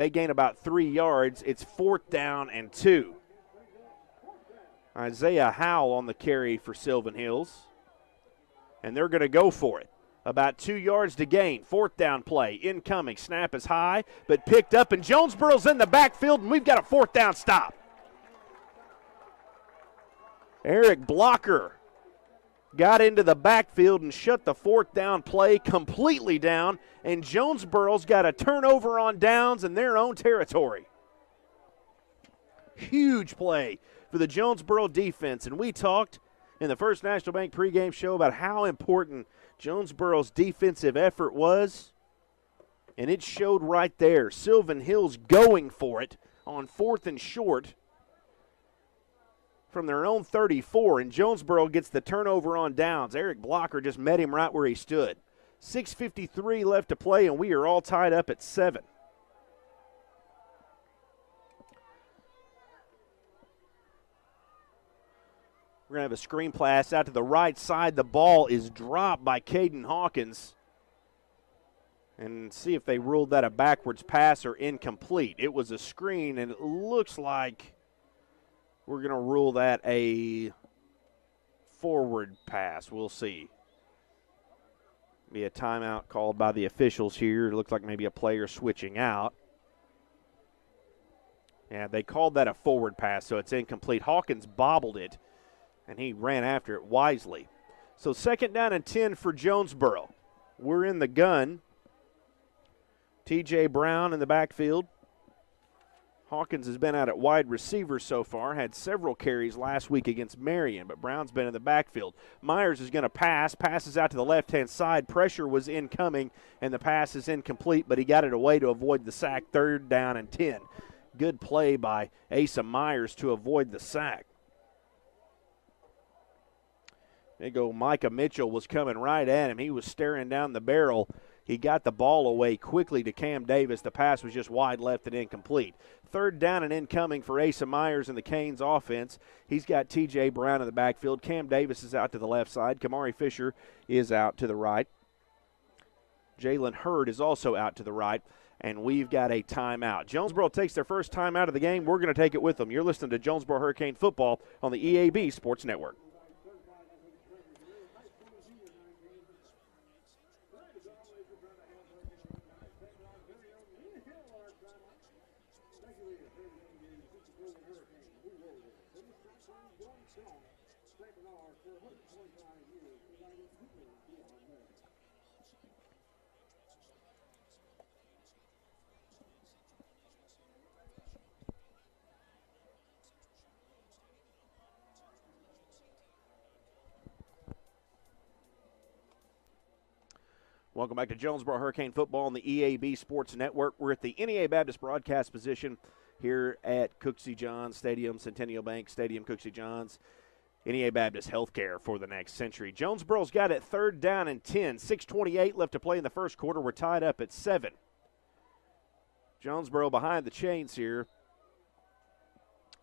They gain about 3 yards. It's 4th down and 2. Isaiah Howell on the carry for Silven Hills. And they're going to go for it. About 2 yards to gain. 4th down play. Incoming. Snap is high, but picked up. And Jonesboro's in the backfield, and we've got a 4th down stop. Eric Blocker got into the backfield and shut the 4th down play completely down. And Jonesboro's got a turnover on downs in their own territory. Huge play for the Jonesboro defense. And we talked in the First National Bank pregame show about how important Jonesboro's defensive effort was. And it showed right there. Silven Hills going for it on 4th and short from their own 34. And Jonesboro gets the turnover on downs. Eric Blocker just met him right where he stood. 6:53 left to play, and we are all tied up at 7. We're going to have a screen pass out to the right side. The ball is dropped by Caden Hawkins. And see if they ruled that a backwards pass or incomplete. It was a screen, and it looks like we're going to rule that a forward pass. We'll see. Be a timeout called by the officials here. It looks like maybe a player switching out. Yeah, they called that a forward pass, so it's incomplete. Hawkins bobbled it, and he ran after it wisely. So 2nd down and 10 for Jonesboro. We're in the gun. T.J. Brown in the backfield. Hawkins has been out at wide receiver so far, had several carries last week against Marion, but Brown's been in the backfield. Myers is going to pass, passes out to the left-hand side. Pressure was incoming, and the pass is incomplete, but he got it away to avoid the sack. 3rd down and 10. Good play by Asa Myers to avoid the sack. Big old Micah Mitchell was coming right at him. He was staring down the barrel. He got the ball away quickly to Cam Davis. The pass was just wide left and incomplete. 3rd down and incoming for Asa Myers and the Canes offense. He's got T.J. Brown in the backfield. Cam Davis is out to the left side. Kamari Fisher is out to the right. Jalen Hurd is also out to the right. And we've got a timeout. Jonesboro takes their first timeout of the game. We're going to take it with them. You're listening to Jonesboro Hurricane Football on the EAB Sports Network. Welcome back to Jonesboro Hurricane Football on the EAB Sports Network. We're at the NEA Baptist broadcast position here at Cooksey Johns Stadium, Centennial Bank Stadium, Cooksey Johns. NEA Baptist Healthcare for the next century. Jonesboro's got it 3rd down and 10. 6:28 left to play in the first quarter. We're tied up at 7. Jonesboro behind the chains here,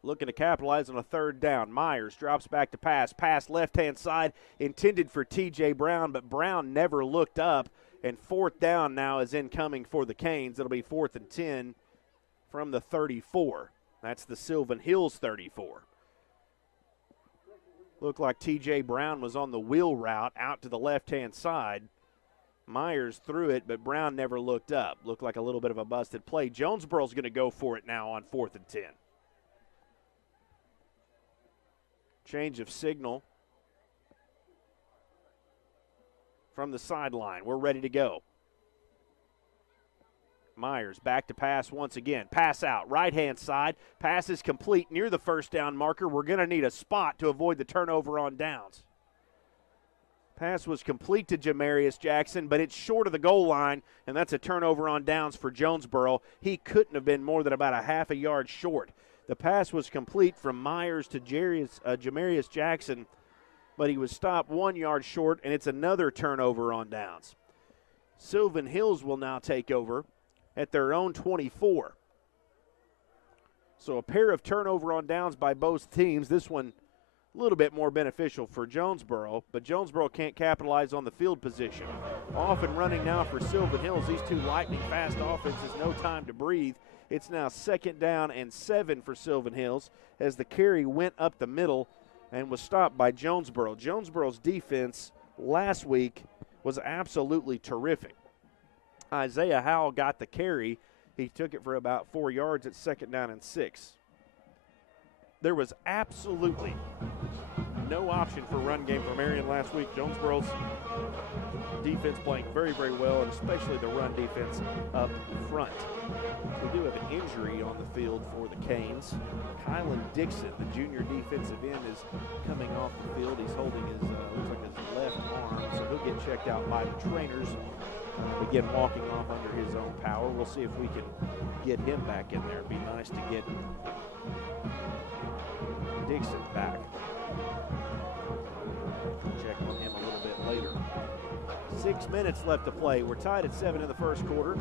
looking to capitalize on a 3rd down. Myers drops back to pass. Pass left-hand side intended for T.J. Brown, but Brown never looked up. And 4th down now is incoming for the Canes. It'll be 4th and 10 from the 34. That's the Silven Hills 34. Looked like T.J. Brown was on the wheel route out to the left-hand side. Myers threw it, but Brown never looked up. Looked like a little bit of a busted play. Jonesboro's going to go for it now on 4th and 10. Change of signal from the sideline. We're ready to go. Myers back to pass once again. Pass out, right-hand side. Pass is complete near the 1st down marker. We're going to need a spot to avoid the turnover on downs. Pass was complete to Jamarius Jackson, but it's short of the goal line, and that's a turnover on downs for Jonesboro. He couldn't have been more than about a half a yard short. The pass was complete from Myers to Jamarius Jackson, but he was stopped 1 yard short, and it's another turnover on downs. Silven Hills will now take over at their own 24. So a pair of turnover on downs by both teams. This one a little bit more beneficial for Jonesboro, but Jonesboro can't capitalize on the field position. Off and running now for Silven Hills. These two lightning fast offenses, no time to breathe. It's now 2nd down and 7 for Silven Hills as the carry went up the middle and was stopped by Jonesboro. Jonesboro's defense last week was absolutely terrific. Isaiah Howell got the carry. He took it for about 4 yards at 2nd down and 6. There was absolutely no option for run game for Marion last week. Jonesboro's defense playing very, very well, and especially the run defense up front. We do have an injury on the field for the Canes. Kylan Dixon, the junior defensive end, is coming off the field. He's holding his, looks like his left arm, so he'll get checked out by the trainers. Begin walking off under his own power. We'll see if we can get him back in there. It'd be nice to get Dixon back. Check on him a little bit later. 6 minutes left to play. We're tied at 7 in the first quarter.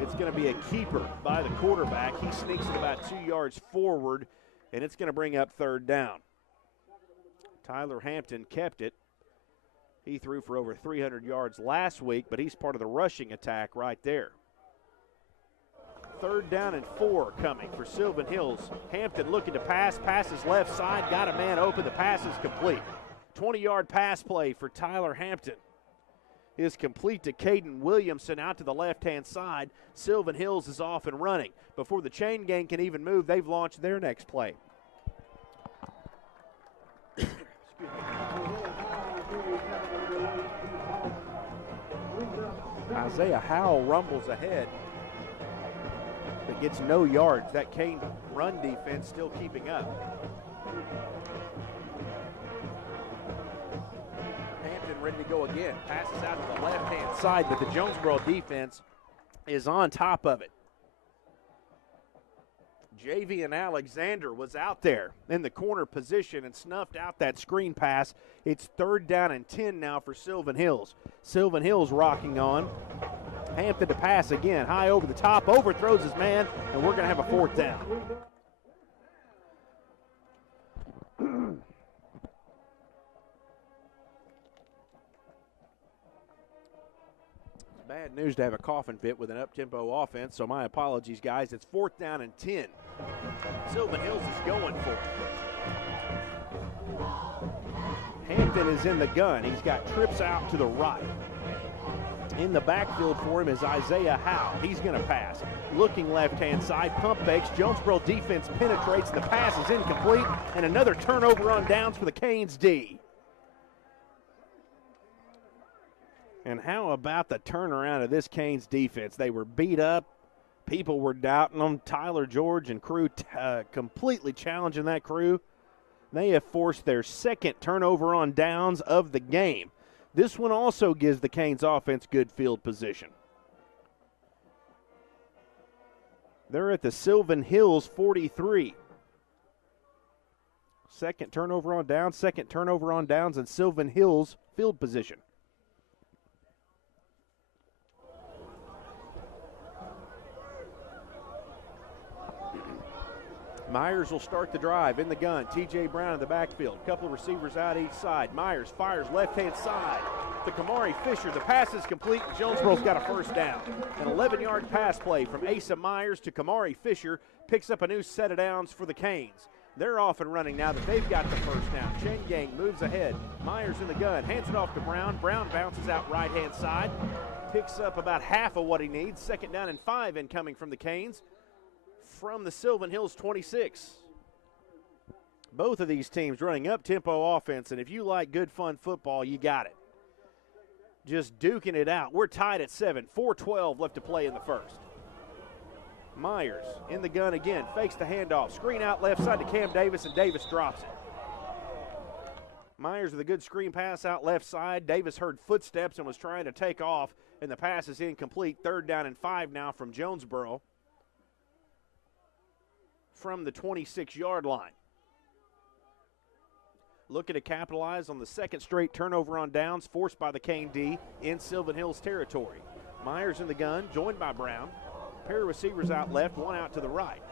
It's going to be a keeper by the quarterback. He sneaks it about 2 yards forward, and it's going to bring up 3rd down. Tyler Hampton kept it. He threw for over 300 yards last week, but he's part of the rushing attack right there. 3rd down and 4 coming for Silven Hills. Hampton looking to pass, passes left side, got a man open, the pass is complete. 20-yard pass play for Tyler Hampton is complete to Caden Williamson out to the left-hand side. Silven Hills is off and running. Before the chain gang can even move, they've launched their next play. Isaiah Howell rumbles ahead, but gets no yards. That Cane run defense still keeping up. Hampton ready to go again. Passes out to the left-hand side, but the Jonesboro defense is on top of it. Javian Alexander was out there in the corner position and snuffed out that screen pass. It's 3rd down and 10 now for Silven Hills. Silven Hills rocking on. Hampton to pass again, high over the top, overthrows his man, and we're going to have a 4th down. Bad news to have a coffin fit with an up-tempo offense, so my apologies, guys. It's 4th down and 10. Silven Hills is going for it. Hampton is in the gun. He's got trips out to the right. In the backfield for him is Isaiah Howe. He's going to pass. Looking left-hand side, pump fakes. Jonesboro defense penetrates. The pass is incomplete, and another turnover on downs for the Canes D. And how about the turnaround of this Canes defense? They were beat up. People were doubting them. Tyler George and crew completely challenging that crew. They have forced their 2nd turnover on downs of the game. This one also gives the Canes offense good field position. They're at the Silven Hills 43. 2nd turnover on downs, 2nd turnover on downs, and Silven Hills field position. Myers will start the drive in the gun. T.J. Brown in the backfield. A couple of receivers out each side. Myers fires left-hand side to Kamari Fisher. The pass is complete. Jonesboro's got a 1st down. An 11-yard pass play from Asa Myers to Kamari Fisher picks up a new set of downs for the Canes. They're off and running now that they've got the 1st down. Chain gang moves ahead. Myers in the gun. Hands it off to Brown. Brown bounces out right-hand side. Picks up about half of what he needs. 2nd down and 5 incoming from the Canes. From the Silven Hills 26. Both of these teams running up-tempo offense, and if you like good, fun football, you got it. Just duking it out. We're tied at 7, 4:12 left to play in the 1st. Myers in the gun again, fakes the handoff, screen out left side to Cam Davis, and Davis drops it. Myers with a good screen pass out left side. Davis heard footsteps and was trying to take off, and the pass is incomplete. 3rd down and 5 now from Jonesboro. From the 26-yard line. Looking to capitalize on the 2nd straight turnover on downs forced by the Cane D in Silven Hills territory. Myers in the gun, joined by Brown. A pair of receivers out left, one out to the right.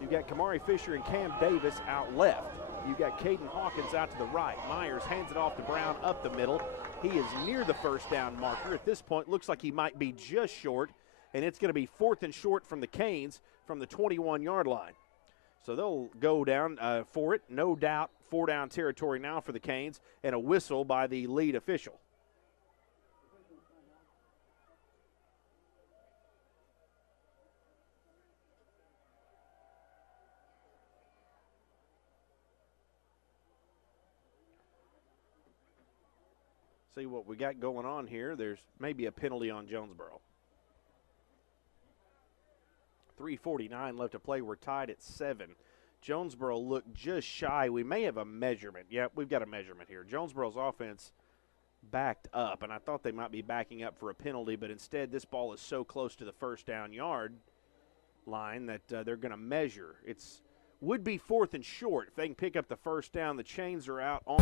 You've got Kamari Fisher and Cam Davis out left. You've got Caden Hawkins out to the right. Myers hands it off to Brown up the middle. He is near the 1st down marker. At this point, looks like he might be just short. and it's going to be 4th and short from the Canes from the 21-yard line. So they'll go down for it, no doubt. 4-down territory now for the Canes, and a whistle by the lead official. See what we got going on here. There's maybe a penalty on Jonesboro. 3:49 left to play. We're tied at 7. Jonesboro looked just shy. We may have a measurement. Yep, we've got a measurement here. Jonesboro's offense backed up, and I thought they might be backing up for a penalty, but instead this ball is so close to the 1st down yard line that they're going to measure. It's would be 4th and short. If they can pick up the 1st down, the Chains are out on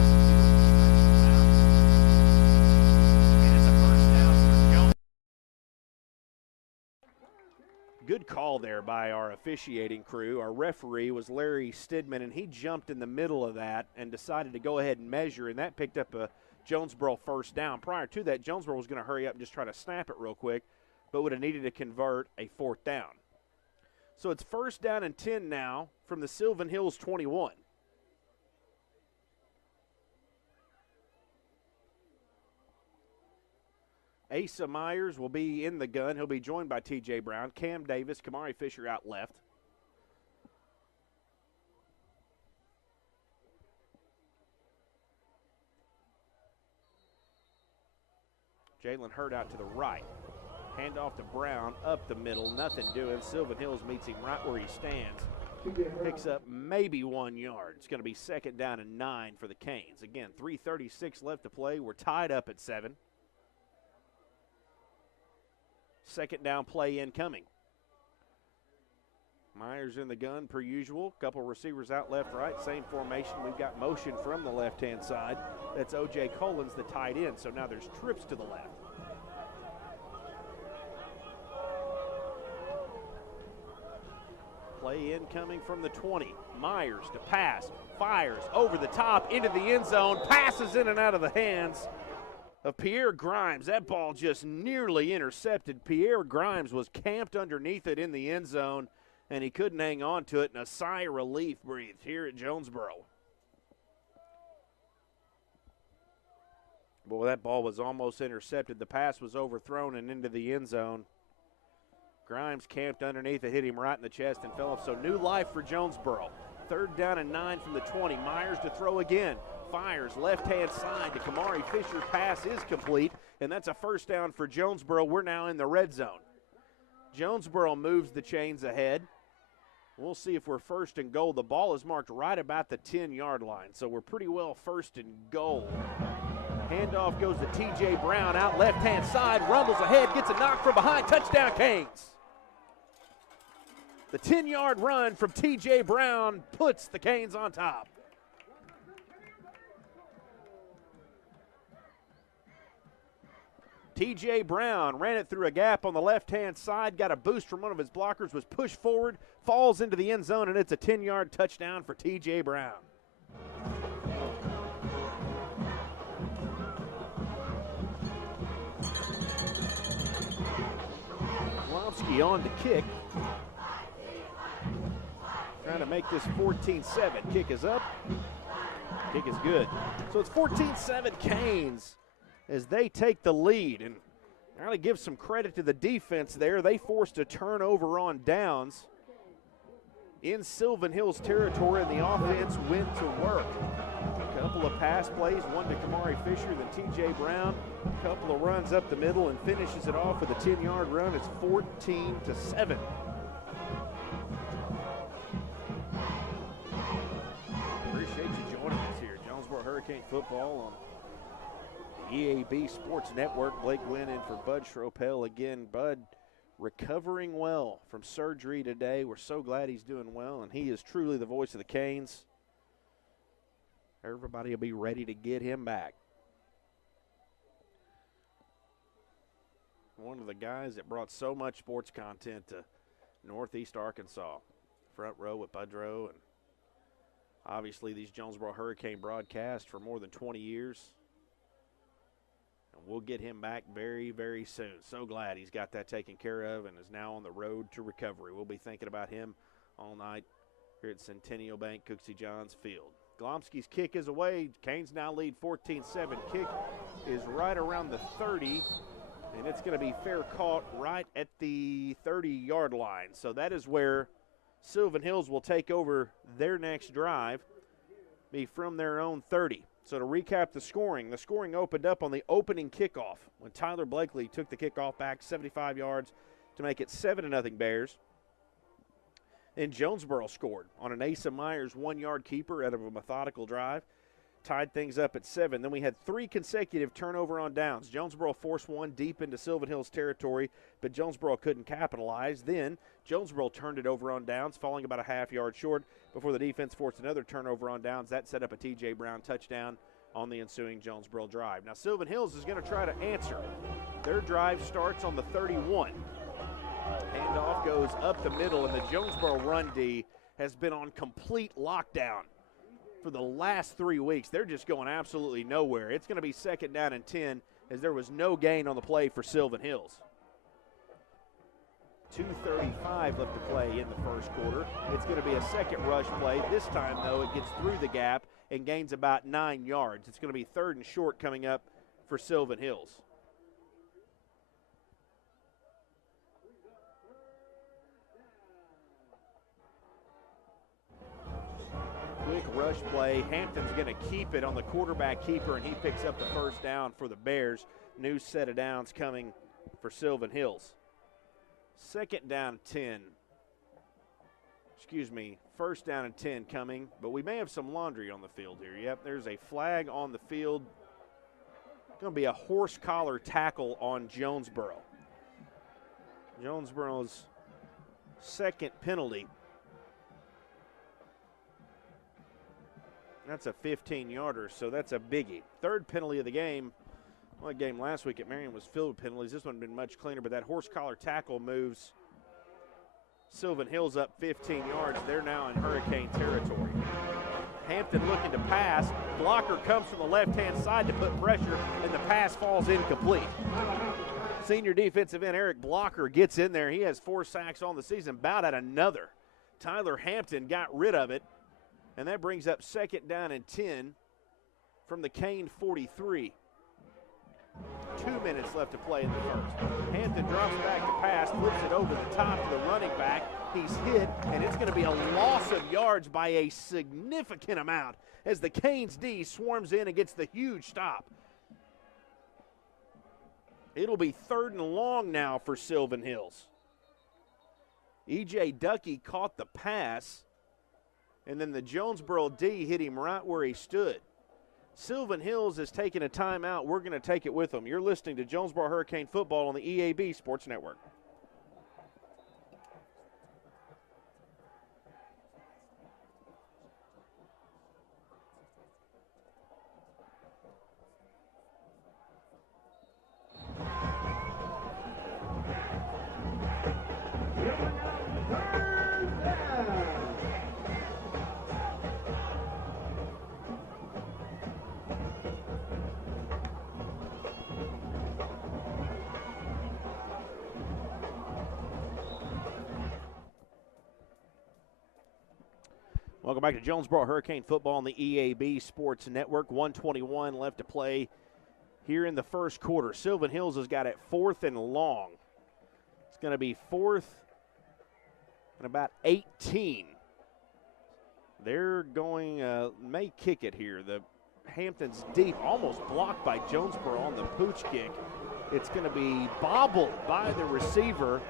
Good call there by our officiating crew. Our referee was Larry Stidman, and he jumped in the middle of that and decided to go ahead and measure, and that picked up a Jonesboro 1st down. Prior to that, Jonesboro was going to hurry up and just try to snap it real quick, but would have needed to convert a 4th down. So it's 1st down and 10 now from the Silven Hills 21. Asa Myers will be in the gun. He'll be joined by T.J. Brown, Cam Davis, Kamari Fisher out left. Jalen Hurd out to the right. Hand off to Brown, up the middle, nothing doing. Silven Hills meets him right where he stands. Picks up maybe 1 yard. It's going to be 2nd down and 9 for the Canes. Again, 3:36 left to play. We're tied up at 7. 2nd down play incoming. Myers in the gun per usual. Couple receivers out left, right. Same formation. We've got motion from the left-hand side. That's O.J. Collins, the tight end. So now there's trips to the left. Play incoming from the 20. Myers to pass. Fires over the top into the end zone. Passes in and out of the hands of Pierre Grimes. That ball just nearly intercepted. Pierre Grimes was camped underneath it in the end zone, and he couldn't hang on to it, and a sigh of relief breathed here at Jonesboro. Boy, that ball was almost intercepted. The pass was overthrown and into the end zone. Grimes camped underneath it, hit him right in the chest and fell off. So new life for Jonesboro. 3rd down and 9 from the 20. Myers to throw again. Fires left-hand side to Kamari Fisher. Pass is complete, and that's a 1st down for Jonesboro. We're now in the red zone. Jonesboro moves the Chains ahead. We'll see if we're 1st and goal. The ball is marked right about the 10-yard line, so we're pretty well 1st and goal. Handoff goes to T.J. Brown out left-hand side, rumbles ahead, gets a knock from behind, touchdown Canes. The 10-yard run from T.J. Brown puts the Canes on top. T.J. Brown ran it through a gap on the left-hand side, got a boost from one of his blockers, was pushed forward, falls into the end zone, and it's a 10-yard touchdown for T.J. Brown. Lomsky on to kick. Trying to make this 14-7. Kick is up. Kick is good. So it's 14-7 Canes as they take the lead. And I got to give some credit to the defense there. They forced a turnover on downs in Silven Hills territory, and the offense went to work. A couple of pass plays, one to Kamari Fisher, then T.J. Brown. A couple of runs up the middle and finishes it off with a 10-yard run. It's 14-7. Appreciate you joining us here. Jonesboro Hurricane football on EAB Sports Network. Blake Wynn in for Bud Schropel again. Bud recovering well from surgery today. We're so glad he's doing well, and he is truly the voice of the Canes. Everybody will be ready to get him back. One of the guys that brought so much sports content to Northeast Arkansas. Front row with Budrow, and obviously these Jonesboro Hurricane broadcasts for more than 20 years. we'll get him back very, very soon. So glad he's got that taken care of and is now on the road to recovery. We'll be thinking about him all night here at Centennial Bank Cooksey Johns Field. Glomsky's kick is away. Canes now lead 14-7. Kick is right around the 30, and it's going to be fair caught right at the 30-yard line. So that is where Silven Hills will take over their next drive, be from their own 30. So to recap the scoring opened up on the opening kickoff when Tyler Blakely took the kickoff back 75 yards to make it 7-0 Bears. And Jonesboro scored on an Asa Myers 1-yard keeper out of a methodical drive, tied things up at 7. Then we had 3 consecutive turnover on downs. Jonesboro forced one deep into Silven Hills territory, but Jonesboro couldn't capitalize. Then Jonesboro turned it over on downs, falling about a half-yard short before the defense forced another turnover on downs. That set up a T.J. Brown touchdown on the ensuing Jonesboro drive. Now Silven Hills is going to try to answer. Their drive starts on the 31. Handoff goes up the middle, and the Jonesboro run D has been on complete lockdown for the last 3 weeks. They're just going absolutely nowhere. It's going to be 2nd down and 10 as there was no gain on the play for Silven Hills. 2:35 left to play in the first quarter. It's going to be a second rush play. This time, though, it gets through the gap and gains about 9 yards. It's going to be 3rd and short coming up for Silven Hills. Quick rush play. Hampton's going to keep it on the quarterback keeper, and he picks up the first down for the Bears. New set of downs coming for Silven Hills. 2nd down and 10. First down and 10 coming, but we may have some laundry on the field here. Yep, there's a flag on the field. Going to be a horse collar tackle on Jonesboro. Jonesboro's second penalty. That's a 15-yarder, so that's a biggie. 3rd penalty of the game. Well, that game last week at Marion was filled with penalties. This one has been much cleaner, but that horse collar tackle moves Silven Hills up 15 yards. They're now in Hurricane territory. Hampton looking to pass. Blocker comes from the left-hand side to put pressure, and the pass falls incomplete. Senior defensive end Eric Blocker gets in there. He has 4 sacks on the season, about at another. Tyler Hampton got rid of it. And that brings up 2nd down and 10 from the Cane 43. 2 minutes left to play in the first. Hampton drops back to pass, flips it over the top to the running back. He's hit, and it's going to be a loss of yards by a significant amount as the Canes D swarms in and gets the huge stop. It'll be 3rd and long now for Silven Hills. E.J. Ducky caught the pass, and then the Jonesboro D hit him right where he stood. Silven Hills is taking a timeout. We're going to take it with them. You're listening to Jonesboro Hurricane Football on the EAB Sports Network. Welcome back to Jonesboro Hurricane Football on the EAB Sports Network. 1:21 left to play here in the first quarter. Silven Hills has got it 4th and long. It's going to be 4th and about 18. They're going, may kick it here. The Hampton's deep, almost blocked by Jonesboro on the pooch kick. It's going to be bobbled by the receiver.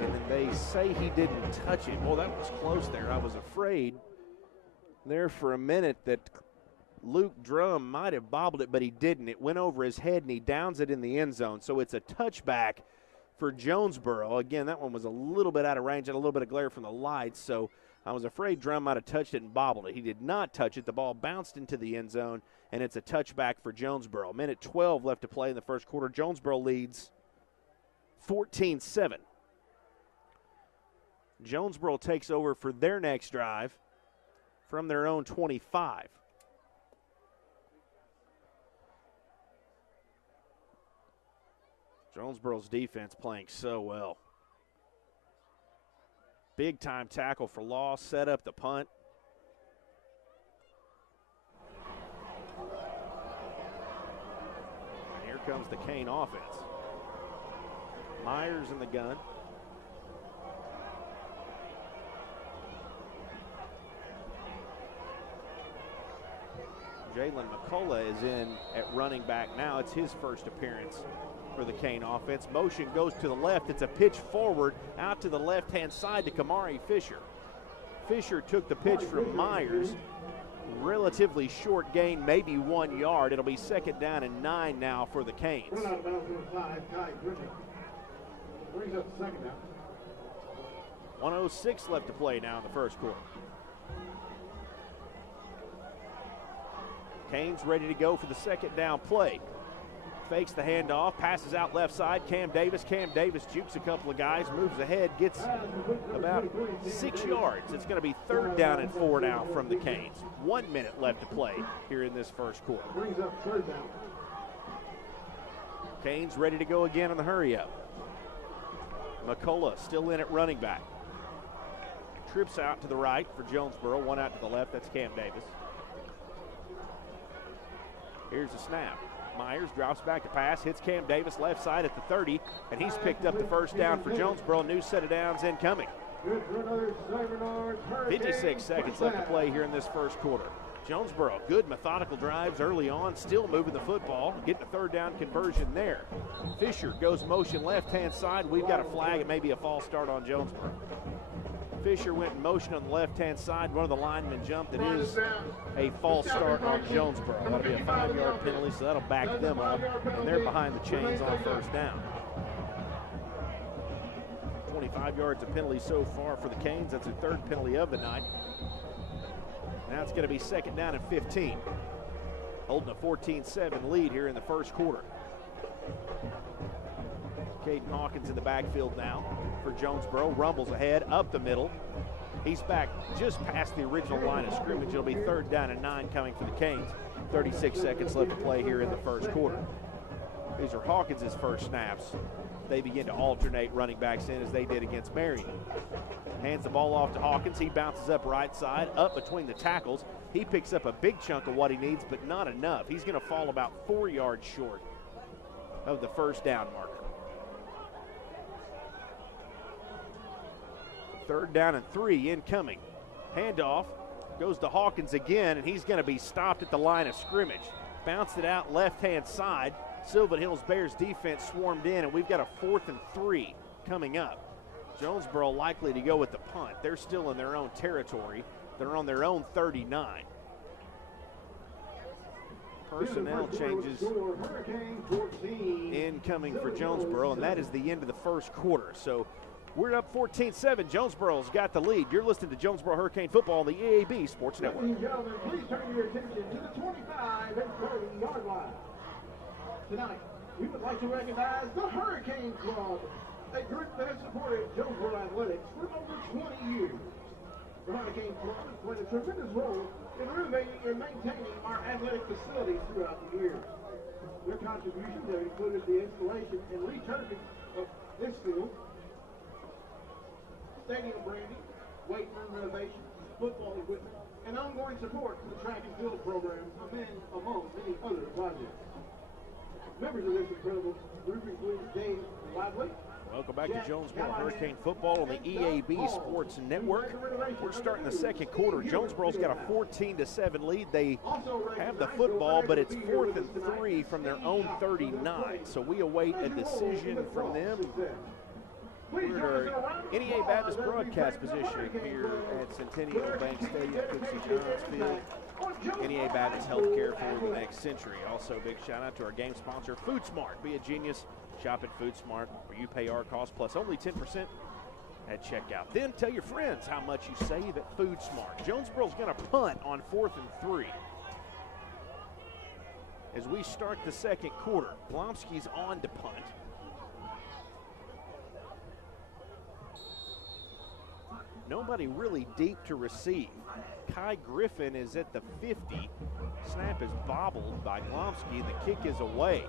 And then they say he didn't touch it. Well, that was close there. I was afraid there for a minute that Luke Drum might have bobbled it, but he didn't. It went over his head, and he downs it in the end zone. So it's a touchback for Jonesboro. Again, that one was a little bit out of range, had a little bit of glare from the lights, so I was afraid Drum might have touched it and bobbled it. He did not touch it. The ball bounced into the end zone, and it's a touchback for Jonesboro. Minute 12 left to play in the first quarter. Jonesboro leads 14-7. Jonesboro takes over for their next drive from their own 25. Jonesboro's defense playing so well. Big time tackle for loss, set up the punt. And here comes the Kane offense. Myers in the gun. Jalen McCullough is in at running back now. It's his first appearance for the Kane offense. Motion goes to the left. It's a pitch forward out to the left-hand side to Kamari Fisher. Fisher took the pitch from Myers. Relatively short gain, maybe 1 yard. It'll be 2nd down and 9 now for the Canes. 1:06 left to play now in the first quarter. Canes ready to go for the 2nd down play. Fakes the handoff, passes out left side. Cam Davis jukes a couple of guys, moves ahead, gets about 6 yards. It's going to be 3rd down and 4 now from the Canes. 1 minute left to play here in this first quarter. Canes ready to go again on the hurry up. McCullough still in at running back. Trips out to the right for Jonesboro, one out to the left. That's Cam Davis. Here's the snap. Myers drops back to pass, hits Cam Davis left side at the 30, and he's picked up the 1st down for Jonesboro. New set of downs incoming. 56 seconds left to play here in this first quarter. Jonesboro, good methodical drives early on, still moving the football, getting a 3rd down conversion there. Fisher goes motion left-hand side. We've got a flag. It may be a false start on Jonesboro. Fisher went in motion on the left-hand side. One of the linemen jumped. It is a false start on Jonesboro. That'll be a 5-yard penalty, so that'll back them up. And they're behind the chains on 1st down. 25 yards of penalty so far for the Canes. That's their 3rd penalty of the night. Now it's going to be 2nd down and 15. Holding a 14-7 lead here in the first quarter. Caden Hawkins in the backfield now for Jonesboro. Rumbles ahead, up the middle. He's back just past the original line of scrimmage. It'll be 3rd down and 9 coming for the Canes. 36 seconds left to play here in the first quarter. These are Hawkins' first snaps. They begin to alternate running backs in as they did against Marion. Hands the ball off to Hawkins. He bounces up right side, up between the tackles. He picks up a big chunk of what he needs, but not enough. He's going to fall about 4 yards short of the 1st down marker. 3rd down and 3 incoming. Handoff goes to Hawkins again, and he's going to be stopped at the line of scrimmage. Bounced it out left-hand side. Silven Hills Bears defense swarmed in, and we've got a 4th and 3 coming up. Jonesboro likely to go with the punt. They're still in their own territory. They're on their own 39. Personnel changes incoming for Jonesboro, and that is the end of the first quarter. So we're up 14-7. Jonesboro's got the lead. You're listening to Jonesboro Hurricane Football on the EAB Sports Network. Ladies and gentlemen, please turn your attention to the 25 and 30-yard line. Tonight, we would like to recognize the Hurricane Club, a group that has supported Jonesboro athletics for over 20 years. The Hurricane Club has played a tremendous role in renovating and maintaining our athletic facilities throughout the year. Their contributions have included the installation and returning of this field, stadium branding, weight room renovation, football equipment, and ongoing support for the track and field program, among many other projects. Members of this incredible group include Dave Lively. Welcome back to Jonesboro Hurricane Football on the EAB Sports Network. We're starting the second quarter. Jonesboro's got a 14-7 lead. They have the football, but it's 4th and 3 from their own 39. So we await a decision from them. We're in our NEA Baptist broadcast position here at Centennial Bank Stadium, Quincy Johns Field. NEA Baptist Healthcare for the next century. Also, big shout out to our game sponsor, Food Smart. Be a genius. Shop at Food Smart, where you pay our cost plus only 10% at checkout. Then tell your friends how much you save at Food Smart. Jonesboro's going to punt on 4th and 3. As we start the second quarter, Blomsky's on to punt. Nobody really deep to receive. Ty Griffin is at the 50. Snap is bobbled by Glomsky, and the kick is away.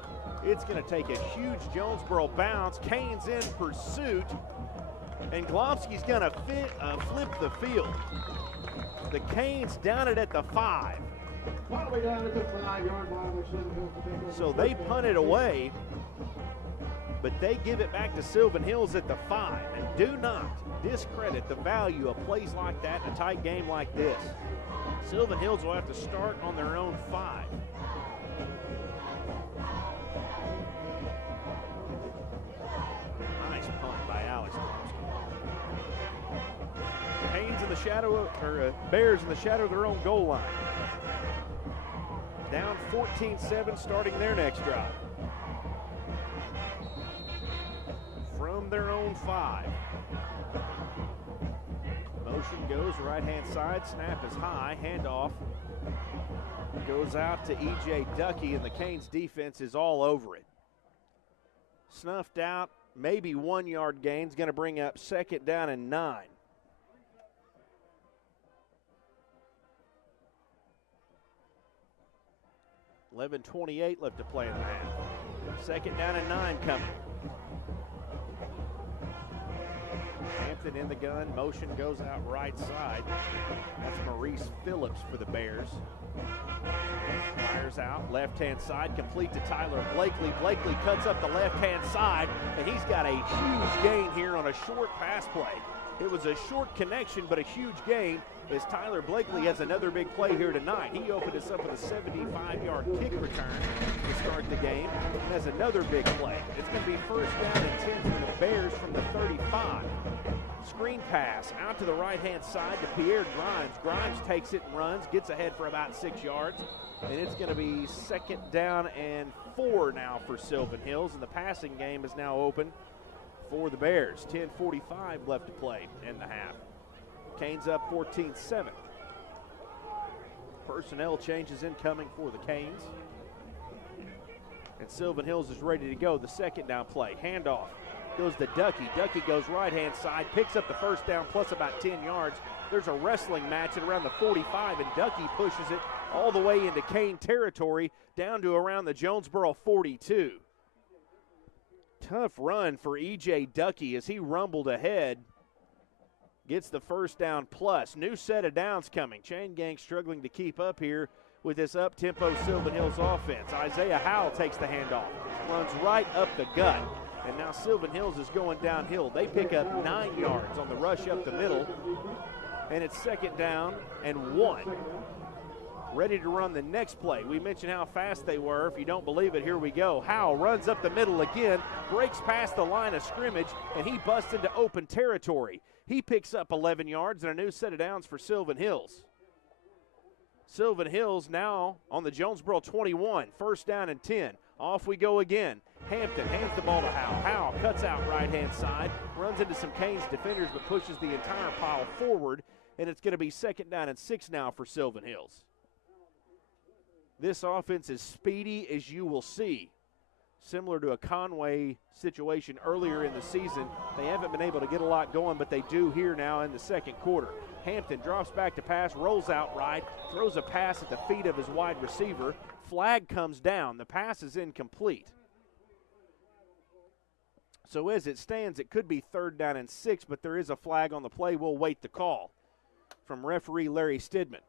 It's going to take a huge Jonesboro bounce. Canes in pursuit, and Glomsky's going to flip the field. The Canes down it at the 5. So they punt it away, but they give it back to Silven Hills at the 5. And do not discredit the value of plays like that in a tight game like this. Silven Hills will have to start on their own 5. Nice punt by Alex. Canes in the shadow, Bears in the shadow of their own goal line. Down 14-7, starting their next drive. From their own 5. Motion goes right-hand side, snap is high, handoff goes out to E.J. Ducky, and the Canes defense is all over it. Snuffed out, maybe 1 yard gain is going to bring up 2nd down and 9. $11:28 left to play in the half. 2nd down and 9 coming. Hampton in the gun, motion goes out right side. That's Maurice Phillips for the Bears. Fires out, left-hand side, complete to Tyler Blakely. Blakely cuts up the left-hand side, and he's got a huge gain here on a short pass play. It was a short connection, but a huge gain as Tyler Blakely has another big play here tonight. He opened us up with a 75-yard kick return to start the game, and has another big play. It's going to be 1st down and 10 for the Bears from the 35. Screen pass out to the right-hand side to Pierre Grimes. Grimes takes it and runs, gets ahead for about 6 yards, and it's going to be 2nd down and 4 now for Silven Hills, and the passing game is now open for the Bears. 10:45 left to play in the half. Canes up 14-7. Personnel changes incoming for the Canes. And Silven Hills is ready to go. The 2nd down play. Handoff goes to Ducky. Ducky goes right-hand side, picks up the 1st down plus about 10 yards. There's a wrestling match at around the 45, and Ducky pushes it all the way into Cane territory down to around the Jonesboro 42. Tough run for E.J. Ducky as he rumbled ahead. Gets the 1st down plus. New set of downs coming. Chain gang struggling to keep up here with this up-tempo Silven Hills offense. Isaiah Howell takes the handoff. Runs right up the gut. And now Silven Hills is going downhill. They pick up 9 yards on the rush up the middle. And it's 2nd down and 1. Ready to run the next play. We mentioned how fast they were. If you don't believe it, here we go. Howell runs up the middle again, breaks past the line of scrimmage, and he busts into open territory. He picks up 11 yards and a new set of downs for Silven Hills. Silven Hills now on the Jonesboro 21, 1st down and 10. Off we go again. Hampton hands the ball to Howell. Howell cuts out right-hand side, runs into some Canes defenders, but pushes the entire pile forward, and it's going to be 2nd down and 6 now for Silven Hills. This offense is speedy as you will see. Similar to a Conway situation earlier in the season, they haven't been able to get a lot going, but they do here now in the 2nd quarter. Hampton drops back to pass, rolls out right, throws a pass at the feet of his wide receiver. Flag comes down. The pass is incomplete. So as it stands, it could be 3rd down and 6, but there is a flag on the play. We'll wait the call from referee Larry Stidman.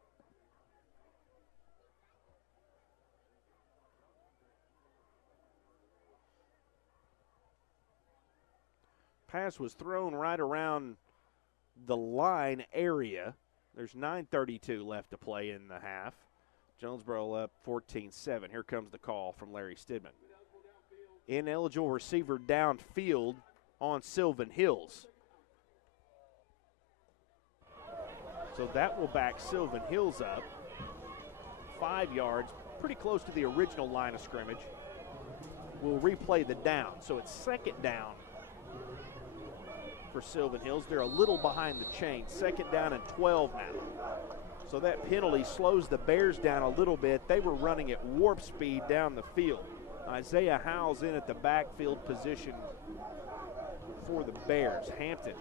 Pass was thrown right around the line area. There's 9:32 left to play in the half. Jonesboro up 14-7. Here comes the call from Larry Stidman. Ineligible receiver downfield on Silven Hills. So that will back Silven Hills up 5 yards, pretty close to the original line of scrimmage. We'll replay the down. So it's 2nd down for Silven Hills. They're a little behind the chain. 2nd down and 12 now. So that penalty slows the Bears down a little bit. They were running at warp speed down the field. Isaiah Howell's in at the backfield position for the Bears. Hampton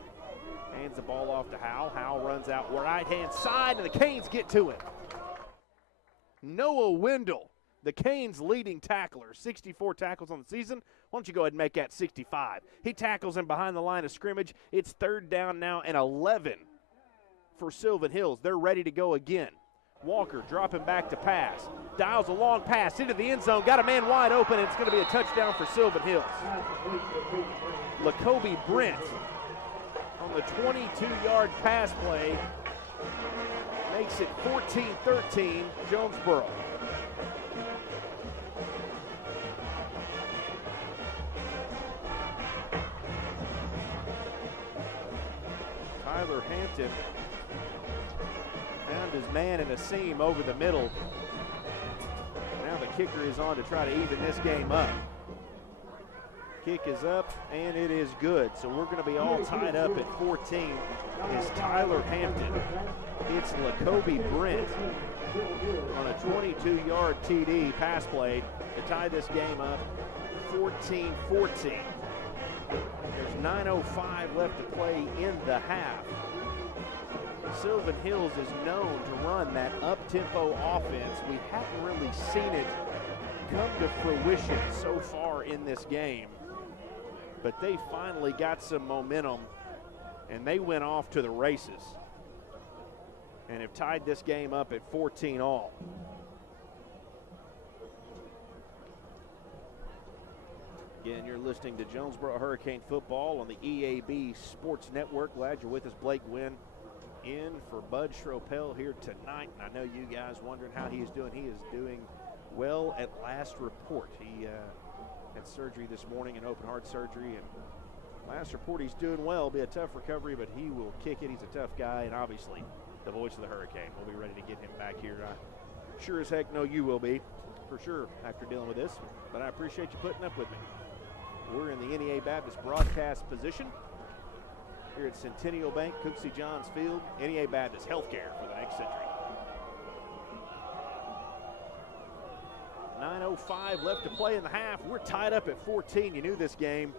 Hands the ball off to Howell. Howell runs out right-hand side, and the Canes get to him. Noah Wendell, the Canes' leading tackler, 64 tackles on the season. Why don't you go ahead and make that 65? He tackles him behind the line of scrimmage. It's 3rd down now and 11 for Silven Hills. They're ready to go again. Walker dropping back to pass. Dials a long pass into the end zone. Got a man wide open, and it's going to be a touchdown for Silven Hills. Lacoby Brent on the 22-yard pass play makes it 14-13 Jonesboro. Tyler Hampton found his man in a seam over the middle. Now the kicker is on to try to even this game up. Kick is up, and it is good. So we're going to be all tied up at 14. Is Tyler Hampton. It's Lacoby Brent on a 22-yard TD pass play to tie this game up 14-14. There's 9:05 left to play in the half. Silven Hills is known to run that up-tempo offense. We haven't really seen it come to fruition so far in this game. But they finally got some momentum, and they went off to the races and have tied this game up at 14 all. Again, you're listening to Jonesboro Hurricane Football on the EAB Sports Network. Glad you're with us. Blake Wynn in for Bud Schropel here tonight. And I know you guys wondering how he is doing. He is doing well at last report. He had surgery this morning, an open heart surgery, and last report he's doing well. It'll be a tough recovery, but he will kick it. He's a tough guy, and obviously the voice of the Hurricane. We'll be ready to get him back here. I sure as heck know you will be, for sure, after dealing with this. But I appreciate you putting up with me. We're in the NEA Baptist broadcast position here at Centennial Bank, Cooksey Johns Field. NEA Baptist Healthcare for the next century. 9:05 left to play in the half. We're tied up at 14. You knew this game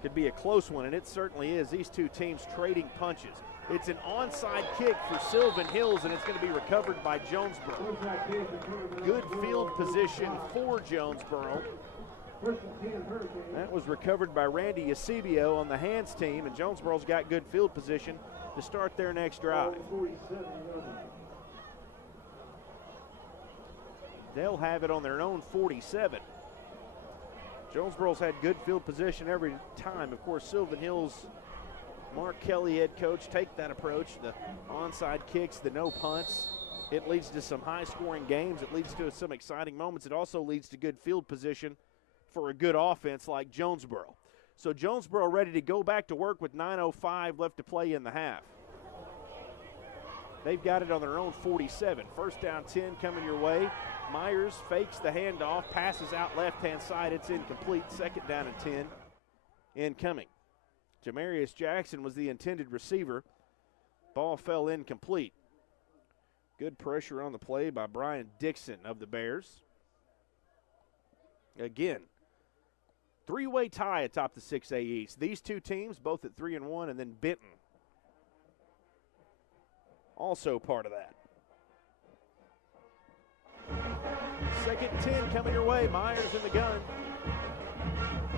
could be a close one, and it certainly is. These two teams trading punches. It's an onside kick for Silven Hills, and it's going to be recovered by Jonesboro. Good field position for Jonesboro. That was recovered by Randy Eusebio on the hands team, and Jonesboro's got good field position to start their next drive. They'll have it on their own 47. Jonesboro's had good field position every time. Of course, Silven Hills, Mark Kelly, head coach, take that approach. The onside kicks, the no punts. It leads to some high-scoring games. It leads to some exciting moments. It also leads to good field position for a good offense like Jonesboro. So Jonesboro ready to go back to work with 9:05 left to play in the half. They've got it on their own 47. First down 10 coming your way. Myers fakes the handoff, passes out left-hand side. It's incomplete. Second down and 10 incoming. Jamarius Jackson was the intended receiver. Ball fell incomplete. Good pressure on the play by Brian Dixon of the Bears. Again, three-way tie atop the 6A East. These two teams both at 3-1, and then Benton also part of that. Second 10 coming your way. Myers in the gun.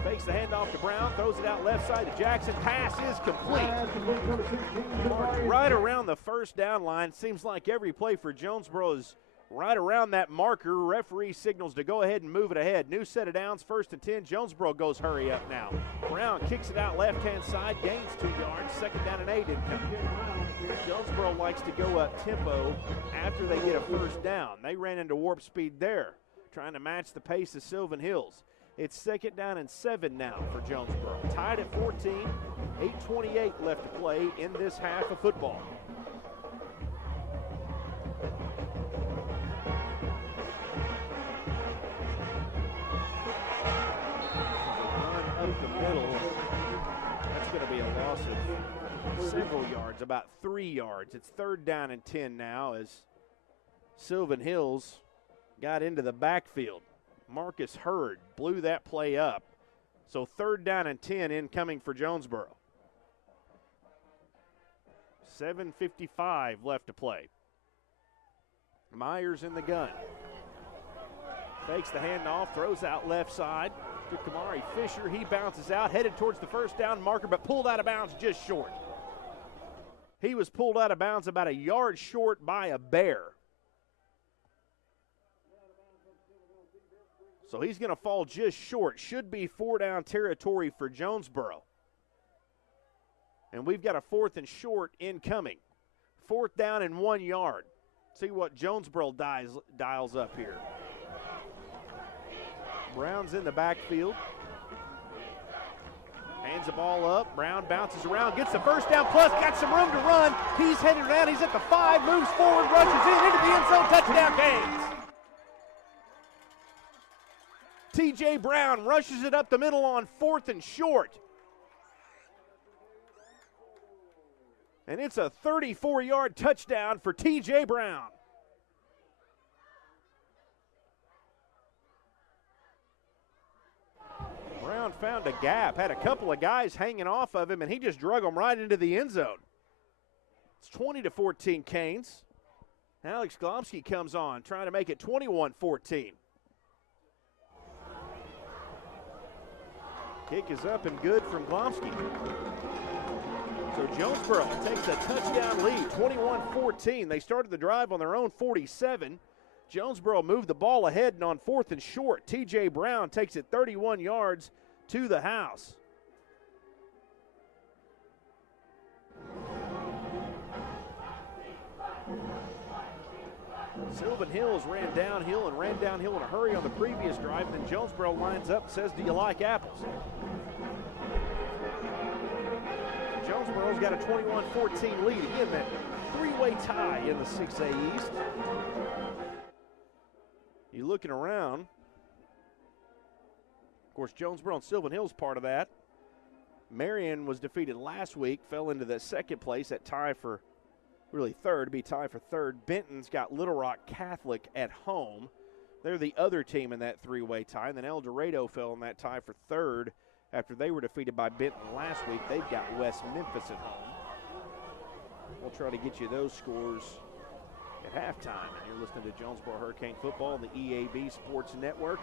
Fakes the handoff to Brown, throws it out left side to Jackson. Pass is complete. Marked right around the first down line. Seems like every play for Jonesboro is right around that marker. Referee signals to go ahead and move it ahead. New set of downs, first and 10. Jonesboro goes hurry up now. Brown kicks it out left-hand side, gains 2 yards. Second down and 8 incoming. Jonesboro likes to go up tempo after they get a first down. They ran into warp speed there, trying to match the pace of Silven Hills. It's second down and 7 now for Jonesboro. Tied at 14, 8:28 left to play in this half of football. Run up the middle. That's going to be a loss of several yards, about 3 yards. It's third down and 10 now as Silven Hills got into the backfield. Marcus Hurd blew that play up. So third down and 10 incoming for Jonesboro. 7:55 left to play. Myers in the gun. Fakes the handoff, throws out left side to Kamari Fisher. He bounces out, headed towards the first down marker, but pulled out of bounds just short. He was pulled out of bounds about a yard short by a Bear. So he's going to fall just short. Should be 4-down territory for Jonesboro. And we've got a 4th and short incoming. 4th down and 1 yard. See what Jonesboro dials up here. Brown's in the backfield. Hands the ball up. Brown bounces around, gets the first down, plus got some room to run. He's headed around. He's at the 5, moves forward, rushes in into the end zone. Touchdown, Canes. T.J. Brown rushes it up the middle on 4th and short. And it's a 34-yard touchdown for T.J. Brown. Brown found a gap, had a couple of guys hanging off of him, and he just drug them right into the end zone. It's 20-14 Canes. Alex Glomsky comes on, trying to make it 21-14. Kick is up and good from Glomsky. So Jonesboro takes a touchdown lead, 21-14. They started the drive on their own 47. Jonesboro moved the ball ahead, and on 4th and short, T.J. Brown takes it 31 yards to the house. Silven Hills ran downhill in a hurry on the previous drive. Then Jonesboro lines up and says, "Do you like apples?" Jonesboro's got a 21-14 lead. Again, that three-way tie in the 6A East. You're looking around. Of course, Jonesboro and Silven Hills part of that. Marion was defeated last week, fell into the second place at tie for really third, to be tied for third. Benton's got Little Rock Catholic at home. They're the other team in that three-way tie. And then El Dorado fell in that tie for third after they were defeated by Benton last week. They've got West Memphis at home. We'll try to get you those scores at halftime. And you're listening to Jonesboro Hurricane Football on the EAB Sports Network.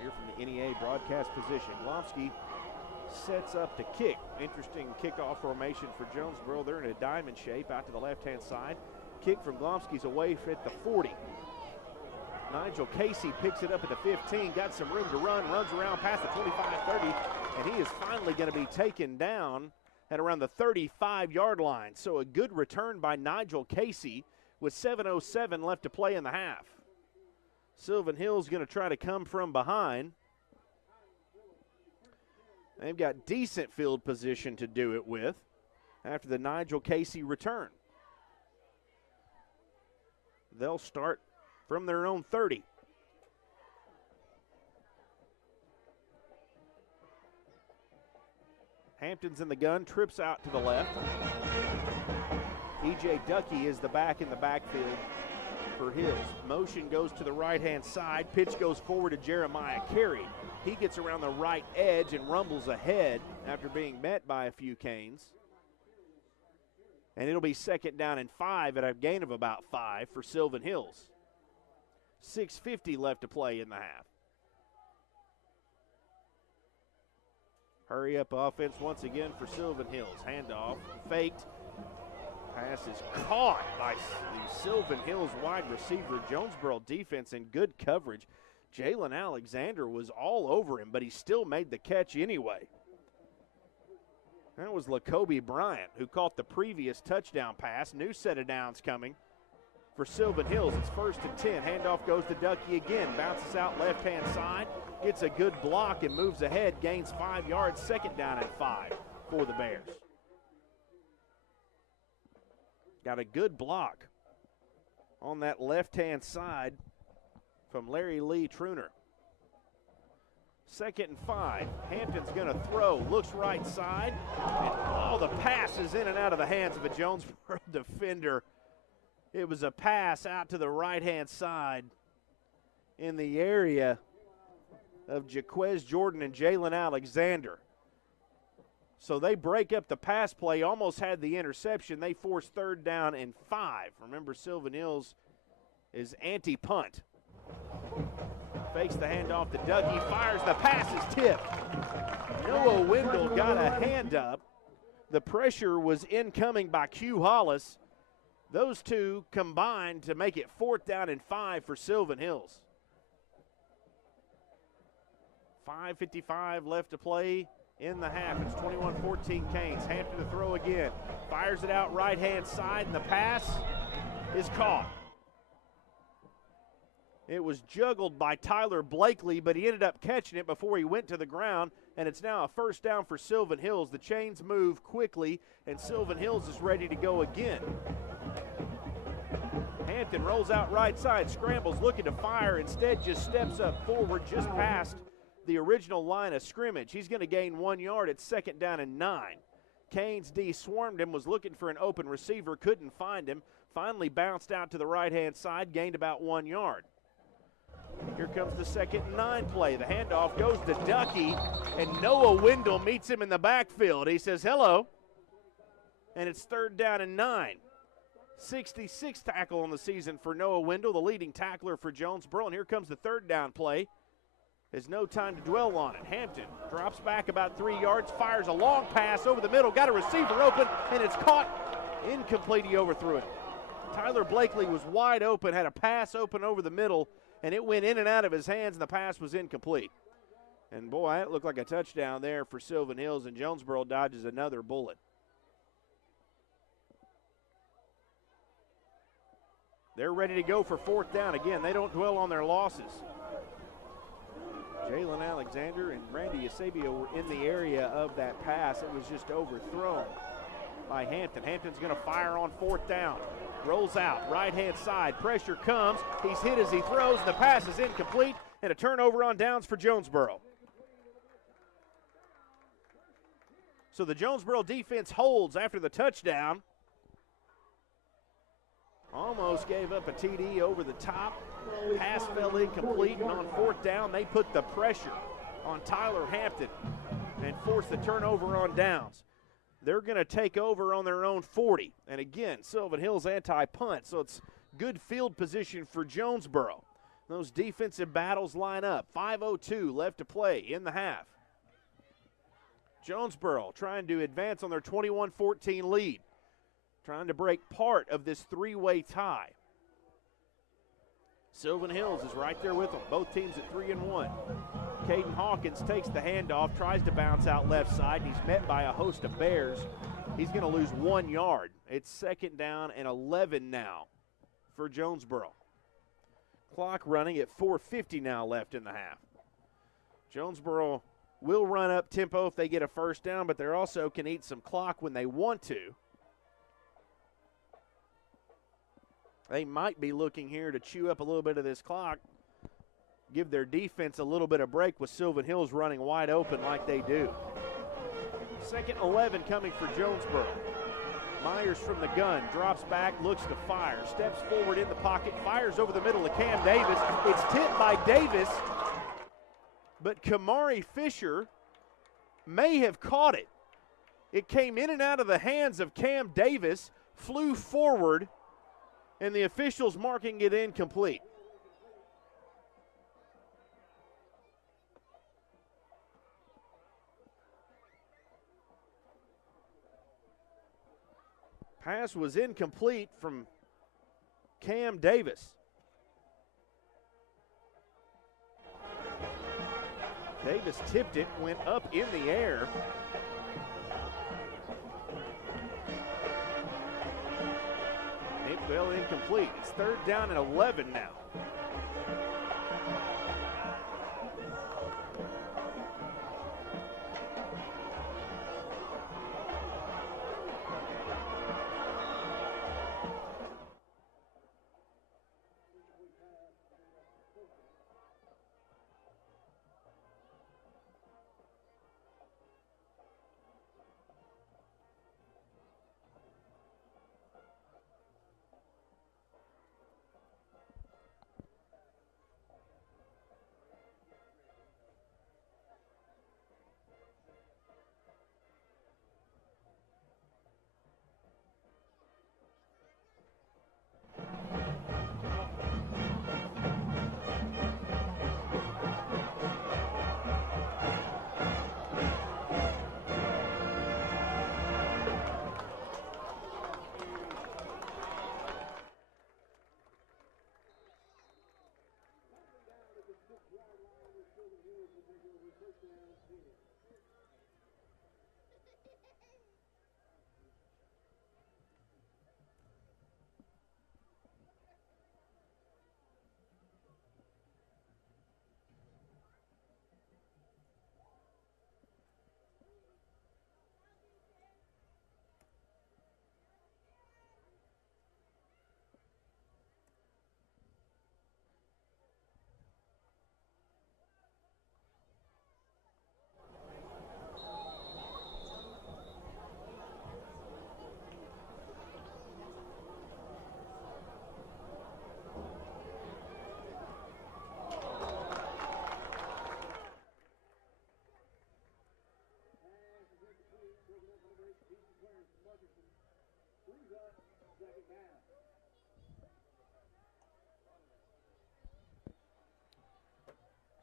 Here from the NEA broadcast position. Glomsky sets up to kick. Interesting kickoff formation for Jonesboro. They're in a diamond shape out to the left-hand side. Kick from Glomsky's away at the 40. Nigel Casey picks it up at the 15, got some room to run, runs around past the 25-30, and he is finally going to be taken down at around the 35-yard line. So a good return by Nigel Casey with 7:07 left to play in the half. Silven Hills going to try to come from behind. They've got decent field position to do it with after the Nigel Casey return. They'll start from their own 30. Hampton's in the gun, trips out to the left. E.J. Ducky is the back in the backfield for Hills. Motion goes to the right-hand side. Pitch goes forward to Jeremiah Carey. He gets around the right edge and rumbles ahead after being met by a few Canes. And it'll be 2nd down and 5 at a gain of about 5 for Silven Hills. 6:50 left to play in the half. Hurry up offense once again for Silven Hills. Handoff, faked. Pass is caught by the Silven Hills wide receiver. Jonesboro defense in good coverage. Jalen Alexander was all over him, but he still made the catch anyway. That was Lacoby Bryant, who caught the previous touchdown pass. New set of downs coming for Silven Hills. It's 1st and 10. Handoff goes to Ducky again. Bounces out left-hand side. Gets a good block and moves ahead. Gains 5 yards. 2nd down and 5 for the Bears. Got a good block on that left-hand side from Larry Lee Truner. 2nd and 5. Hampton's going to throw. Looks right side. And the pass is in and out of the hands of a Jonesboro defender. It was a pass out to the right-hand side in the area of Jaquez Jordan and Jalen Alexander. So they break up the pass play, almost had the interception. They force 3rd down and 5. Remember, Silven Hills is anti-punt. Fakes the handoff to Dougie, fires, the pass is tipped. Noah Wendell got a hand up. The pressure was incoming by Q Hollis. Those two combined to make it 4th down and 5 for Silven Hills. 5:55 left to play in the half. It's 21-14 Canes. Hampton to throw again. Fires it out right-hand side, and the pass is caught. It was juggled by Tyler Blakely, but he ended up catching it before he went to the ground, and it's now a 1st down for Silven Hills. The chains move quickly, and Silven Hills is ready to go again. Hampton rolls out right side, scrambles, looking to fire, instead just steps up forward just past the original line of scrimmage. He's going to gain 1 yard at 2nd down and 9. Canes D swarmed him, was looking for an open receiver, couldn't find him, finally bounced out to the right-hand side, gained about 1 yard. Here comes the 2nd and 9 play. The handoff goes to Ducky, and Noah Wendell meets him in the backfield. He says, hello, and it's 3rd down and 9. 66 tackle on the season for Noah Wendell, the leading tackler for Jonesboro, and here comes the 3rd down play. There's no time to dwell on it. Hampton drops back about 3 yards, fires a long pass over the middle, got a receiver open, and it's caught. Incomplete, he overthrew it. Tyler Blakely was wide open, had a pass open over the middle, and it went in and out of his hands, and the pass was incomplete. And boy, that looked like a touchdown there for Silven Hills, and Jonesboro dodges another bullet. They're ready to go for 4th down. Again, they don't dwell on their losses. Jalen Alexander and Randy Eusebio were in the area of that pass. It was just overthrown by Hampton. Hampton's going to fire on 4th down. Rolls out, right-hand side. Pressure comes. He's hit as he throws. The pass is incomplete, and a turnover on downs for Jonesboro. So the Jonesboro defense holds after the touchdown. Almost gave up a TD over the top. Pass fell incomplete, and on 4th down, they put the pressure on Tyler Hampton and forced the turnover on downs. They're going to take over on their own 40. And again, Silven Hills anti-punt, so it's good field position for Jonesboro. Those defensive battles line up. 5:02 left to play in the half. Jonesboro trying to advance on their 21-14 lead, trying to break part of this 3-way tie. Silven Hills is right there with them. Both teams at 3-1. Caden Hawkins takes the handoff, tries to bounce out left side, and he's met by a host of Bears. He's going to lose 1 yard. It's 2nd down and 11 now for Jonesboro. Clock running at 4:50 now left in the half. Jonesboro will run up tempo if they get a 1st down, but they also can eat some clock when they want to. They might be looking here to chew up a little bit of this clock, give their defense a little bit of break with Silven Hills running wide open like they do. 2nd 11 coming for Jonesboro. Myers from the gun, drops back, looks to fire, steps forward in the pocket, fires over the middle of Cam Davis. It's tipped by Davis, but Kamari Fisher may have caught it. It came in and out of the hands of Cam Davis, flew forward, and the officials marking it incomplete. Pass was incomplete from Cam Davis. Davis tipped it, went up in the air. It fell incomplete. It's 3rd down and 11 now.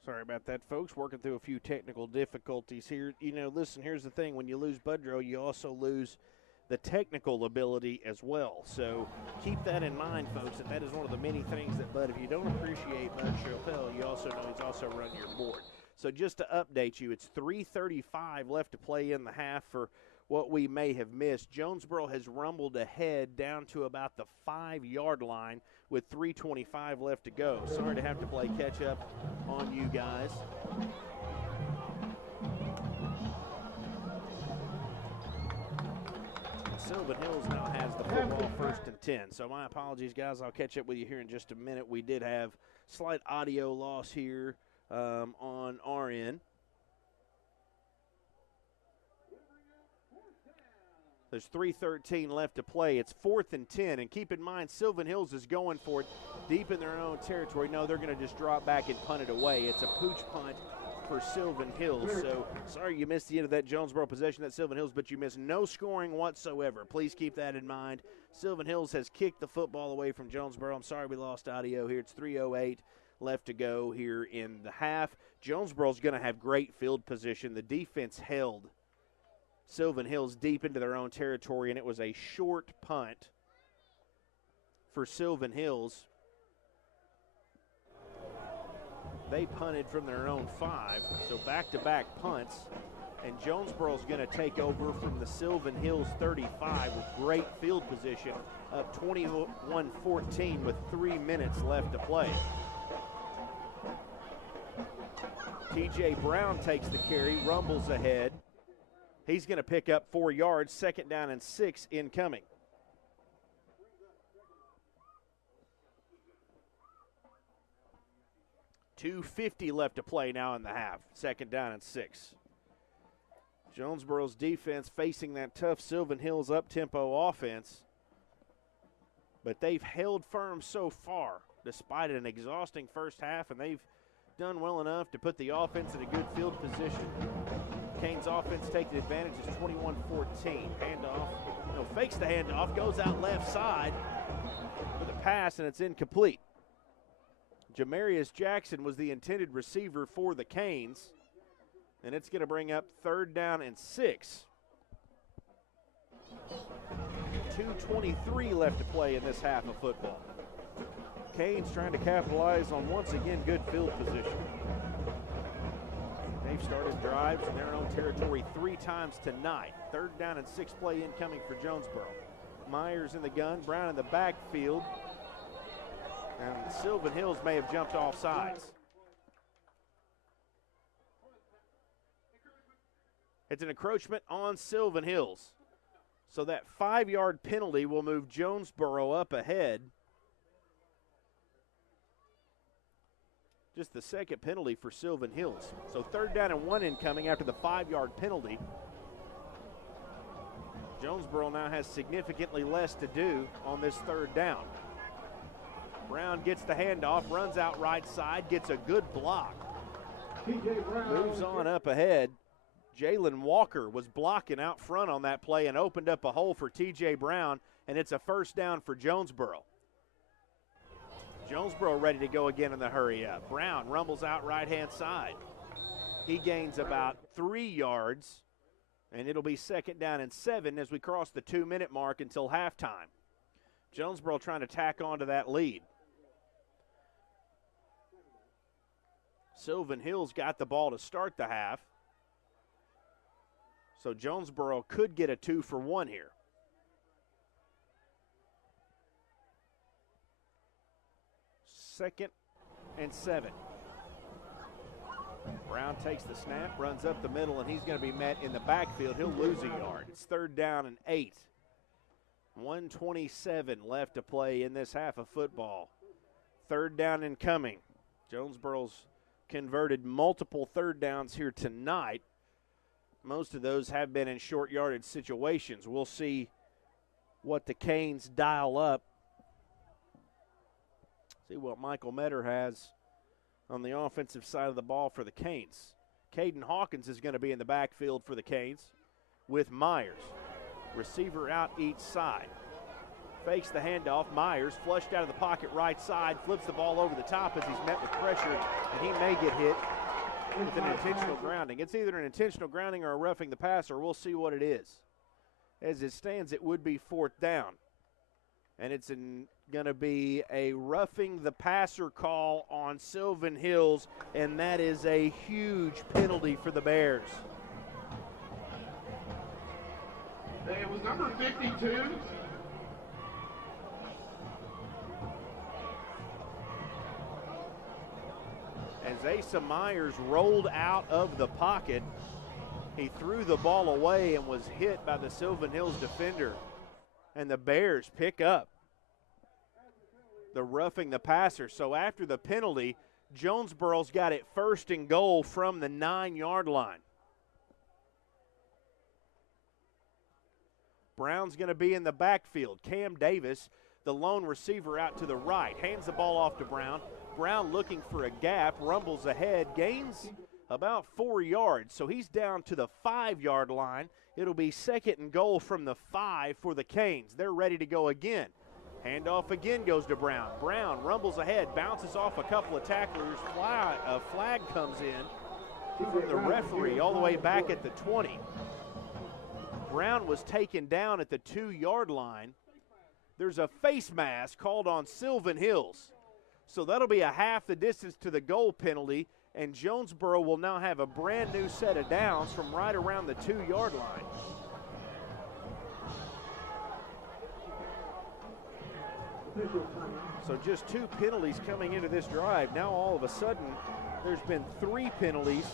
Sorry about that, folks. Working through a few technical difficulties here. You know, listen, here's the thing. When you lose Budrow, you also lose the technical ability as well. So keep that in mind, folks, and that is one of the many things that, Bud, if you don't appreciate Bud Chappelle, you also know he's also run your board. So just to update you, it's 3:35 left to play in the half for what we may have missed. Jonesboro has rumbled ahead down to about the 5-yard line with 3:25 left to go. Sorry to have to play catch-up on you guys. Silven Hills now has the football 1st and 10. So my apologies, guys. I'll catch up with you here in just a minute. We did have slight audio loss here on our end. There's 3:13 left to play. It's 4th and 10. And keep in mind, Silven Hills is going for it deep in their own territory. No, they're going to just drop back and punt it away. It's a pooch punt for Silven Hills. So sorry you missed the end of that Jonesboro possession at Silven Hills, but you missed no scoring whatsoever. Please keep that in mind. Silven Hills has kicked the football away from Jonesboro. I'm sorry we lost audio here. It's 3:08 left to go here in the half. Jonesboro's going to have great field position. The defense held Silven Hills deep into their own territory, and it was a short punt for Silven Hills. They punted from their own 5, so back-to-back punts, and Jonesboro's going to take over from the Silven Hills 35 with great field position, up 21-14 with 3 minutes left to play. T.J. Brown takes the carry, rumbles ahead. He's going to pick up 4 yards, 2nd down and 6 incoming. $2:50 left to play now in the half, 2nd down and 6. Jonesboro's defense facing that tough Silven Hills up-tempo offense, but they've held firm so far despite an exhausting first half, and they've done well enough to put the offense in a good field position. Canes offense taking advantage. It's 21-14. Handoff. Fakes the handoff, goes out left side with a pass, and it's incomplete. Jamarius Jackson was the intended receiver for the Canes, and it's going to bring up 3rd down and 6. 2:23 left to play in this half of football. Canes trying to capitalize on, once again, good field position. They've started drives in their own territory 3 times tonight. 3rd down and 6 play incoming for Jonesboro. Myers in the gun, Brown in the backfield. And Silven Hills may have jumped off sides. It's an encroachment on Silven Hills. So that 5-yard penalty will move Jonesboro up ahead. Just the 2nd penalty for Silven Hills. So 3rd down and 1 incoming after the 5-yard penalty. Jonesboro now has significantly less to do on this 3rd down. Brown gets the handoff, runs out right side, gets a good block. Moves on up ahead. Jalen Walker was blocking out front on that play and opened up a hole for T.J. Brown, and it's a 1st down for Jonesboro. Jonesboro ready to go again in the hurry up. Brown rumbles out right-hand side. He gains about 3 yards, and it'll be 2nd down and 7 as we cross the 2-minute mark until halftime. Jonesboro trying to tack on to that lead. Silven Hills got the ball to start the half, so Jonesboro could get a 2-for-1 here. Second and 7. Brown takes the snap, runs up the middle, and he's going to be met in the backfield. He'll lose a yard. It's 3rd down and 8. 1:27 left to play in this half of football. 3rd down incoming. Jonesboro's converted multiple 3rd downs here tonight. Most of those have been in short yardage situations. We'll see what the Canes dial up. See what Michael Metter has on the offensive side of the ball for the Canes. Caden Hawkins is going to be in the backfield for the Canes with Myers. Receiver out each side. fakes the handoff. Myers flushed out of the pocket right side, flips the ball over the top as he's met with pressure, and he may get hit with an intentional grounding. It's either an intentional grounding or a roughing the passer. We'll see what it is. As it stands, it would be 4th down. And it's going to be a roughing the passer call on Silven Hills, and that is a huge penalty for the Bears. It was number 52. As Asa Myers rolled out of the pocket, he threw the ball away and was hit by the Silven Hills defender. And the Bears pick up the roughing the passer. So after the penalty, Jonesboro's got it 1st and goal from the 9-yard line. Brown's going to be in the backfield. Cam Davis, the lone receiver, out to the right, hands the ball off to Brown. Brown looking for a gap, rumbles ahead, gains about 4 yards. So he's down to the 5-yard line. It'll be 2nd and goal from the 5 for the Canes. They're ready to go again. Handoff again goes to Brown. Brown rumbles ahead, bounces off a couple of tacklers. A flag comes in from the referee all the way back at the 20. Brown was taken down at the 2-yard line. There's a face mask called on Silven Hills. So that'll be a half the distance to the goal penalty, and Jonesboro will now have a brand new set of downs from right around the 2-yard line. So just 2 penalties coming into this drive. Now all of a sudden, there's been 3 penalties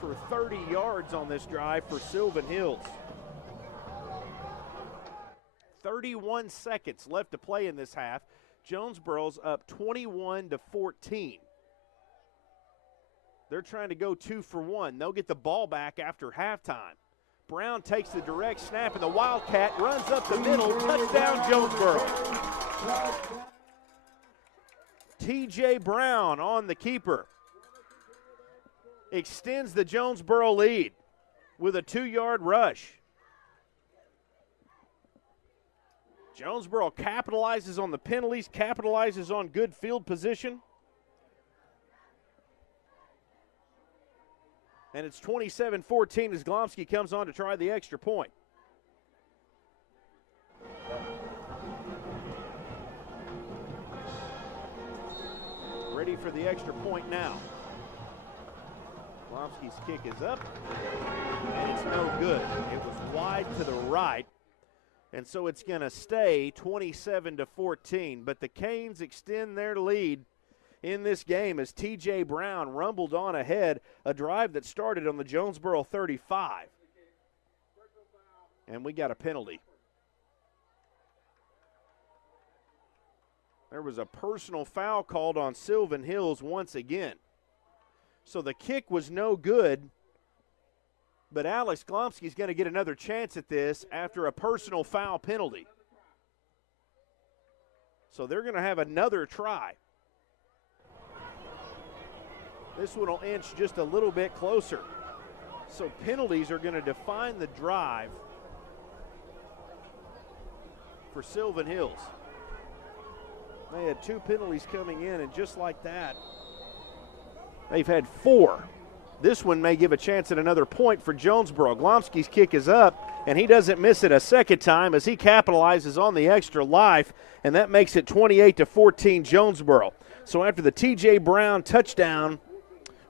for 30 yards on this drive for Silven Hills. 31 seconds left to play in this half. Jonesboro's up 21-14. They're trying to go 2 for 1. They'll get the ball back after halftime. Brown takes the direct snap, and the Wildcat runs up the middle. Touchdown, Jonesboro. T.J. Brown on the keeper. Extends the Jonesboro lead with a 2-yard rush. Jonesboro capitalizes on the penalties, capitalizes on good field position. And it's 27-14 as Glomsky comes on to try the extra point. Ready for the extra point now. Glomsky's kick is up, and it's no good. It was wide to the right, and so it's going to stay 27-14. But the Canes extend their lead in this game as T.J. Brown rumbled on ahead, a drive that started on the Jonesboro 35. And we got a penalty. There was a personal foul called on Silven Hills once again. So the kick was no good, but Alex Glomsky's going to get another chance at this after a personal foul penalty. So they're going to have another try. This one will inch just a little bit closer. So penalties are going to define the drive for Silven Hills. They had 2 penalties coming in, and just like that, they've had 4. This one may give a chance at another point for Jonesboro. Glomsky's kick is up, and he doesn't miss it a second time as he capitalizes on the extra life, and that makes it 28-14 Jonesboro. So after the T.J. Brown touchdown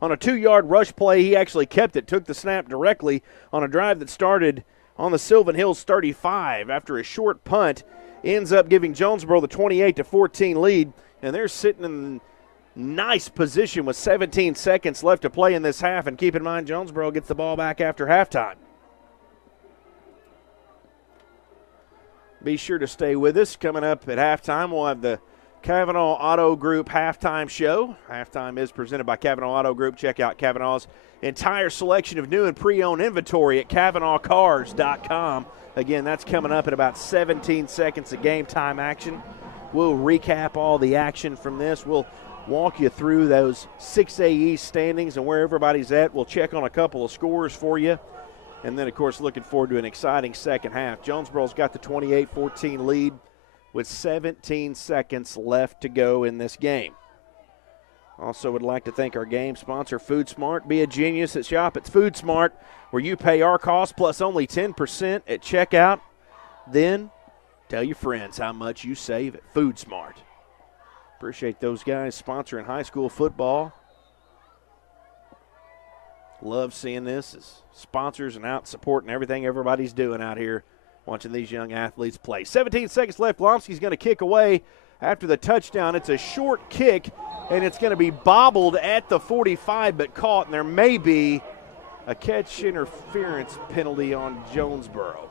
on a 2-yard rush play, he actually kept it, took the snap directly on a drive that started on the Silven Hills 35 after a short punt. Ends up giving Jonesboro the 28-14 lead, and they're sitting in nice position with 17 seconds left to play in this half. And keep in mind, Jonesboro gets the ball back after halftime. Be sure to stay with us. Coming up at halftime, we'll have the Cavanaugh Auto Group halftime show. Halftime is presented by Cavanaugh Auto Group. Check out Cavanaugh's entire selection of new and pre-owned inventory at CavanaughCars.com. Again, that's coming up in about 17 seconds of game time action. We'll recap all the action from this. We'll walk you through those 6A East standings and where everybody's at. We'll check on a couple of scores for you. And then, of course, looking forward to an exciting second half. Jonesboro's got the 28-14 lead. with 17 seconds left to go in this game. Also would like to thank our game sponsor, Food Smart. Be a genius at shop at Food Smart, where you pay our cost plus only 10% at checkout. Then tell your friends how much you save at Food Smart. Appreciate those guys sponsoring high school football. Love seeing this as sponsors and out supporting everything everybody's doing out here, watching these young athletes play. 17 seconds left. Lomsky's going to kick away after the touchdown. It's a short kick, and it's going to be bobbled at the 45 but caught, and there may be a catch interference penalty on Jonesboro.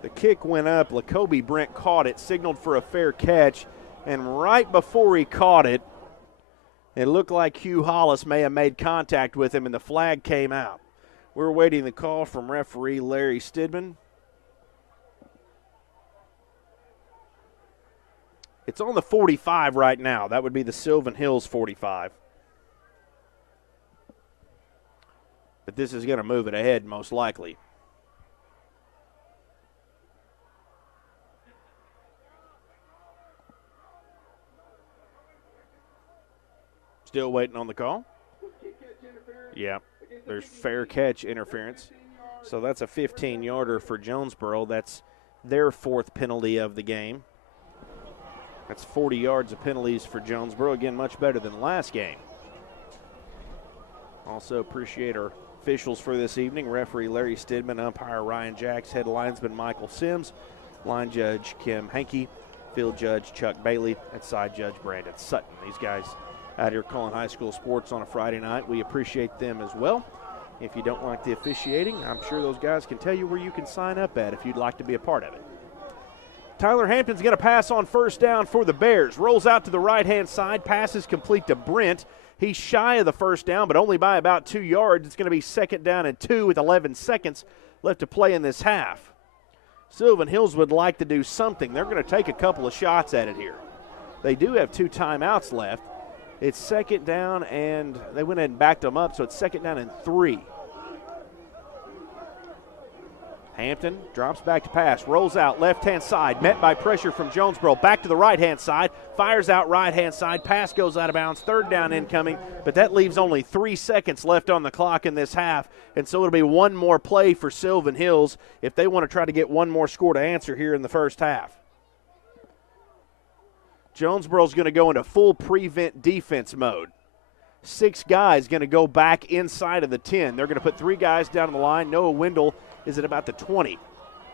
The kick went up. Lacoby Brent caught it, signaled for a fair catch, and right before he caught it, it looked like Hugh Hollis may have made contact with him, and the flag came out. We're waiting the call from referee Larry Stidman. It's on the 45 right now. That would be the Silven Hills 45. But this is going to move it ahead most likely. Still waiting on the call. Yeah, there's fair catch interference. So that's a 15-yarder for Jonesboro. That's their fourth penalty of the game. That's 40 yards of penalties for Jonesboro. Again, much better than last game. Also appreciate our officials for this evening. Referee Larry Stidman, umpire Ryan Jacks, head linesman Michael Sims, line judge Kim Hankey, field judge Chuck Bailey, and side judge Brandon Sutton. These guys out here calling high school sports on a Friday night. We appreciate them as well. If you don't like the officiating, I'm sure those guys can tell you where you can sign up at if you'd like to be a part of it. Tyler Hampton's going to pass on first down for the Bears. Rolls out to the right-hand side. Pass is complete to Brent. He's shy of the first down, but only by about 2 yards. It's going to be second down and 2 with 11 seconds left to play in this half. Silven Hills would like to do something. They're going to take a couple of shots at it here. They do have 2 timeouts left. It's second down, and they went ahead and backed them up, so it's second down and 3. Hampton drops back to pass, rolls out left-hand side, met by pressure from Jonesboro. Back to the right-hand side, fires out right-hand side, pass goes out of bounds, third down incoming, but that leaves only 3 seconds left on the clock in this half, and so it'll be one more play for Silven Hills if they want to try to get one more score to answer here in the first half. Jonesboro's going to go into full prevent defense mode. 6 guys going to go back inside of the 10. They're going to put 3 guys down the line. Noah Wendell is at about the 20.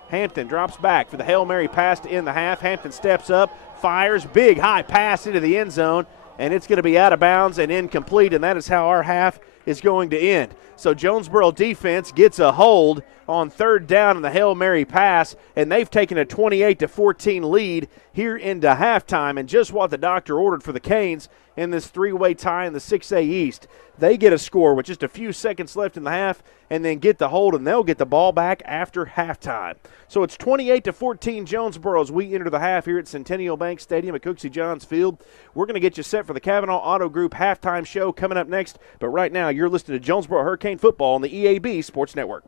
Hampton drops back for the Hail Mary pass to end the half. Hampton steps up, fires, big high pass into the end zone, and it's going to be out of bounds and incomplete, and that is how our half is going to end. So Jonesboro defense gets a hold on third down in the Hail Mary pass, and they've taken a 28-14 lead here into halftime, and just what the doctor ordered for the Canes in this 3-way tie in the 6A East. They get a score with just a few seconds left in the half and then get the hold, and they'll get the ball back after halftime. So it's 28-14 Jonesboro as we enter the half here at Centennial Bank Stadium at Cooksey Johns Field. We're going to get you set for the Cavanaugh Auto Group halftime show coming up next, but right now you're listening to Jonesboro Hurricane Football on the EAB Sports Network.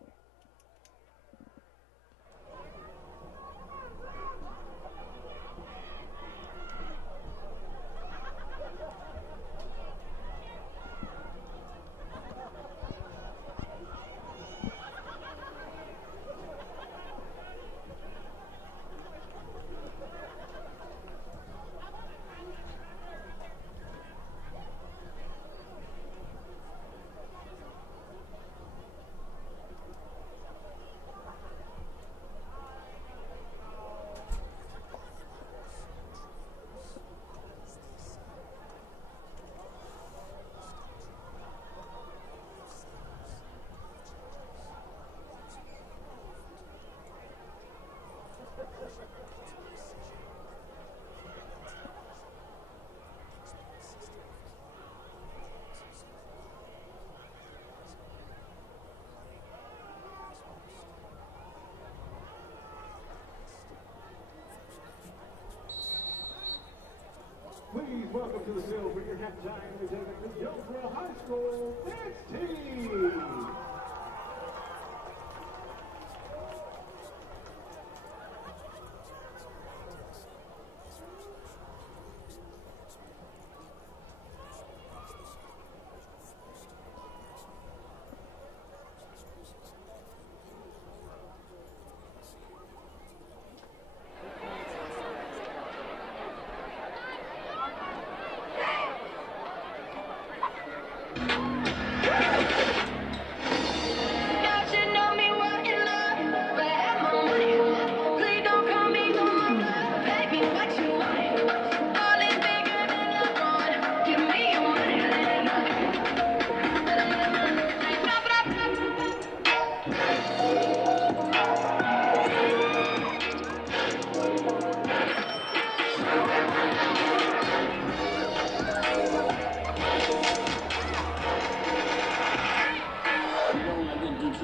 Please welcome to the field for your halftime entertainment, the Jonesboro High School dance team.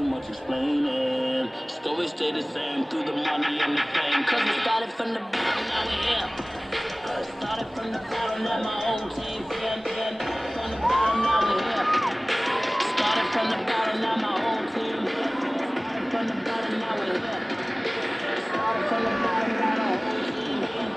too much explaining. Story stay the same through the money and the fame. Cause we started from the bottom, now we're here. Started from the bottom, now my whole team here. From the bottom, now we're here. Started from the bottom, now my whole team here. Started from the bottom, now we're here. Started from the bottom, now the whole team here.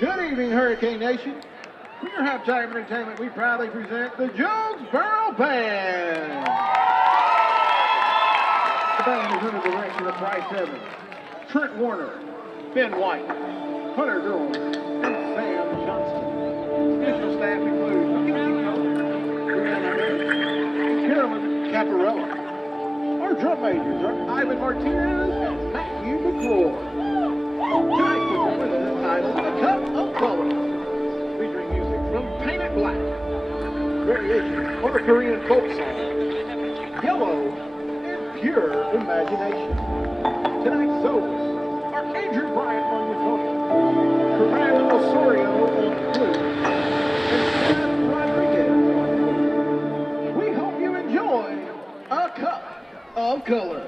Good evening, Hurricane Nation. For your halftime entertainment, we proudly present the Jonesboro Band. The band is under the direction of Bryce Evans, Trent Warner, Ben White, Hunter Durham, and Sam Johnston. Additional staff includes Brianna Harris, and Carolyn Caparella. Our drum majors are Ivan Martinez and Matthew McClure. Tonight's performance is entitled A Cup of Color, featuring music from Painted Black, variations on a Korean folk song, Yellow, and Pure Imagination. Tonight's soloists are Andrew Bryant on euphonium, Corinne Osorio on flute, and Seth Rodriguez. We hope you enjoy A Cup of Color.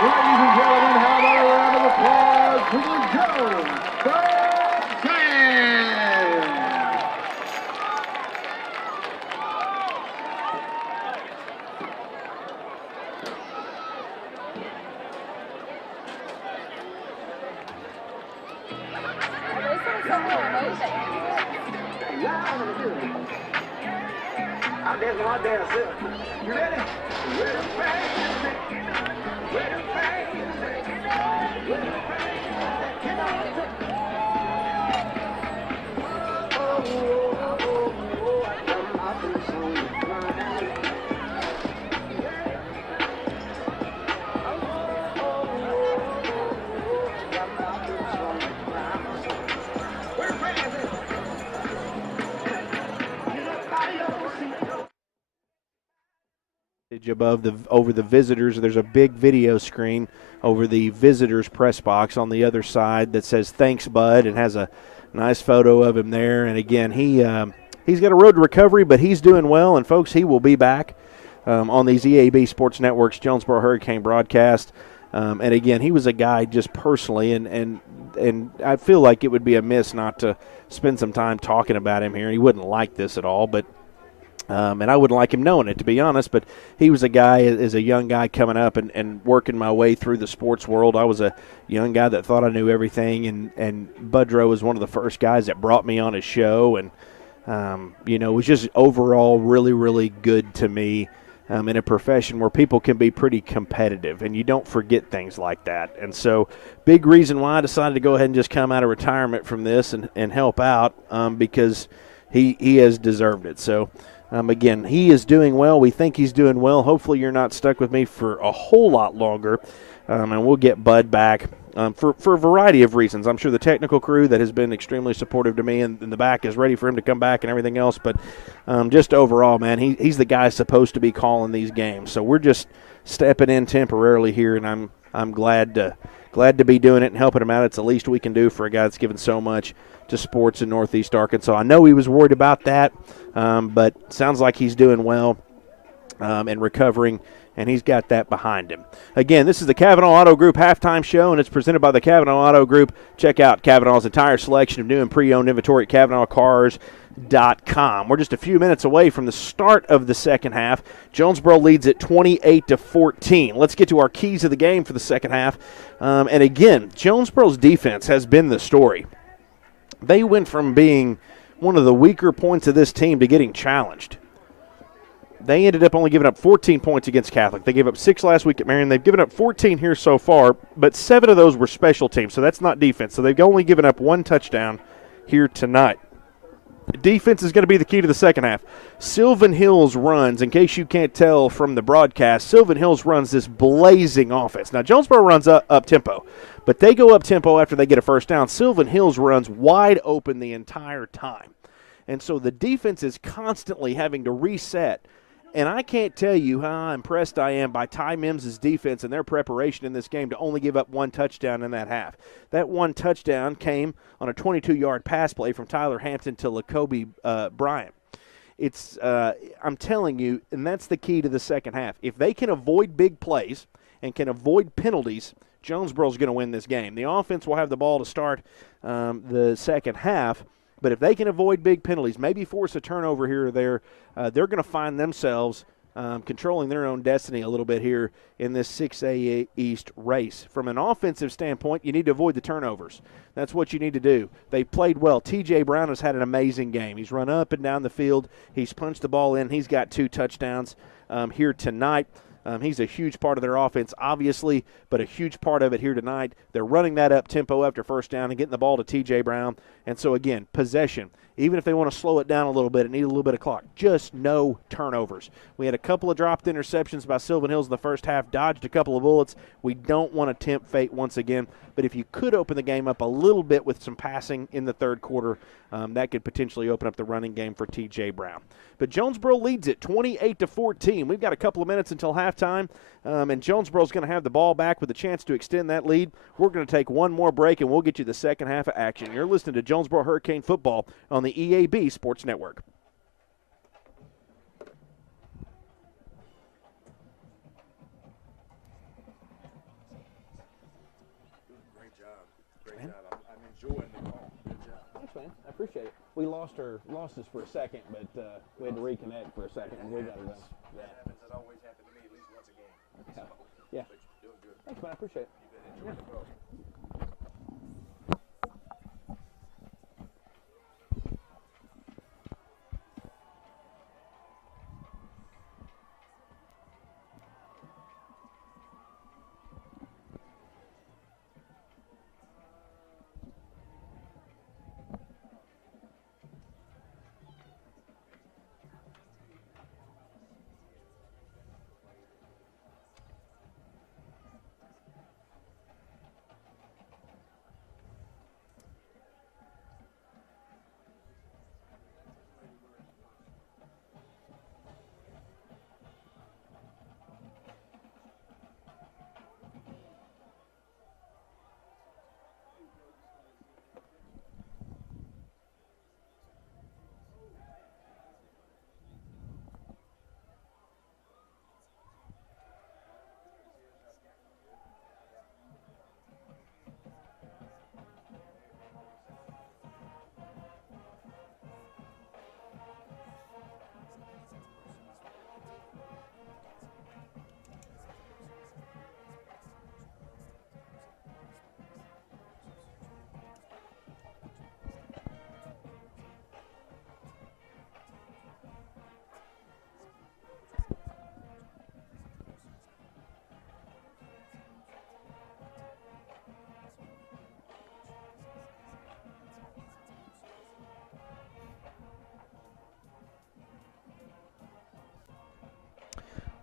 Ladies and gentlemen, how about a round of applause for the Jonesboro fans? I'm dancing my damn self. You ready? Ready, over the visitors. There's a big video screen over the visitors press box on the other side that says "Thanks, Bud," and has a nice photo of him there. And again, he's got a road to recovery, but he's doing well. And folks, he will be back on these EAB Sports Network's Jonesboro Hurricane broadcast. And again, he was a guy just personally, and I feel like it would be amiss not to spend some time talking about him here. He wouldn't like this at all, but. And I wouldn't like him knowing it, to be honest, but he was a guy, as a young guy coming up and working my way through the sports world. I was a young guy that thought I knew everything, and Budrow was one of the first guys that brought me on his show, and, was just overall really, really good to me in a profession where people can be pretty competitive, and you don't forget things like that. And so big reason why I decided to go ahead and just come out of retirement from this and help out because he has deserved it. So, again, he is doing well. We think he's doing well. Hopefully you're not stuck with me for a whole lot longer, and we'll get Bud back for a variety of reasons. I'm sure the technical crew that has been extremely supportive to me in the back is ready for him to come back and everything else. But just overall, man, he's the guy supposed to be calling these games. So we're just stepping in temporarily here, and I'm glad to be doing it and helping him out. It's the least we can do for a guy that's given so much to sports in Northeast Arkansas. I know he was worried about that, but sounds like he's doing well and recovering, and he's got that behind him. Again, this is the Cavanaugh Auto Group halftime show, and it's presented by the Cavanaugh Auto Group. Check out Cavanaugh's entire selection of new and pre-owned inventory at Cavanaugh Cars, We're just a few minutes away from the start of the second half. Jonesboro leads at 28-14. Let's get to our keys of the game for the second half. And again, Jonesboro's defense has been the story. They went from being one of the weaker points of this team to getting challenged. They ended up only giving up 14 points against Catholic. They gave up 6 last week at Marion. They've given up 14 here so far, but 7 of those were special teams, so that's not defense. So they've only given up 1 touchdown here tonight. Defense is going to be the key to the second half. Silven Hills runs, in case you can't tell from the broadcast, Silven Hills runs this blazing offense. Now, Jonesboro runs up-tempo, but they go up-tempo after they get a first down. Silven Hills runs wide open the entire time. And so the defense is constantly having to reset. And I can't tell you how impressed I am by Ty Mims' defense and their preparation in this game to only give up 1 touchdown in that half. That 1 touchdown came on a 22-yard pass play from Tyler Hampton to Lacoby Bryant. I'm telling you, and that's the key to the second half. If they can avoid big plays and can avoid penalties, Jonesboro's going to win this game. The offense will have the ball to start the second half. But if they can avoid big penalties, maybe force a turnover here or there, they're going to find themselves controlling their own destiny a little bit here in this 6A East race. From an offensive standpoint, you need to avoid the turnovers. That's what you need to do. They played well. T.J. Brown has had an amazing game. He's run up and down the field. He's punched the ball in. He's got 2 touchdowns here tonight. He's a huge part of their offense, obviously, but a huge part of it here tonight. They're running that up tempo after first down and getting the ball to T.J. Brown. And so, again, possession. Even if they want to slow it down a little bit, it needs a little bit of clock. Just no turnovers. We had a couple of dropped interceptions by Silven Hills in the first half, dodged a couple of bullets. We don't want to tempt fate once again. But if you could open the game up a little bit with some passing in the third quarter, that could potentially open up the running game for T.J. Brown. But Jonesboro leads it 28-14. We've got a couple of minutes until halftime, and Jonesboro's going to have the ball back with a chance to extend that lead. We're going to take one more break, and we'll get you the second half of action. You're listening to Jonesboro Hurricane Football on the EAB Sports Network. Great job. I'm enjoying the call. Good job. Thanks, man. I appreciate it. We lost us for a second, but we had to reconnect for a second, and we got it done. That happens. That always happened to me at least once a game. So, Yeah. doing good. Thanks, man. I appreciate it. You bet. Enjoy the call.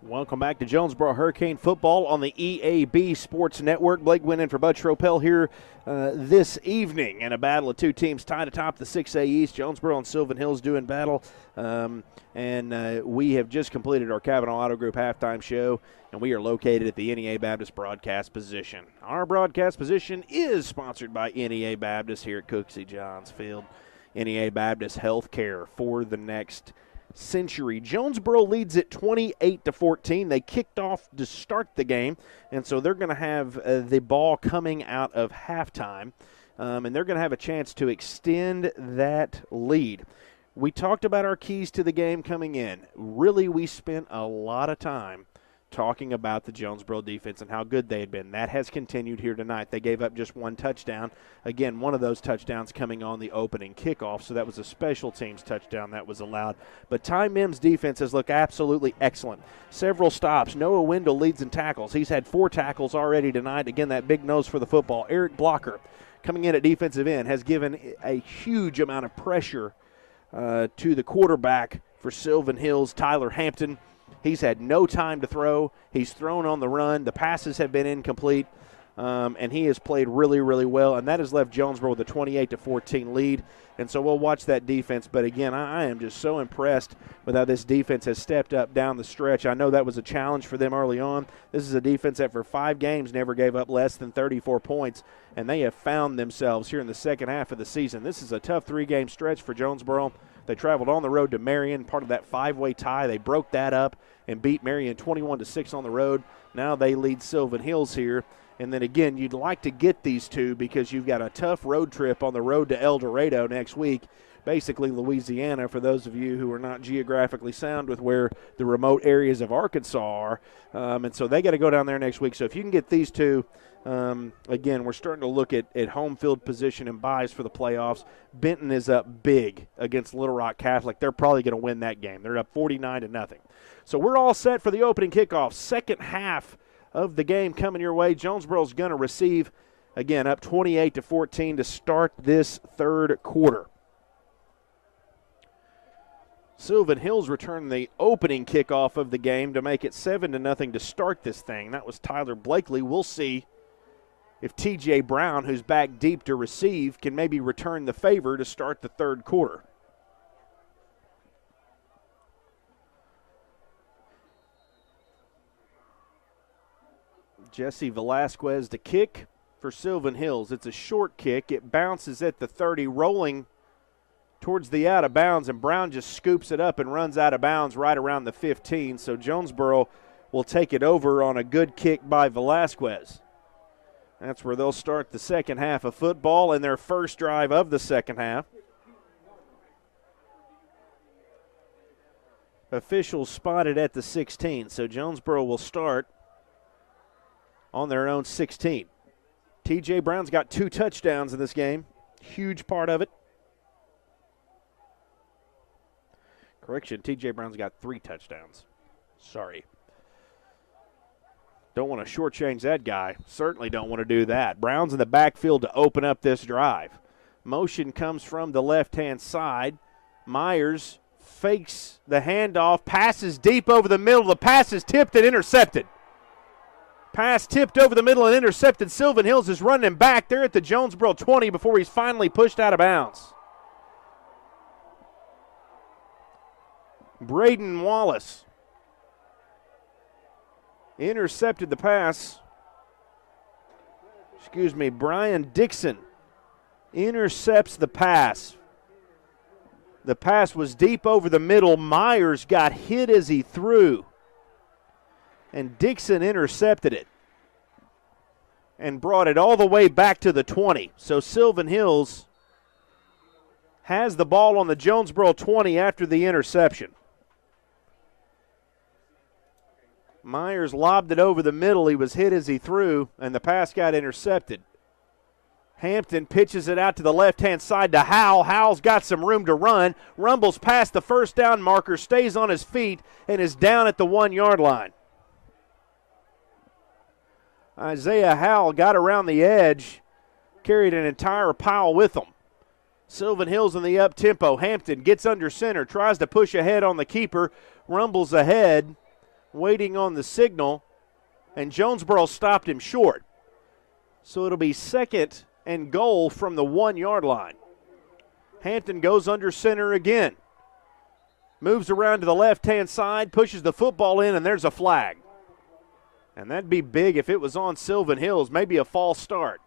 Welcome back to Jonesboro Hurricane Football on the EAB Sports Network. Blake went in for Bud Tropel here this evening in a battle of 2 teams tied atop the 6A East. Jonesboro and Silven Hills doing battle. And we have just completed our Cavanaugh Auto Group halftime show, and we are located at the NEA Baptist broadcast position. Our broadcast position is sponsored by NEA Baptist here at Cooksey Johns Field. NEA Baptist Healthcare for the next century. Jonesboro leads it 28-14. They kicked off to start the game, and so they're going to have the ball coming out of halftime, and they're going to have a chance to extend that lead. we talked about our keys to the game coming in. Really, we spent a lot of time talking about the Jonesboro defense and how good they had been. That has continued here tonight. They gave up just one touchdown. Again, one of those touchdowns coming on the opening kickoff, so that was a special teams touchdown that was allowed. But Ty Mims' defense has looked absolutely excellent. Several stops. Noah Wendell leads in tackles. He's had 4 tackles already tonight. Again, that big nose for the football. Eric Blocker, coming in at defensive end, has given a huge amount of pressure to the quarterback for Silven Hills, Tyler Hampton. He's had no time to throw. He's thrown on the run. The passes have been incomplete, and he has played really, really well, and that has left Jonesboro with a 28-14 lead. And so we'll watch that defense. But, again, I am just so impressed with how this defense has stepped up down the stretch. I know that was a challenge for them early on. This is a defense that for 5 games never gave up less than 34 points, and they have found themselves here in the second half of the season. This is a tough 3-game stretch for Jonesboro. They traveled on the road to Marion, part of that 5-way tie. They broke that up and beat Marion 21-6 on the road. Now they lead Silven Hills here. And then again, you'd like to get these two because you've got a tough road trip on the road to El Dorado next week, basically Louisiana, for those of you who are not geographically sound with where the remote areas of Arkansas are. And so they got to go down there next week. So if you can get these two, again, we're starting to look at home field position and buys for the playoffs. Benton is up big against Little Rock Catholic. They're probably going to win that game. They're up 49-0. So we're all set for the opening kickoff. Second half of the game coming your way. Jonesboro's going to receive, again, up 28-14 to start this third quarter. Silven Hills returned the opening kickoff of the game to make it 7-0 to start this thing. That was Tyler Blakely. We'll see if T.J. Brown, who's back deep to receive, can maybe return the favor to start the third quarter. Jesse Velasquez to kick for Silven Hills. It's a short kick. It bounces at the 30, rolling towards the out of bounds, and Brown just scoops it up and runs out of bounds right around the 15. So Jonesboro will take it over on a good kick by Velasquez. That's where they'll start the second half of football and their first drive of the second half. Officials spotted at the 16, so Jonesboro will start on their own 16. T.J. Brown's got 2 touchdowns in this game. Huge part of it. Correction, T.J. Brown's got 3 touchdowns. Sorry. Don't want to shortchange that guy. Certainly don't want to do that. Brown's in the backfield to open up this drive. Motion comes from the left-hand side. Myers fakes the handoff, passes deep over the middle. The pass is tipped and intercepted. Pass tipped over the middle and intercepted. Silven Hills is running back there at the Jonesboro 20 before he's finally pushed out of bounds. Braden Wallace intercepted the pass. Brian Dixon intercepts the pass. The pass was deep over the middle. Myers got hit as he threw, and Dixon intercepted it and brought it all the way back to the 20. So Silven Hills has the ball on the Jonesboro 20 after the interception. Myers lobbed it over the middle. He was hit as he threw, and the pass got intercepted. Hampton pitches it out to the left-hand side to Howell. Howell's got some room to run. Rumbles past the first down marker, stays on his feet, and is down at the 1-yard line. Isaiah Howell got around the edge, carried an entire pile with him. Silven Hills in the up-tempo. Hampton gets under center, tries to push ahead on the keeper, rumbles ahead, waiting on the signal, and Jonesboro stopped him short. So it'll be 2nd and goal from the 1-yard line. Hampton goes under center again. Moves around to the left-hand side, pushes the football in, and there's a flag. And that'd be big if it was on Silven Hills, maybe a false start.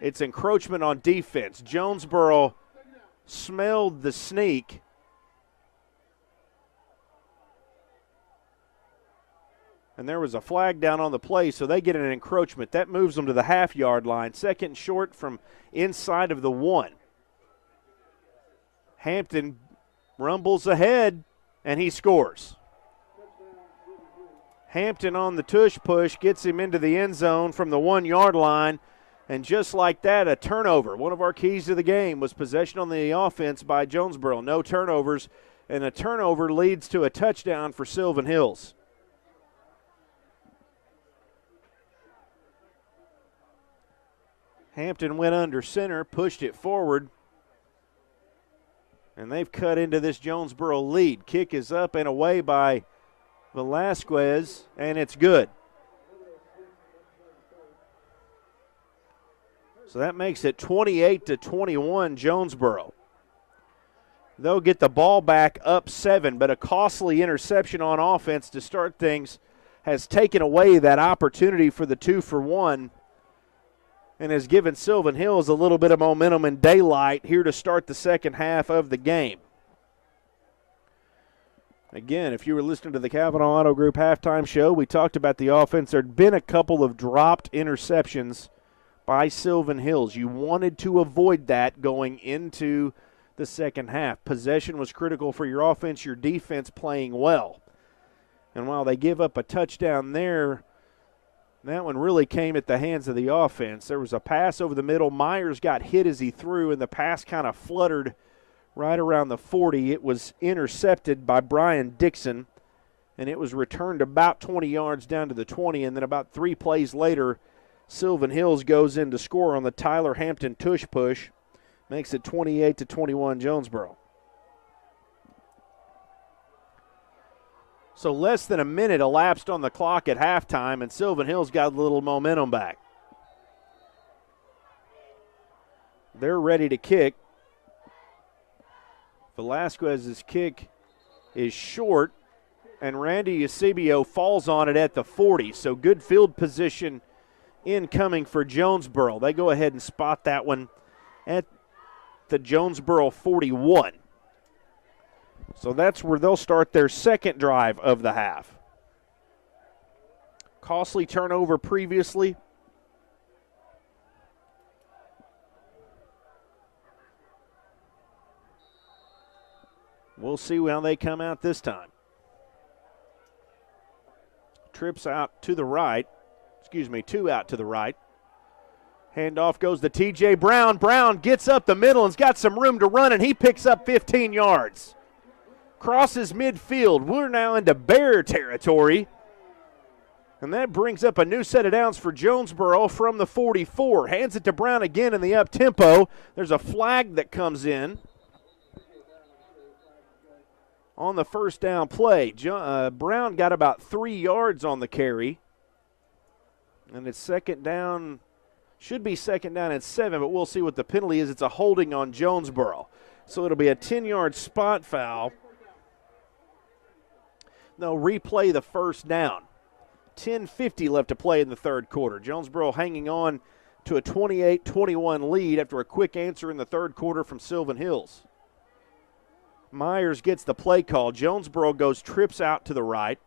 It's encroachment on defense. Jonesboro smelled the sneak. And there was a flag down on the play, so they get an encroachment. That moves them to the half-yard line. Second and short from inside of the 1. Hampton rumbles ahead, and he scores. Hampton on the tush push gets him into the end zone from the 1-yard line. And just like that, a turnover. One of our keys to the game was possession on the offense by Jonesboro. No turnovers, and a turnover leads to a touchdown for Silven Hills. Hampton went under center, pushed it forward, and they've cut into this Jonesboro lead. Kick is up and away by Velasquez, and it's good. So that makes it 28-21 Jonesboro. They'll get the ball back up 7, but a costly interception on offense to start things has taken away that opportunity for the 2-for-1 and has given Silven Hills a little bit of momentum and daylight here to start the second half of the game. Again, if you were listening to the Cavanaugh Auto Group halftime show, we talked about the offense. There had been a couple of dropped interceptions by Silven Hills. You wanted to avoid that going into the second half. Possession was critical for your offense, your defense playing well. And while they give up a touchdown there, that one really came at the hands of the offense. There was a pass over the middle. Myers got hit as he threw, and the pass kind of fluttered right around the 40. It was intercepted by Brian Dixon, and it was returned about 20 yards down to the 20, and then about 3 plays later, Silven Hills goes in to score on the Tyler Hampton tush push. Makes it 28-21 Jonesboro. So less than a minute elapsed on the clock at halftime, and Silven Hills got a little momentum back. They're ready to kick. Velasquez's kick is short, and Randy Eusebio falls on it at the 40. So good field position incoming for Jonesboro. They go ahead and spot that one at the Jonesboro 41. So that's where they'll start their second drive of the half. Costly turnover previously. We'll see how they come out this time. Trips out to the right. Two out to the right. Handoff goes to T.J. Brown. Brown gets up the middle and's got some room to run, and he picks up 15 yards. Crosses midfield. We're now into Bear territory. And that brings up a new set of downs for Jonesboro from the 44. Hands it to Brown again in the up-tempo. There's a flag that comes in on the first down play. Brown got about 3 yards on the carry. And it's second down. Should be second down at 7, but we'll see what the penalty is. It's a holding on Jonesboro. So it'll be a 10-yard spot foul. They'll replay the first down. 10:50 left to play in the third quarter. Jonesboro hanging on to a 28-21 lead after a quick answer in the third quarter from Silven Hills. Myers gets the play call. Jonesboro trips out to the right.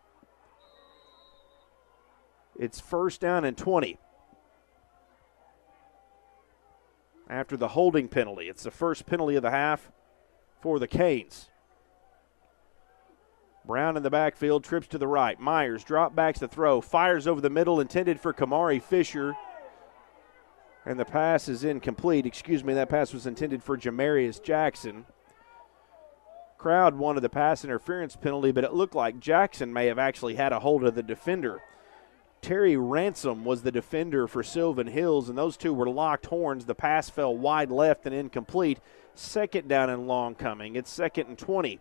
It's first down and 20. After the holding penalty. It's the first penalty of the half for the Canes. Brown in the backfield, trips to the right. Myers drop backs the throw, fires over the middle, intended for Kamari Fisher. And the pass is incomplete. That pass was intended for Jamarius Jackson. Crowd wanted the pass interference penalty, but it looked like Jackson may have actually had a hold of the defender. Terry Ransom was the defender for Silven Hills, and those two were locked horns. The pass fell wide left and incomplete. Second down and long coming. It's second and 20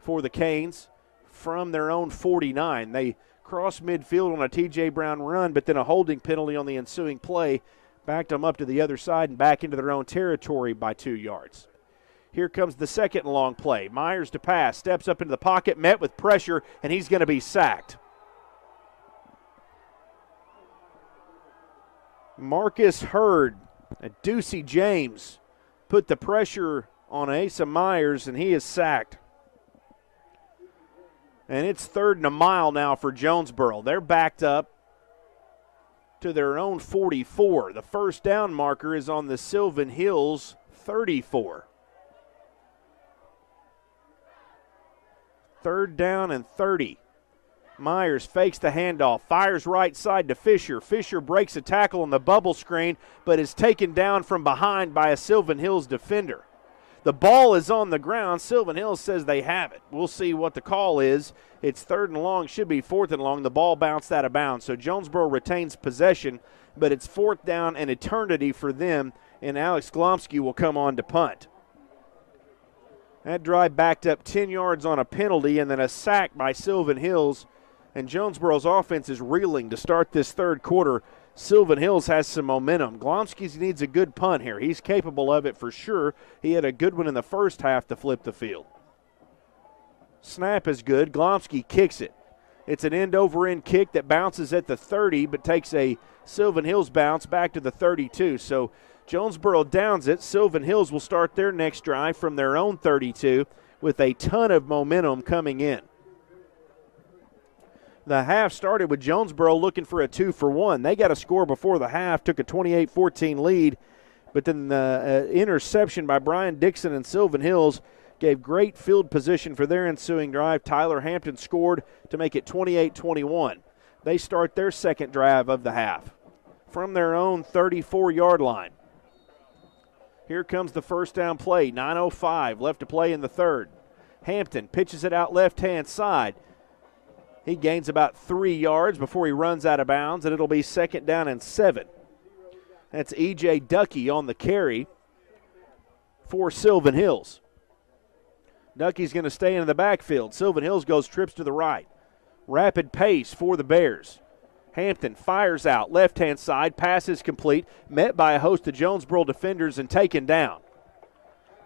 for the Canes from their own 49. They cross midfield on a T.J. Brown run, but then a holding penalty on the ensuing play backed them up to the other side and back into their own territory by 2 yards. Here comes the second long play. Myers to pass, steps up into the pocket, met with pressure, and he's going to be sacked. Marcus Hurd and Ducey James put the pressure on Asa Myers, and he is sacked. And it's 3rd and a mile now for Jonesboro. They're backed up to their own 44. The first down marker is on the Silven Hills 34. 3rd down and 30. Myers fakes the handoff, fires right side to Fisher. Fisher breaks a tackle on the bubble screen, but is taken down from behind by a Silven Hills defender. The ball is on the ground. Silven Hills says they have it. We'll see what the call is. It's 3rd and long, should be 4th and long. The ball bounced out of bounds. So Jonesboro retains possession, but it's 4th down and eternity for them, and Alex Glomsky will come on to punt. That drive backed up 10 yards on a penalty and then a sack by Silven Hills, and Jonesboro's offense is reeling to start this 3rd quarter. Silven Hills has some momentum. Glomsky needs a good punt here. He's capable of it for sure. He had a good one in the first half to flip the field. Snap is good. Glomsky kicks it. It's an end-over-end kick that bounces at the 30 but takes a Silven Hills bounce back to the 32. So Jonesboro downs it. Silven Hills will start their next drive from their own 32 with a ton of momentum coming in. The half started with Jonesboro looking for a 2-for-1. They got a score before the half, took a 28-14 lead, but then the interception by Brian Dixon and Silven Hills gave great field position for their ensuing drive. Tyler Hampton scored to make it 28-21. They start their second drive of the half from their own 34-yard line. Here comes the first down play, 9:05 left to play in the 3rd. Hampton pitches it out left-hand side. He gains about 3 yards before he runs out of bounds, and it'll be 2nd down and 7. That's E.J. Ducky on the carry for Silven Hills. Ducky's going to stay in the backfield. Silven Hills goes trips to the right. Rapid pace for the Bears. Hampton fires out left-hand side. Pass is complete, met by a host of Jonesboro defenders and taken down.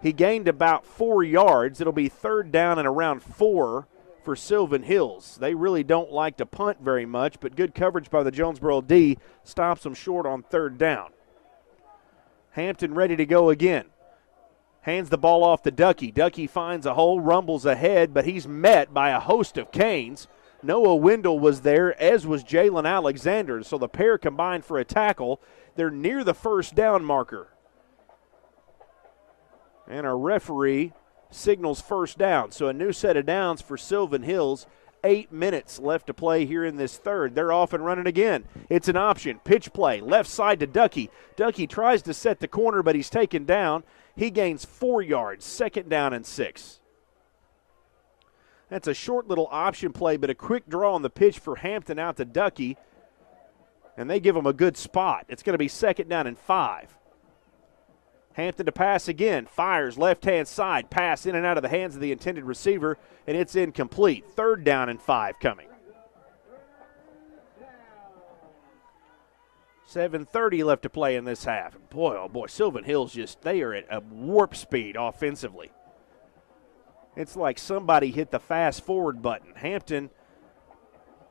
He gained about 4 yards. It'll be 3rd down and around 4 for Silven Hills. They really don't like to punt very much, but good coverage by the Jonesboro D stops them short on 3rd down. Hampton ready to go again. Hands the ball off to Ducky. Ducky finds a hole, rumbles ahead, but he's met by a host of Canes. Noah Wendell was there, as was Jalen Alexander, so the pair combined for a tackle. They're near the first down marker. And our referee signals first down. So a new set of downs for Silven Hills. 8 minutes left to play here in this 3rd. They're off and running again. It's an option. Pitch play. Left side to Ducky. Ducky tries to set the corner, but he's taken down. He gains 4 yards. 2nd down and 6. That's a short little option play, but a quick draw on the pitch for Hampton out to Ducky. And they give him a good spot. It's going to be 2nd down and 5. Hampton to pass again, fires left-hand side, pass in and out of the hands of the intended receiver, and it's incomplete. 3rd down and 5 coming. 7:30 left to play in this half. Boy, oh boy, Silven Hills they are at a warp speed offensively. It's like somebody hit the fast-forward button. Hampton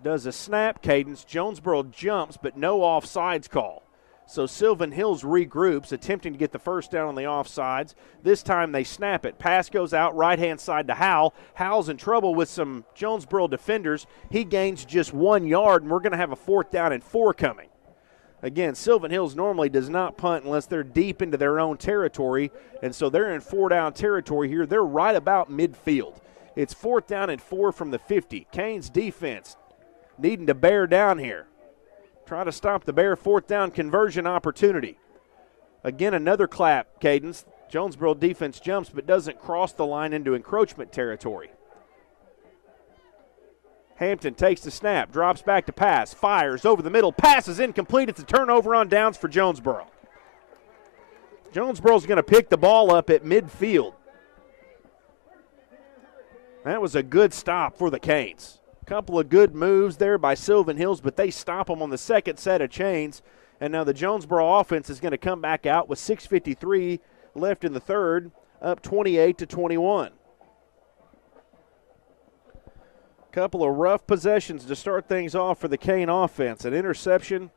does a snap cadence. Jonesboro jumps, but no offsides call. So Silven Hills regroups, attempting to get the first down on the offsides. This time they snap it. Pass goes out right-hand side to Howell. Howell's in trouble with some Jonesboro defenders. He gains just 1 yard, and we're going to have a 4th down and 4 coming. Again, Silven Hills normally does not punt unless they're deep into their own territory, and so they're in 4-down territory here. They're right about midfield. It's 4th down and 4 from the 50. Canes defense needing to bear down here. Try to stop the Bear 4th down conversion opportunity. Again, another clap cadence. Jonesboro defense jumps but doesn't cross the line into encroachment territory. Hampton takes the snap, drops back to pass, fires over the middle, pass is incomplete. It's a turnover on downs for Jonesboro. Jonesboro's going to pick the ball up at midfield. That was a good stop for the Canes. Couple of good moves there by Silven Hills, but they stop them on the second set of chains. And now the Jonesboro offense is going to come back out with 6:53 left in the 3rd, up 28-21. Couple of rough possessions to start things off for the Cane offense. An interception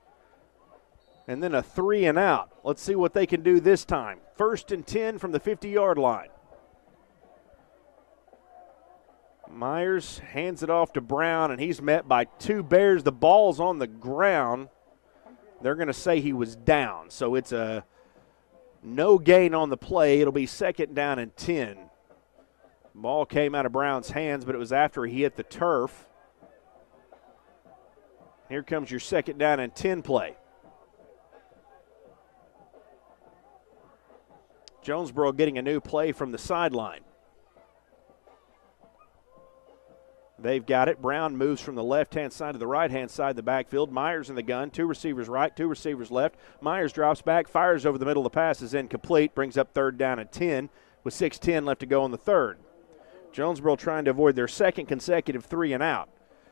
and then a 3 and out. Let's see what they can do this time. 1st and 10 from the 50-yard line. Myers hands it off to Brown, and he's met by two Bears. The ball's on the ground. They're going to say he was down, so it's a no gain on the play. It'll be 2nd down and 10. Ball came out of Brown's hands, but it was after he hit the turf. Here comes your 2nd down and 10 play. Jonesboro getting a new play from the sideline. They've got it. Brown moves from the left-hand side to the right-hand side of the backfield. Myers in the gun. 2 receivers right, 2 receivers left. Myers drops back, fires over the middle. The pass is incomplete. Brings up 3rd down and 10 with 6:10 left to go in the 3rd. Jonesboro trying to avoid their 2nd consecutive 3-and-out.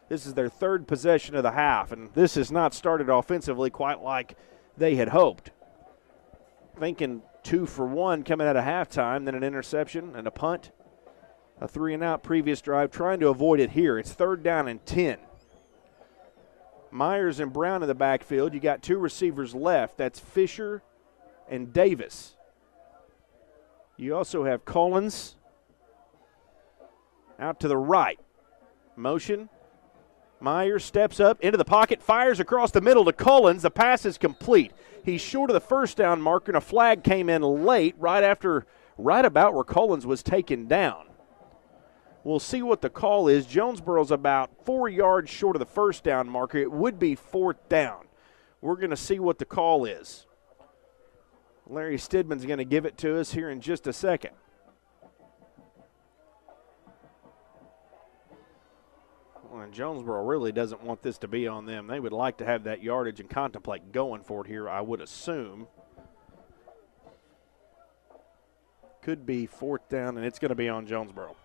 This is their 3rd possession of the half, and this has not started offensively quite like they had hoped. Thinking 2 for 1 coming out of halftime, then an interception and a punt. A 3-and-out previous drive, trying to avoid it here. It's 3rd down and 10. Myers and Brown in the backfield. You got 2 receivers left. That's Fisher and Davis. You also have Collins out to the right. Motion. Myers steps up into the pocket, fires across the middle to Collins. The pass is complete. He's short of the 1st down marker, and a flag came in late right about where Collins was taken down. We'll see what the call is. Jonesboro's about 4 yards short of the 1st down marker. It would be 4th down. We're going to see what the call is. Larry Stidman's going to give it to us here in just a second. And Jonesboro really doesn't want this to be on them. They would like to have that yardage and contemplate going for it here, I would assume. Could be 4th down, and it's going to be on Jonesboro.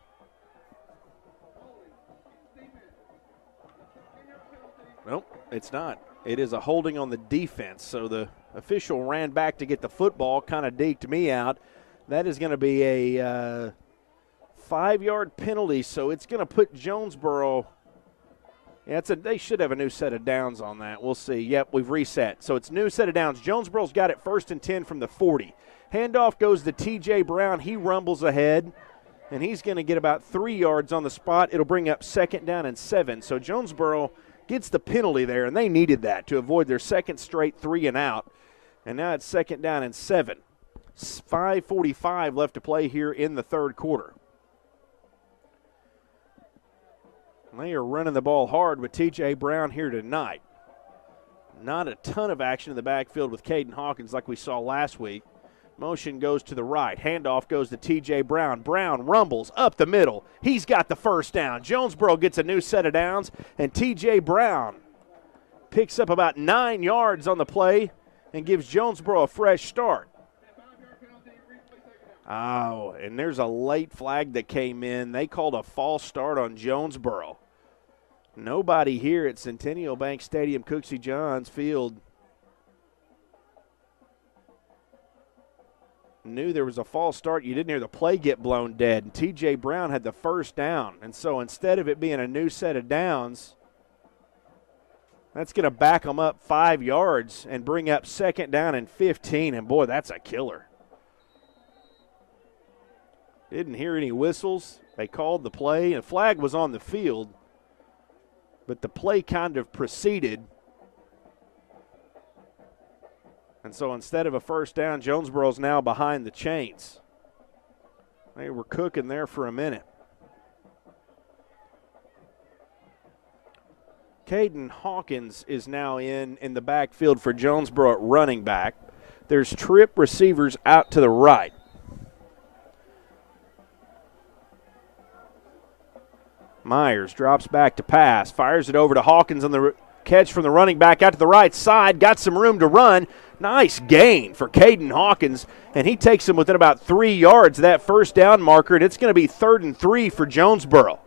Nope, it's not. It is a holding on the defense. So the official ran back to get the football, kind of deked me out. That is going to be a 5-yard penalty, so it's going to put Jonesboro. Yeah, they should have a new set of downs on that. We'll see. Yep, we've reset. So it's new set of downs. Jonesboro's got it 1st and 10 from the 40. Handoff goes to T.J. Brown. He rumbles ahead, and he's going to get about 3 yards on the spot. It'll bring up 2nd down and 7. So Jonesboro gets the penalty there, and they needed that to avoid their 2nd straight 3-and-out. And now it's 2nd down and 7. 5:45 left to play here in the 3rd quarter. They are running the ball hard with T.J. Brown here tonight. Not a ton of action in the backfield with Caden Hawkins like we saw last week. Motion goes to the right. Handoff goes to T.J. Brown. Brown rumbles up the middle. He's got the 1st down. Jonesboro gets a new set of downs, and T.J. Brown picks up about 9 yards on the play and gives Jonesboro a fresh start. Oh, and there's a late flag that came in. They called a false start on Jonesboro. Nobody here at Centennial Bank Stadium, Cooksey Johns Field, knew there was a false start. You didn't hear the play get blown dead. And T.J. Brown had the 1st down. And so instead of it being a new set of downs, that's going to back them up 5 yards and bring up 2nd down and 15. And, boy, that's a killer. Didn't hear any whistles. They called the play. A flag was on the field, but the play kind of proceeded. And so instead of a 1st down, Jonesboro's now behind the chains. They were cooking there for a minute. Caden Hawkins is now in the backfield for Jonesboro at running back. There's trip receivers out to the right. Myers drops back to pass, fires it over to Hawkins on the catch from the running back out to the right side. Got some room to run. Nice gain for Caden Hawkins, and he takes him within about 3 yards of that 1st down marker, and it's going to be 3rd and 3 for Jonesboro.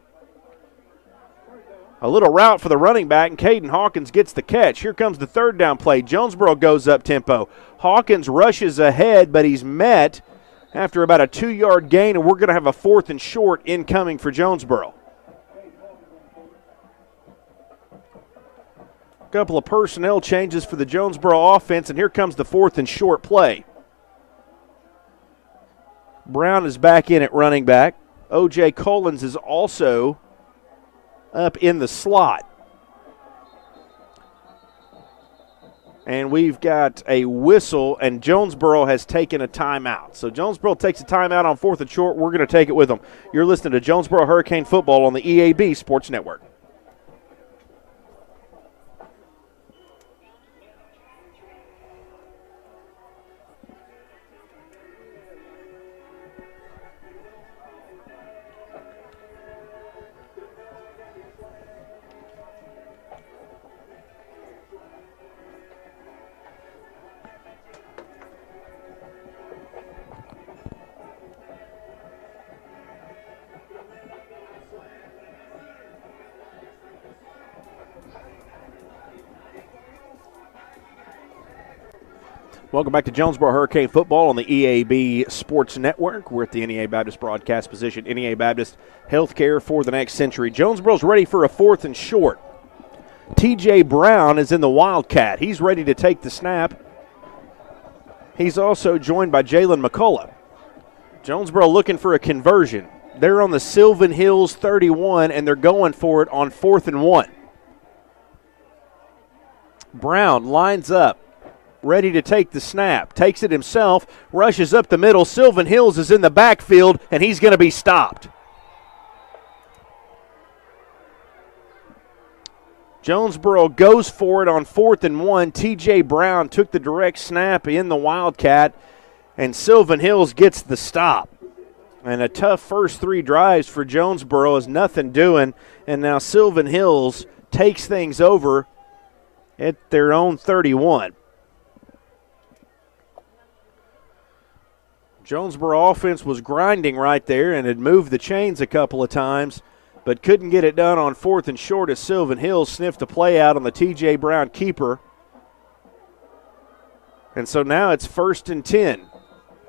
A little route for the running back, and Caden Hawkins gets the catch. Here comes the 3rd down play. Jonesboro goes up tempo. Hawkins rushes ahead, but he's met after about a 2-yard gain, and we're going to have a 4th and short incoming for Jonesboro. Couple of personnel changes for the Jonesboro offense, and here comes the 4th and short play. Brown is back in at running back. O.J. Collins is also up in the slot. And we've got a whistle, and Jonesboro has taken a timeout. So Jonesboro takes a timeout on 4th and short. We're going to take it with them. You're listening to Jonesboro Hurricane Football on the EAB Sports Network. Welcome back to Jonesboro Hurricane Football on the EAB Sports Network. We're at the NEA Baptist broadcast position. NEA Baptist, healthcare for the next century. Jonesboro's ready for a 4th and short. TJ Brown is in the Wildcat. He's ready to take the snap. He's also joined by Jalen McCullough. Jonesboro looking for a conversion. They're on the Silven Hills 31, and they're going for it on 4th and 1. Brown lines up, ready to take the snap, takes it himself, rushes up the middle. Silven Hills is in the backfield, and he's going to be stopped. Jonesboro goes for it on 4th and 1. TJ Brown took the direct snap in the Wildcat, and Silven Hills gets the stop. And a tough first 3 drives for Jonesboro is nothing doing, and now Silven Hills takes things over at their own 31. Jonesboro offense was grinding right there and had moved the chains a couple of times, but couldn't get it done on 4th and short as Silven Hills sniffed a play out on the T.J. Brown keeper. And so now it's 1st and 10.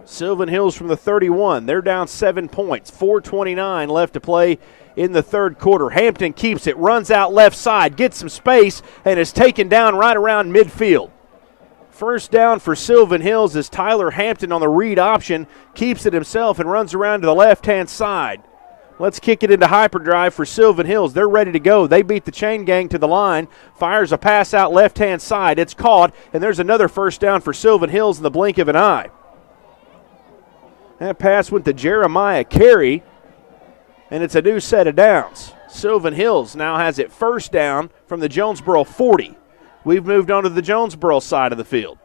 Silven Hills from the 31. They're down 7 points. 4:29 left to play in the third quarter. Hampton keeps it, runs out left side, gets some space, and is taken down right around midfield. First down for Silven Hills as Tyler Hampton on the read option keeps it himself and runs around to the left-hand side. Let's kick it into hyperdrive for Silven Hills. They're ready to go. They beat the chain gang to the line. Fires a pass out left-hand side. It's caught, and there's another first down for Silven Hills in the blink of an eye. That pass went to Jeremiah Carey, and it's a new set of downs. Silven Hills now has it first down from the Jonesboro 40. We've moved on to the Jonesboro side of the field.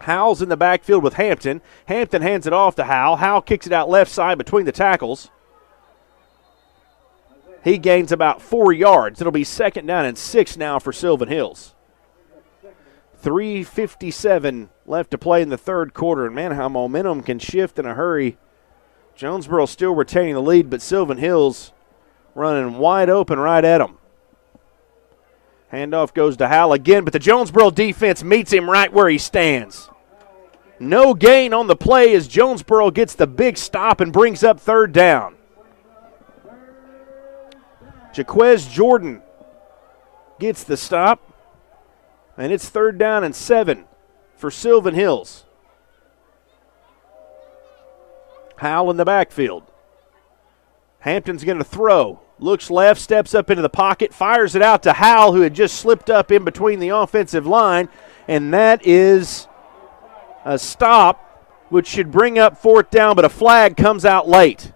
Howell's in the backfield with Hampton. Hampton hands it off to Howell. Howell kicks it out left side between the tackles. He gains about 4 yards. It'll be 2nd down and 6 now for Silven Hills. 3:57 left to play in the third quarter, and man, how momentum can shift in a hurry. Jonesboro still retaining the lead, but Silven Hills running wide open right at them. Handoff goes to Howell again, but the Jonesboro defense meets him right where he stands. No gain on the play as Jonesboro gets the big stop and brings up 3rd down. Jaquez Jordan gets the stop, and it's 3rd down and 7 for Silven Hills. Howell in the backfield. Hampton's going to throw. Looks left, steps up into the pocket, fires it out to Howell, who had just slipped up in between the offensive line, and that is a stop, which should bring up 4th down, but a flag comes out late.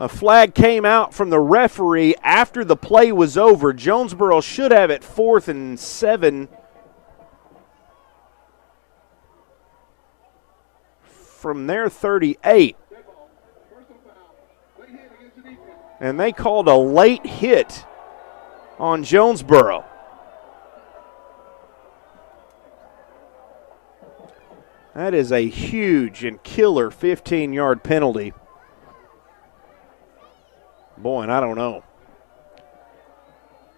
A flag came out from the referee after the play was over. Jonesboro should have it 4th and 7 from their 38. And they called a late hit on Jonesboro. That is a huge and killer 15-yard penalty. Boy, and I don't know.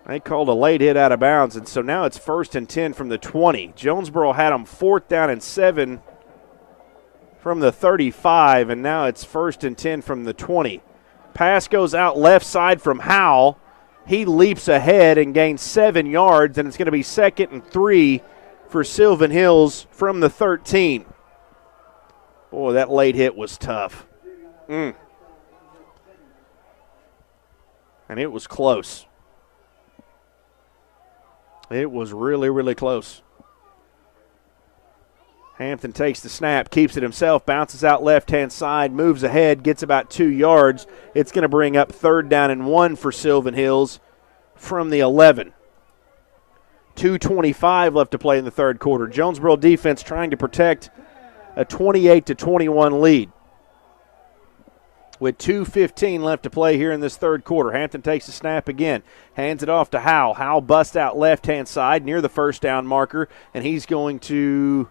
They called a late hit out of bounds, and so now it's 1st and 10 from the 20. Jonesboro had them 4th down and 7 from the 35, and now it's 1st and 10 from the 20. Pass goes out left side from Howell. He leaps ahead and gains 7 yards, and it's going to be 2nd and 3 for Silven Hills from the 13. Boy, that late hit was tough. And it was close. It was really, really close. Hampton takes the snap, keeps it himself, bounces out left-hand side, moves ahead, gets about 2 yards. It's going to bring up 3rd down and 1 for Silven Hills from the 11. 2:25 left to play in the third quarter. Jonesboro defense trying to protect a 28-21 lead. With 2:15 left to play here in this third quarter. Hampton takes the snap again, hands it off to Howell. Howell busts out left-hand side near the first down marker, and he's going to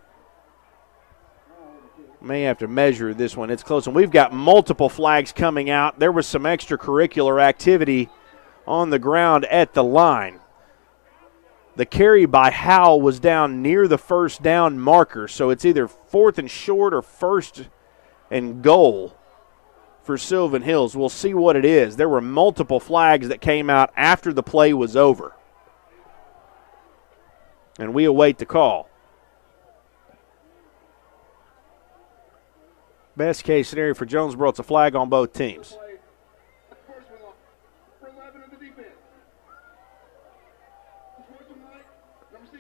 may have to measure this one. It's close, and we've got multiple flags coming out. There was some extracurricular activity on the ground at the line. The carry by Howell was down near the first down marker, so it's either 4th and short or 1st and goal for Silven Hills. We'll see what it is. There were multiple flags that came out after the play was over, and we await the call. Best case scenario for Jonesboro, it's a flag on both teams.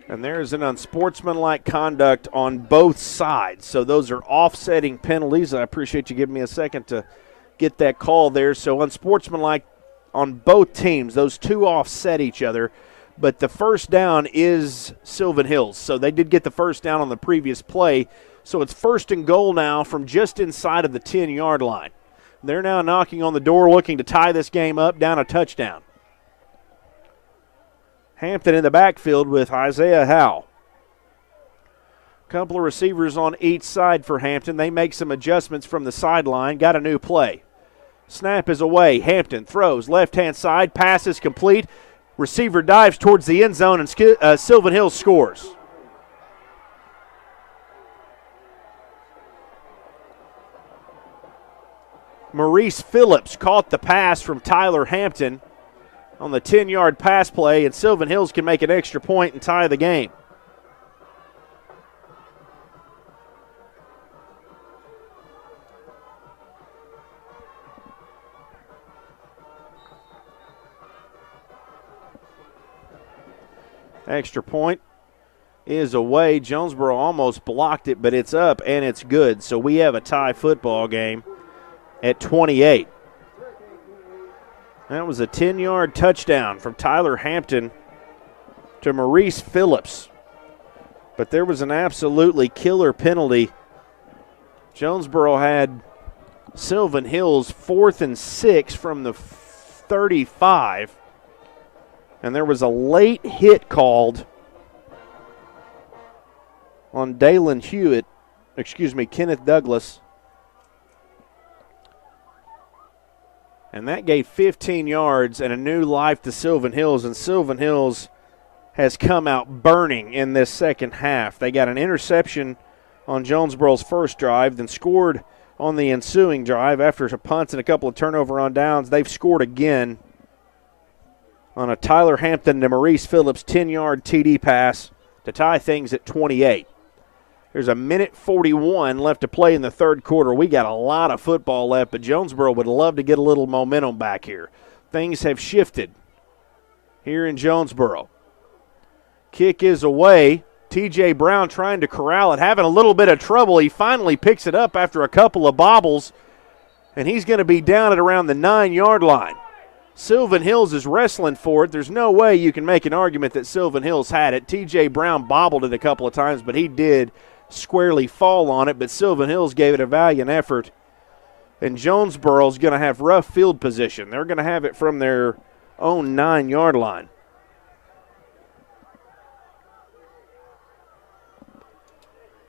And there's an unsportsmanlike conduct on both sides. So those are offsetting penalties. I appreciate you giving me a second to get that call there. So unsportsmanlike on both teams. Those two offset each other. But the first down is Silven Hills. So they did get the first down on the previous play. So it's 1st and goal now from just inside of the 10-yard line. They're now knocking on the door looking to tie this game up down a touchdown. Hampton in the backfield with Isaiah Howell. Couple of receivers on each side for Hampton. They make some adjustments from the sideline. Got a new play. Snap is away. Hampton throws left-hand side. Pass is complete. Receiver dives towards the end zone, and Silven Hills scores. Maurice Phillips caught the pass from Tyler Hampton on the 10-yard pass play, and Silven Hills can make an extra point and tie the game. Extra point is away. Jonesboro almost blocked it, but it's up and it's good. So we have a tie football game at 28. That was a 10-yard touchdown from Tyler Hampton to Maurice Phillips. But there was an absolutely killer penalty. Jonesboro had Silven Hills 4th and 6 from the 35. And there was a late hit called on Kenneth Douglas. And that gave 15 yards and a new life to Silven Hills. And Silven Hills has come out burning in this second half. They got an interception on Jonesboro's first drive, then scored on the ensuing drive after a punt and a couple of turnover on downs. They've scored again on a Tyler Hampton to Maurice Phillips 10-yard TD pass to tie things at 28. There's a minute 41 left to play in the third quarter. We got a lot of football left, but Jonesboro would love to get a little momentum back here. Things have shifted here in Jonesboro. Kick is away. T.J. Brown trying to corral it, having a little bit of trouble. He finally picks it up after a couple of bobbles, and he's going to be down at around the 9-yard line. Silven Hills is wrestling for it. There's no way you can make an argument that Silven Hills had it. T.J. Brown bobbled it a couple of times, but he did squarely fall on it. But Silven Hills gave it a valiant effort. And Jonesboro's going to have rough field position. They're going to have it from their own 9-yard line.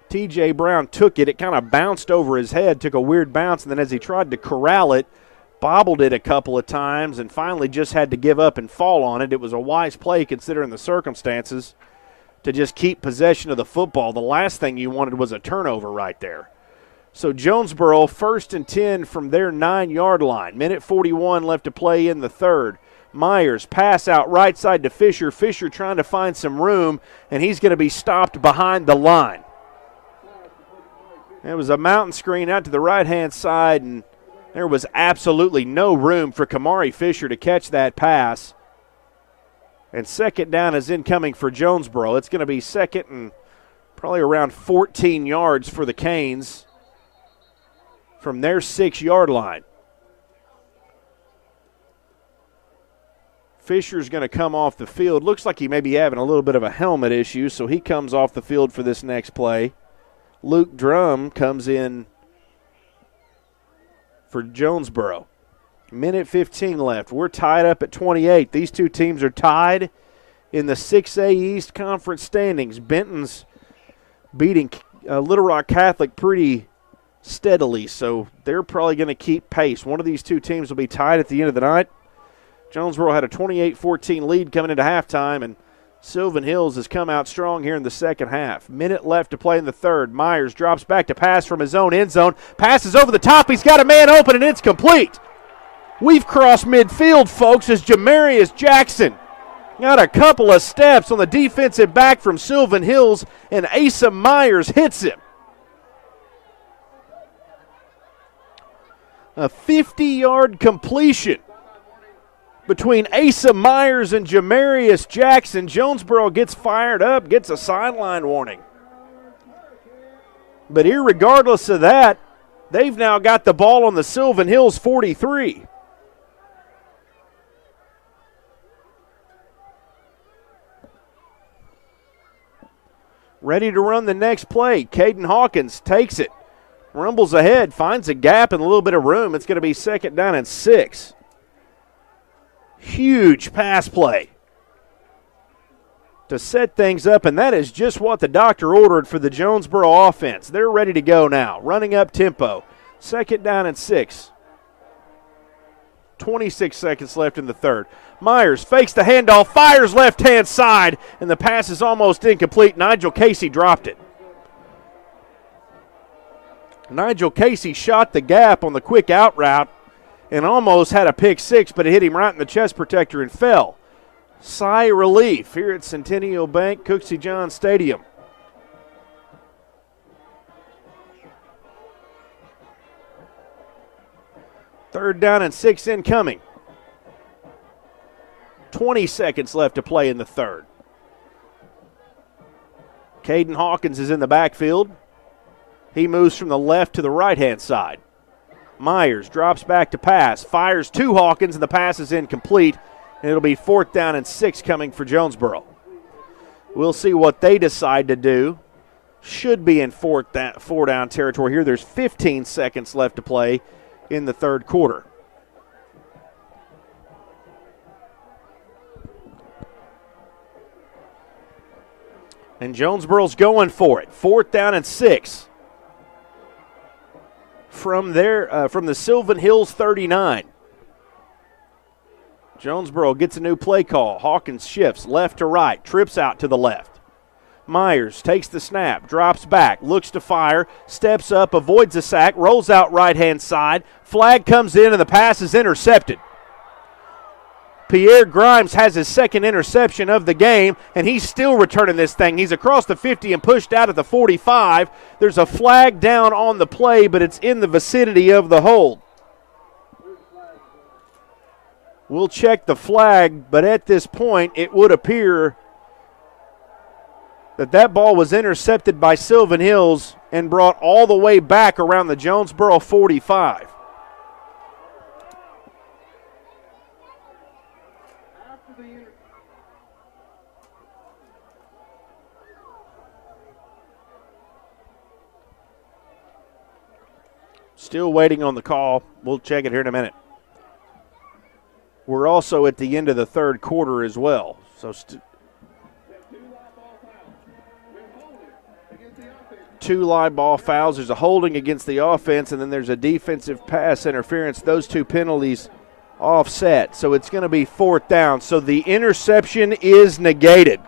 T.J. Brown took it. It kind of bounced over his head, took a weird bounce, and then as he tried to corral it, bobbled it a couple of times and finally just had to give up and fall on it. It was a wise play considering the circumstances to just keep possession of the football. The last thing you wanted was a turnover right there. So Jonesboro 1st and 10 from their 9-yard line. Minute 41 left to play in the third. Myers pass out right side to Fisher. Fisher trying to find some room, and he's going to be stopped behind the line. It was a mountain screen out to the right-hand side, and There was absolutely no room for Kamari Fisher to catch that pass. And second down is incoming for Jonesboro. It's going to be second and probably around 14 yards for the Canes from their 6-yard line. Fisher's going to come off the field. Looks like he may be having a little bit of a helmet issue, so he comes off the field for this next play. Luke Drum comes in for Jonesboro. Minute 15 left. We're tied up at 28. These two teams are tied in the 6A East Conference standings. Benton's beating Little Rock Catholic pretty steadily, so they're probably going to keep pace. One of these two teams will be tied at the end of the night. Jonesboro had a 28-14 lead coming into halftime, and Silven Hills has come out strong here in the second half. Minute left to play in the third. Myers drops back to pass from his own end zone. Passes over the top. He's got a man open, and it's complete. We've crossed midfield, folks, as Jamarius Jackson got a couple of steps on the defensive back from Silven Hills, and Asa Myers hits him. A 50-yard completion between Asa Myers and Jamarius Jackson. Jonesboro gets fired up, gets a sideline warning. But irregardless of that, they've now got the ball on the Silven Hills 43. Ready to run the next play. Caden Hawkins takes it, rumbles ahead, finds a gap and a little bit of room. It's going to be second down and 6. Huge pass play to set things up, and that is just what the doctor ordered for the Jonesboro offense. They're ready to go now, running up tempo. Second down and 6. 26 seconds left in the third. Myers fakes the handoff, fires left-hand side, and the pass is almost incomplete. Nigel Casey dropped it. Nigel Casey shot the gap on the quick out route and almost had a pick six, but it hit him right in the chest protector and fell. Sigh of relief here at Centennial Bank, Cooksey John Stadium. Third down and 6 incoming. 20 seconds left to play in the third. Caden Hawkins is in the backfield. He moves from the left to the right-hand side. Myers drops back to pass, fires to Hawkins, and the pass is incomplete, and it'll be fourth down and 6 coming for Jonesboro. We'll see what they decide to do. Should be in four down territory here. There's 15 seconds left to play in the third quarter. And Jonesboro's going for it. Fourth down and 6. From the Silven Hills 39. Jonesboro gets a new play call. Hawkins shifts left to right, trips out to the left. Myers takes the snap, drops back, looks to fire, steps up, avoids a sack, rolls out right-hand side. Flag comes in, and the pass is intercepted. Pierre Grimes has his second interception of the game, and he's still returning this thing. He's across the 50 and pushed out at the 45. There's a flag down on the play, but it's in the vicinity of the hold. We'll check the flag, but at this point, it would appear that ball was intercepted by Silven Hills and brought all the way back around the Jonesboro 45. Still waiting on the call. We'll check it here in a minute. We're also at the end of the third quarter as well. So two live ball fouls. There's a holding against the offense, and then there's a defensive pass interference. Those two penalties offset. So it's going to be fourth down. So the interception is negated.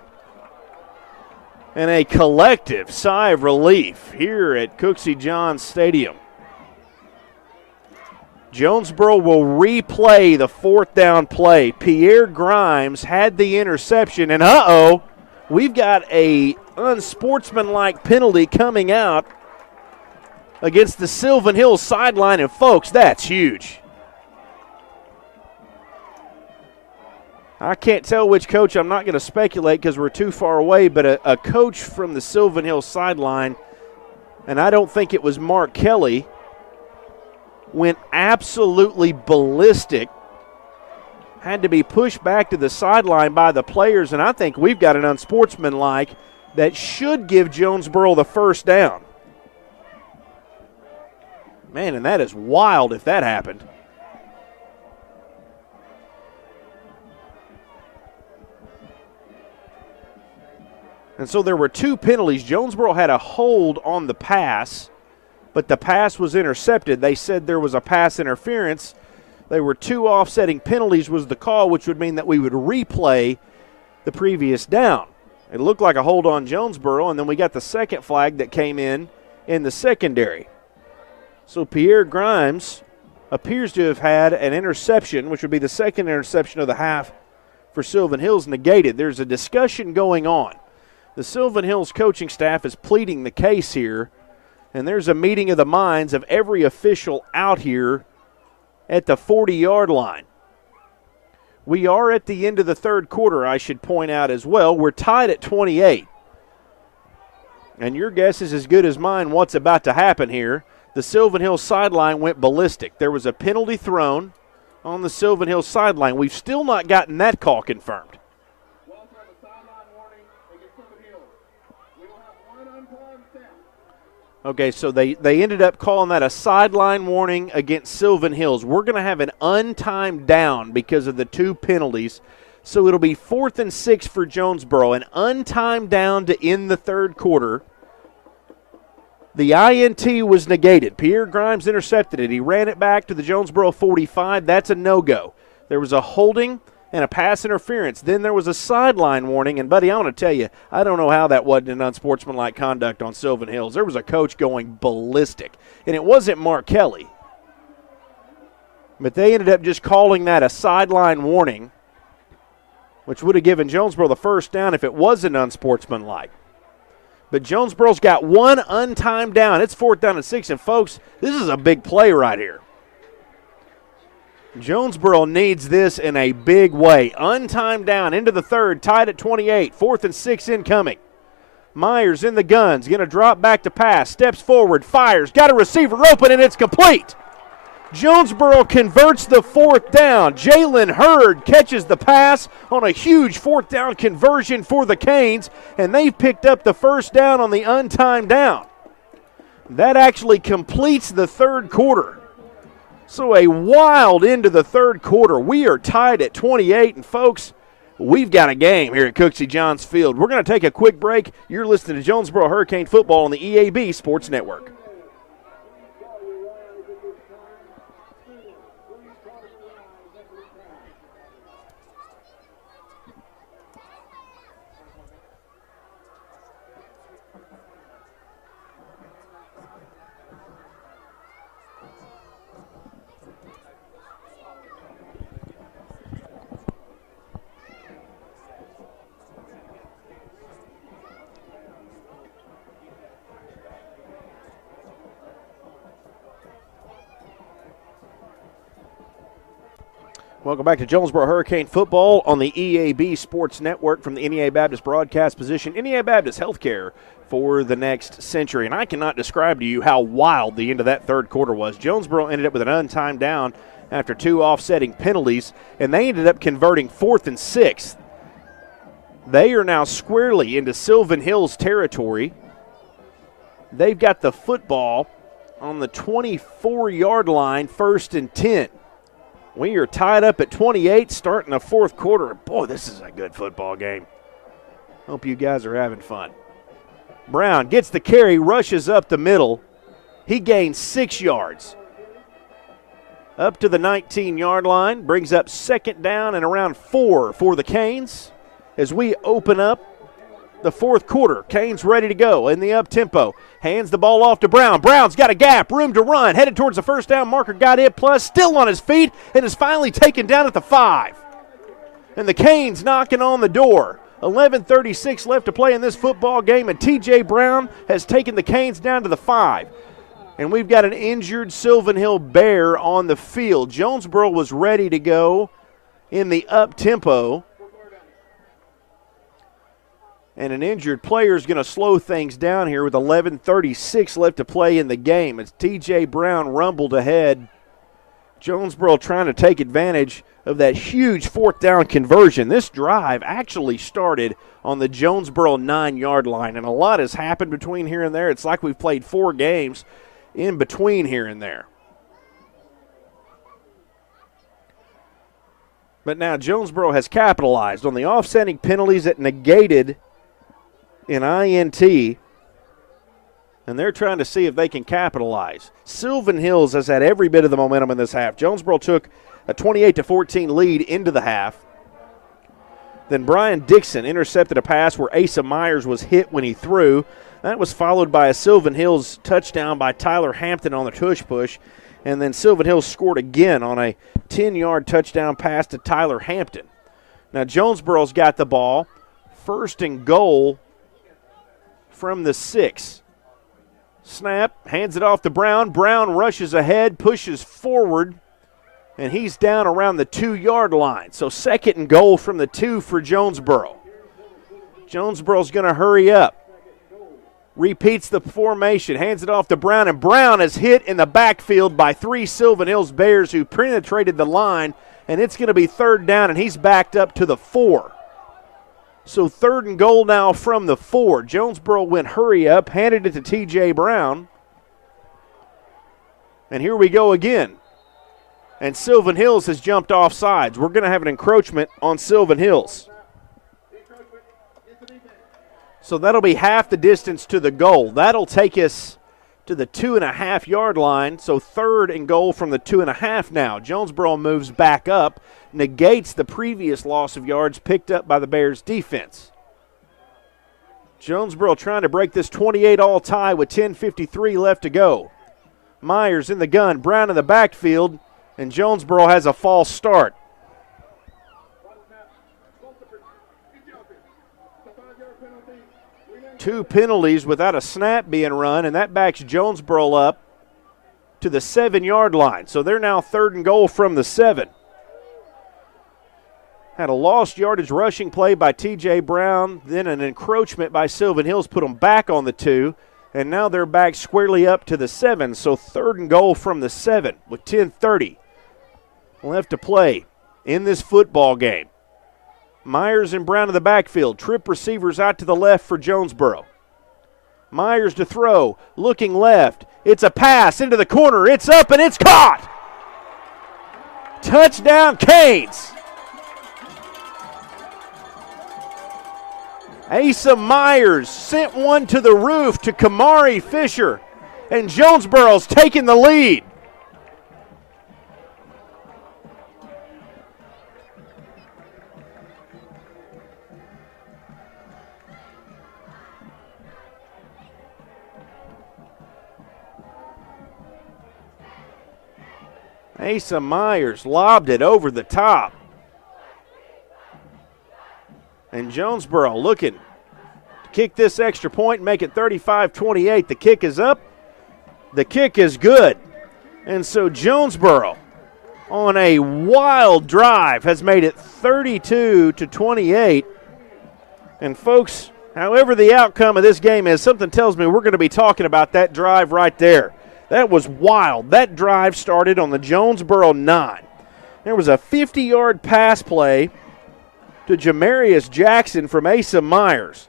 And a collective sigh of relief here at Cooksey John Stadium. Jonesboro will replay the fourth down play. Pierre Grimes had the interception, and we've got a unsportsmanlike penalty coming out against the Silven Hills sideline, and folks, that's huge. I can't tell which coach. I'm not going to speculate because we're too far away, but a coach from the Silven Hills sideline, and I don't think it was Mark Kelly, went absolutely ballistic, had to be pushed back to the sideline by the players, and I think we've got an unsportsmanlike that should give Jonesboro the first down. Man, and that is wild if that happened. And so there were two penalties. Jonesboro had a hold on the pass, but the pass was intercepted. They said there was a pass interference. There were two offsetting penalties was the call, which would mean that we would replay the previous down. It looked like a hold on Jonesboro, and then we got the second flag that came in the secondary. So Pierre Grimes appears to have had an interception, which would be the second interception of the half for Silven Hills, negated. There's a discussion going on. The Silven Hills coaching staff is pleading the case here, and there's a meeting of the minds of every official out here at the 40-yard line. We are at the end of the third quarter, I should point out as well. We're tied at 28. And your guess is as good as mine what's about to happen here. The Silven Hills sideline went ballistic. There was a penalty thrown on the Silven Hills sideline. We've still not gotten that call confirmed. Okay, so they ended up calling that a sideline warning against Silven Hills. We're going to have an untimed down because of the two penalties. So it'll be 4th and 6 for Jonesboro, an untimed down to end the third quarter. The INT was negated. Pierre Grimes intercepted it. He ran it back to the Jonesboro 45. That's a no-go. There was a holding and a pass interference. Then there was a sideline warning. And, buddy, I want to tell you, I don't know how that wasn't an unsportsmanlike conduct on Silven Hills. There was a coach going ballistic. And it wasn't Mark Kelly. But they ended up just calling that a sideline warning, which would have given Jonesboro the first down if it wasn't unsportsmanlike. But Jonesboro's got one untimed down. It's 4th down and 6. And, folks, this is a big play right here. Jonesboro needs this in a big way. Untimed down into the third, tied at 28. 4th and 6 incoming. Myers in the guns, going to drop back to pass, steps forward, fires, got a receiver open, and it's complete. Jonesboro converts the 4th down. Jalen Hurd catches the pass on a huge 4th down conversion for the Canes, and they've picked up the first down on the untimed down. That actually completes the third quarter. So a wild end to the third quarter. We are tied at 28, and folks, we've got a game here at Cooksey Johns Field. We're going to take a quick break. You're listening to Jonesboro Hurricane Football on the EAB Sports Network. Welcome back to Jonesboro Hurricane Football on the EAB Sports Network from the NEA Baptist broadcast position. NEA Baptist Healthcare for the next century. And I cannot describe to you how wild the end of that third quarter was. Jonesboro ended up with an untimed down after two offsetting penalties, and they ended up converting 4th and 6. They are now squarely into Silven Hills territory. They've got the football on the 24-yard line, 1st and 10. We are tied up at 28, starting the fourth quarter. Boy, this is a good football game. Hope you guys are having fun. Brown gets the carry, rushes up the middle. He gains 6 yards. Up to the 19-yard line, brings up 2nd down and around 4 for the Canes as we open up the fourth quarter. Canes ready to go in the up-tempo. Hands the ball off to Brown. Brown's got a gap, room to run, headed towards the first down marker, got it, plus still on his feet, and is finally taken down at the 5. And the Canes knocking on the door. 11:36 left to play in this football game, and T.J. Brown has taken the Canes down to the 5. And we've got an injured Silven Hill Bear on the field. Jonesboro was ready to go in the up-tempo. And an injured player is going to slow things down here with 11:36 left to play in the game. It's T.J. Brown rumbled ahead. Jonesboro trying to take advantage of that huge fourth down conversion. This drive actually started on the Jonesboro 9-yard line, and a lot has happened between here and there. It's like we've played 4 games in between here and there. But now Jonesboro has capitalized on the offsetting penalties that negated an INT, and they're trying to see if they can capitalize. Silven Hills has had every bit of the momentum in this half. Jonesboro took a 28-14 lead into the half. Then Brian Dixon intercepted a pass where Asa Myers was hit when he threw. That was followed by a Silven Hills touchdown by Tyler Hampton on the tush push. And then Silven Hills scored again on a 10-yard touchdown pass to Tyler Hampton. Now Jonesboro's got the ball. First and goal from the 6. Snap, hands it off to Brown. Brown rushes ahead, pushes forward, and he's down around the 2-yard line. So second and goal from the 2 for Jonesboro. Jonesboro's going to hurry up. Repeats the formation, hands it off to Brown, and Brown is hit in the backfield by 3 Silven Hills Bears who penetrated the line, and it's going to be third down, and he's backed up to the 4. So third and goal now from the 4. Jonesboro went hurry up, handed it to T.J. Brown. And here we go again. And Silven Hills has jumped off sides. We're going to have an encroachment on Silven Hills. So that'll be half the distance to the goal. That'll take us to the 2.5-yard line. So third and goal from the 2.5 now. Jonesboro moves back up, negates the previous loss of yards picked up by the Bears defense. Jonesboro trying to break this 28-all tie with 10:53 left to go. Myers in the gun, Brown in the backfield, and Jonesboro has a false start. 2 penalties without a snap being run, and that backs Jonesboro up to the 7-yard line. So they're now third and goal from the 7. Had a lost yardage rushing play by T.J. Brown, then an encroachment by Silven Hills put them back on the 2, and now they're back squarely up to the 7. So third and goal from the 7 with 10:30 left to play in this football game. Myers and Brown in the backfield. Trip receivers out to the left for Jonesboro. Myers to throw, looking left. It's a pass into the corner. It's up and it's caught. Touchdown Canes. Asa Myers sent one to the roof to Kamari Fisher, and Jonesboro's taking the lead. Asa Myers lobbed it over the top. And Jonesboro looking to kick this extra point and make it 35-28. The kick is up. The kick is good. And so Jonesboro, on a wild drive, has made it 32-28. And folks, however the outcome of this game is, something tells me we're going to be talking about that drive right there. That was wild. That drive started on the Jonesboro 9. There was a 50-yard pass play to Jamarius Jackson from Asa Myers.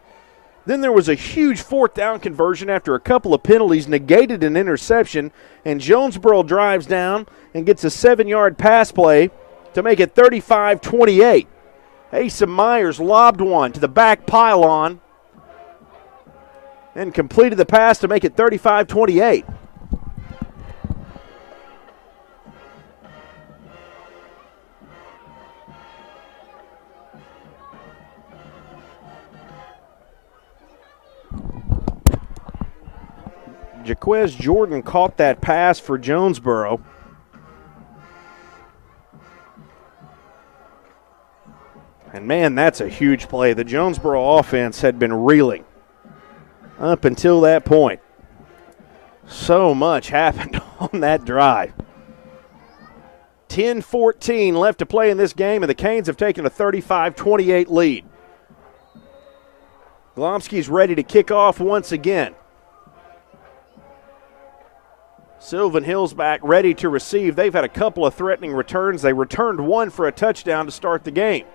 Then there was a huge fourth down conversion after a couple of penalties negated an interception, and Jonesboro drives down and gets a 7-yard pass play to make it 35-28. Asa Myers lobbed one to the back pylon and completed the pass to make it 35-28. Jaquez Jordan caught that pass for Jonesboro. And, man, that's a huge play. The Jonesboro offense had been reeling up until that point. So much happened on that drive. 10-14 left to play in this game, and the Canes have taken a 35-28 lead. Glomsky's ready to kick off once again. Silven Hills back ready to receive. They've had a couple of threatening returns. They returned one for a touchdown to start the game.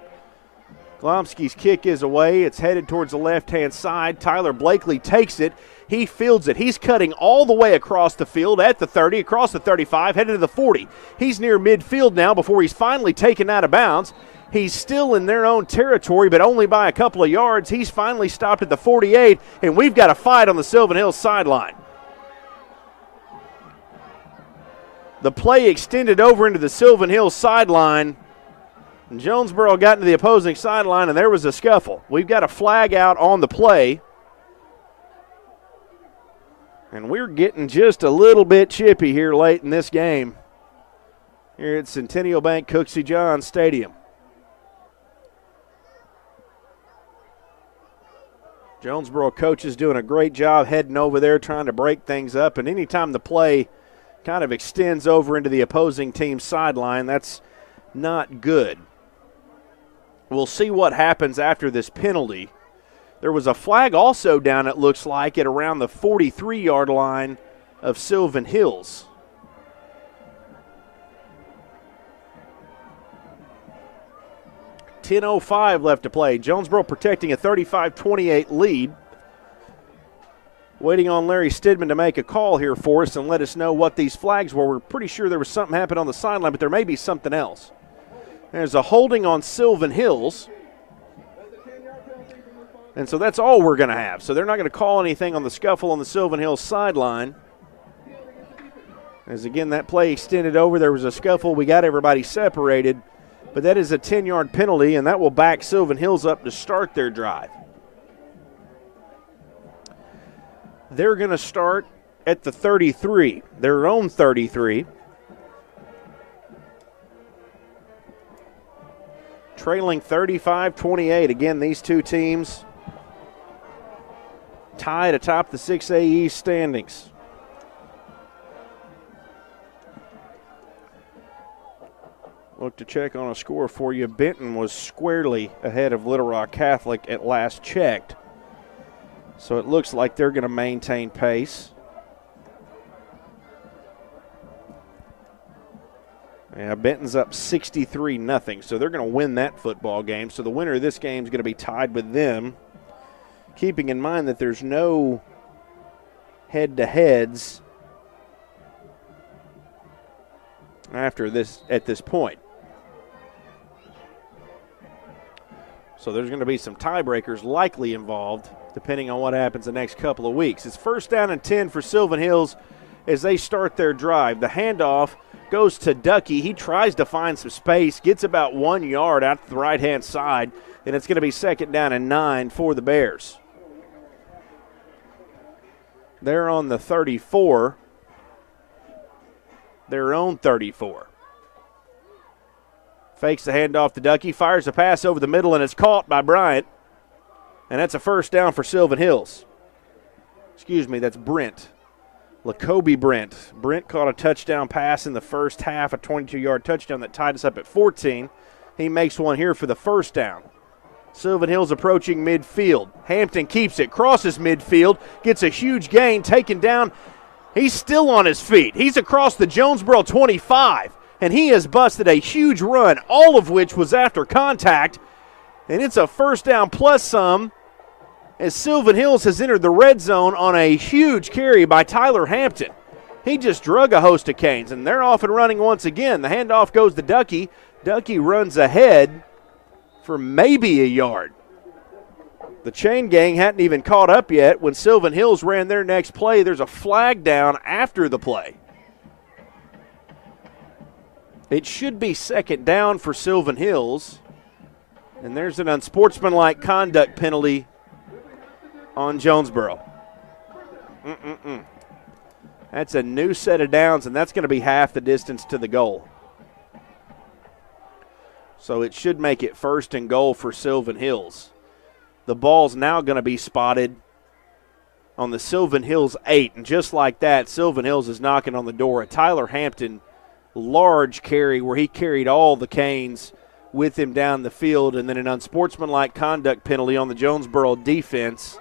Glomsky's kick is away. It's headed towards the left-hand side. Tyler Blakely takes it. He fields it. He's cutting all the way across the field at the 30, across the 35, headed to the 40. He's near midfield now before he's finally taken out of bounds. He's still in their own territory, but only by a couple of yards. He's finally stopped at the 48, and we've got a fight on the Silven Hills sideline. The play extended over into the Silven Hills sideline. And Jonesboro got into the opposing sideline, and there was a scuffle. We've got a flag out on the play. And we're getting just a little bit chippy here late in this game here at Centennial Bank Cooksey John Stadium. Jonesboro coaches doing a great job heading over there trying to break things up. And anytime the play kind of extends over into the opposing team's sideline, that's not good. We'll see what happens after this penalty. There was a flag also down, it looks like, at around the 43-yard line of Silven Hills. .05 left to play. Jonesboro protecting a 35-28 lead. Waiting on Larry Stidman to make a call here for us and let us know what these flags were. We're pretty sure there was something happened on the sideline, but there may be something else. There's a holding on Silven Hills. And so that's all we're going to have. So they're not going to call anything on the scuffle on the Silven Hills sideline. As again, that play extended over. There was a scuffle. We got everybody separated. But that is a 10-yard penalty, and that will back Silven Hills up to start their drive. They're going to start at the 33, their own 33. Trailing 35-28. Again, these two teams tied atop the 6A East standings. Look to check on a score for you. Benton was squarely ahead of Little Rock Catholic at last checked. So it looks like they're going to maintain pace. Yeah, Benton's up 63-0, so they're going to win that football game. So the winner of this game is going to be tied with them, keeping in mind that there's no head-to-heads after this at this point. So there's going to be some tiebreakers likely involved, depending on what happens the next couple of weeks. It's first down and 10 for Silven Hills as they start their drive. The handoff goes to Ducky. He tries to find some space, gets about 1 yard out to the right-hand side, and it's going to be second down and 9 for the Bears. They're on the 34, their own 34. Fakes the handoff to Ducky, fires a pass over the middle, and it's caught by Bryant. And that's a first down for Silven Hills. Excuse me, that's Brent. Lacoby Brent. Brent caught a touchdown pass in the first half, a 22-yard touchdown that tied us up at 14. He makes one here for the first down. Silven Hills approaching midfield. Hampton keeps it, crosses midfield, gets a huge gain, taken down. He's still on his feet. He's across the Jonesboro 25, and he has busted a huge run, all of which was after contact. And it's a first down plus some as Silven Hills has entered the red zone on a huge carry by Tyler Hampton. He just drug a host of Canes, and they're off and running once again. The handoff goes to Ducky. Ducky runs ahead for maybe a yard. The chain gang hadn't even caught up yet when Silven Hills ran their next play. There's a flag down after the play. It should be second down for Silven Hills. And there's an unsportsmanlike conduct penalty on Jonesboro. That's a new set of downs, and that's going to be half the distance to the goal. So it should make it first and goal for Silven Hills. The ball's now going to be spotted on the Silven Hills 8. And just like that, Silven Hills is knocking on the door. A Tyler Hampton large carry where he carried all the Canes with him down the field, and then an unsportsmanlike conduct penalty on the Jonesboro defense.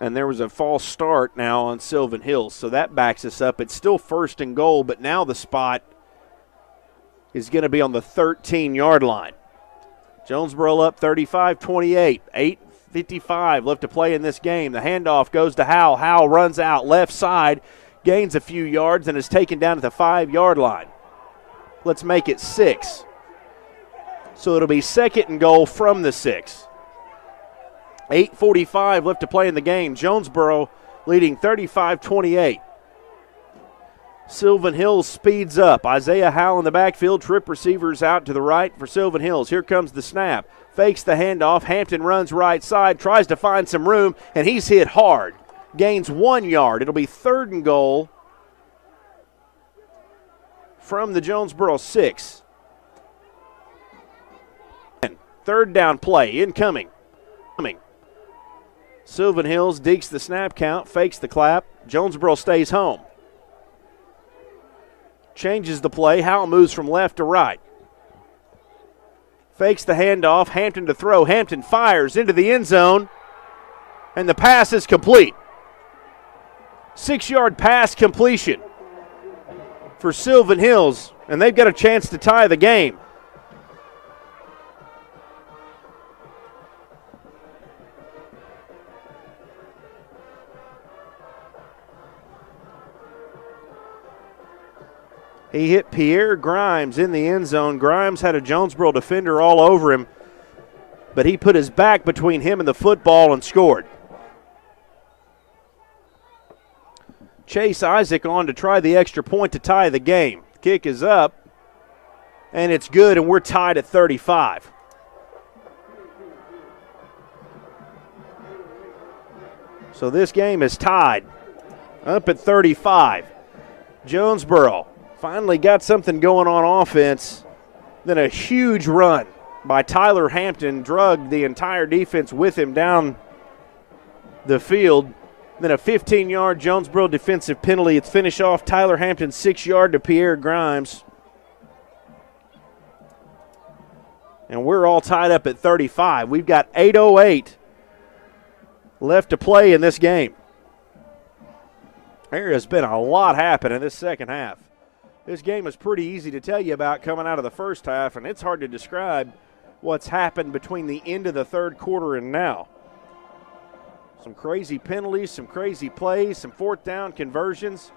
And there was a false start now on Silven Hills, so that backs us up. It's still 1st and goal, but now the spot is going to be on the 13-yard line. Jonesboro up 35-28, 8:55 left to play in this game. The handoff goes to Howell. Howell runs out left side, gains a few yards, and is taken down at the 5-yard line. Let's make it 6. So it'll be 2nd and goal from the 6. 8:45 left to play in the game. Jonesboro leading 35-28. Silven Hills speeds up. Isaiah Howell in the backfield. Trip receivers out to the right for Silven Hills. Here comes the snap. Fakes the handoff. Hampton runs right side, tries to find some room, and he's hit hard. Gains 1 yard. It'll be 3rd and goal from the Jonesboro 6. 3rd down play incoming. Silven Hills digs the snap count, fakes the clap. Jonesboro stays home. Changes the play. Howell moves from left to right. Fakes the handoff. Hampton to throw. Hampton fires into the end zone, and the pass is complete. 6-yard pass completion for Silven Hills, and they've got a chance to tie the game. He hit Pierre Grimes in the end zone. Grimes had a Jonesboro defender all over him, but he put his back between him and the football and scored. Chase Isaac on to try the extra point to tie the game. Kick is up, and it's good, and we're tied at 35. So this game is tied up at 35. Jonesboro finally got something going on offense. Then a huge run by Tyler Hampton drugged the entire defense with him down the field. Then a 15-yard Jonesboro defensive penalty. It's finish off Tyler Hampton 6-yard to Pierre Grimes. And we're all tied up at 35. We've got 8:08 left to play in this game. There has been a lot happen in this second half. This game is pretty easy to tell you about coming out of the first half, and it's hard to describe what's happened between the end of the third quarter and now. Some crazy penalties, some crazy plays, some 4th down conversions.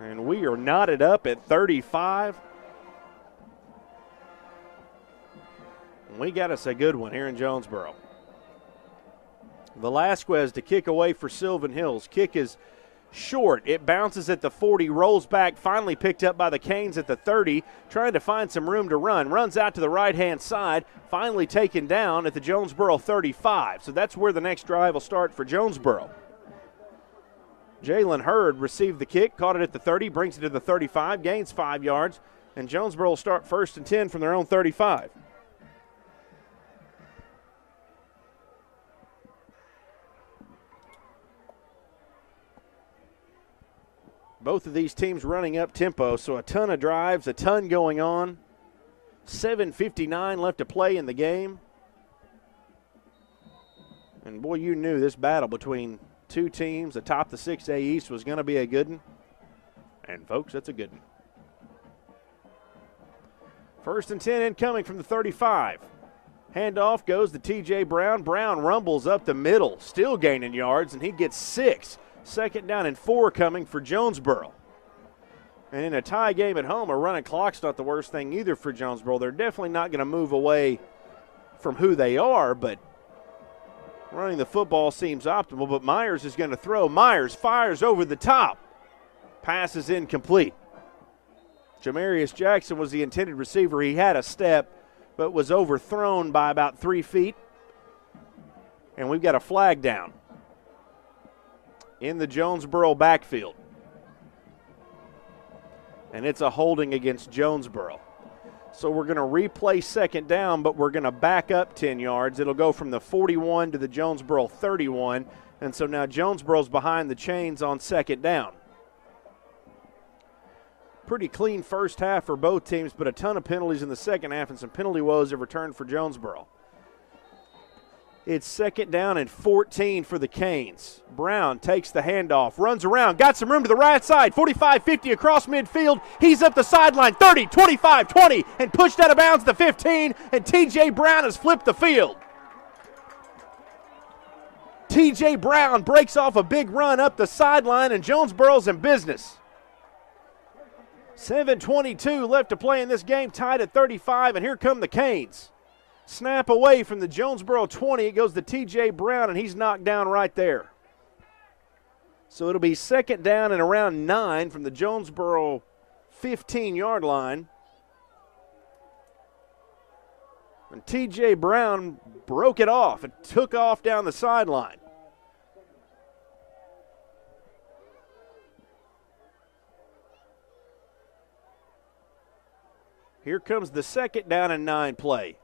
And we are knotted up at 35. And we got us a good one here in Jonesboro. Velasquez to kick away for Silven Hills. Kick is short. It bounces at the 40, rolls back, finally picked up by the Canes at the 30, trying to find some room to run. Runs out to the right-hand side, finally taken down at the Jonesboro 35. So that's where the next drive will start for Jonesboro. Jalen Hurd received the kick, caught it at the 30, brings it to the 35, gains 5 yards, and Jonesboro will start 1st and 10 from their own 35. Both of these teams running up tempo, so a ton of drives, a ton going on. 7:59 left to play in the game. And, boy, you knew this battle between two teams atop the 6A East was going to be a good one. And, folks, that's a good one. 1st and 10 incoming from the 35. Handoff goes to T.J. Brown. Brown rumbles up the middle, still gaining yards, and he gets 6. 2nd down and 4 coming for Jonesboro. And in a tie game at home, a running clock's not the worst thing either for Jonesboro. They're definitely not going to move away from who they are, but running the football seems optimal. But Myers is going to throw. Myers fires over the top. Pass is incomplete. Jamarius Jackson was the intended receiver. He had a step, but was overthrown by about 3 feet. And we've got a flag down in the Jonesboro backfield. And it's a holding against Jonesboro. So we're going to replay second down, but we're going to back up 10 yards. It'll go from the 41 to the Jonesboro 31. And so now Jonesboro's behind the chains on second down. Pretty clean first half for both teams, but a ton of penalties in the second half and some penalty woes have returned for Jonesboro. It's second down and 14 for the Canes. Brown takes the handoff, runs around, got some room to the right side, 45-50 across midfield. He's up the sideline, 30, 25, 20, and pushed out of bounds to 15, and T.J. Brown has flipped the field. T.J. Brown breaks off a big run up the sideline, and Jonesboro's in business. 7:22 left to play in this game, tied at 35, and here come the Canes. Snap away from the Jonesboro 20. It goes to T.J. Brown, and he's knocked down right there. So it'll be second down and around 9 from the Jonesboro 15-yard line. And T.J. Brown broke it off and took off down the sideline. Here comes the second down and 9 play.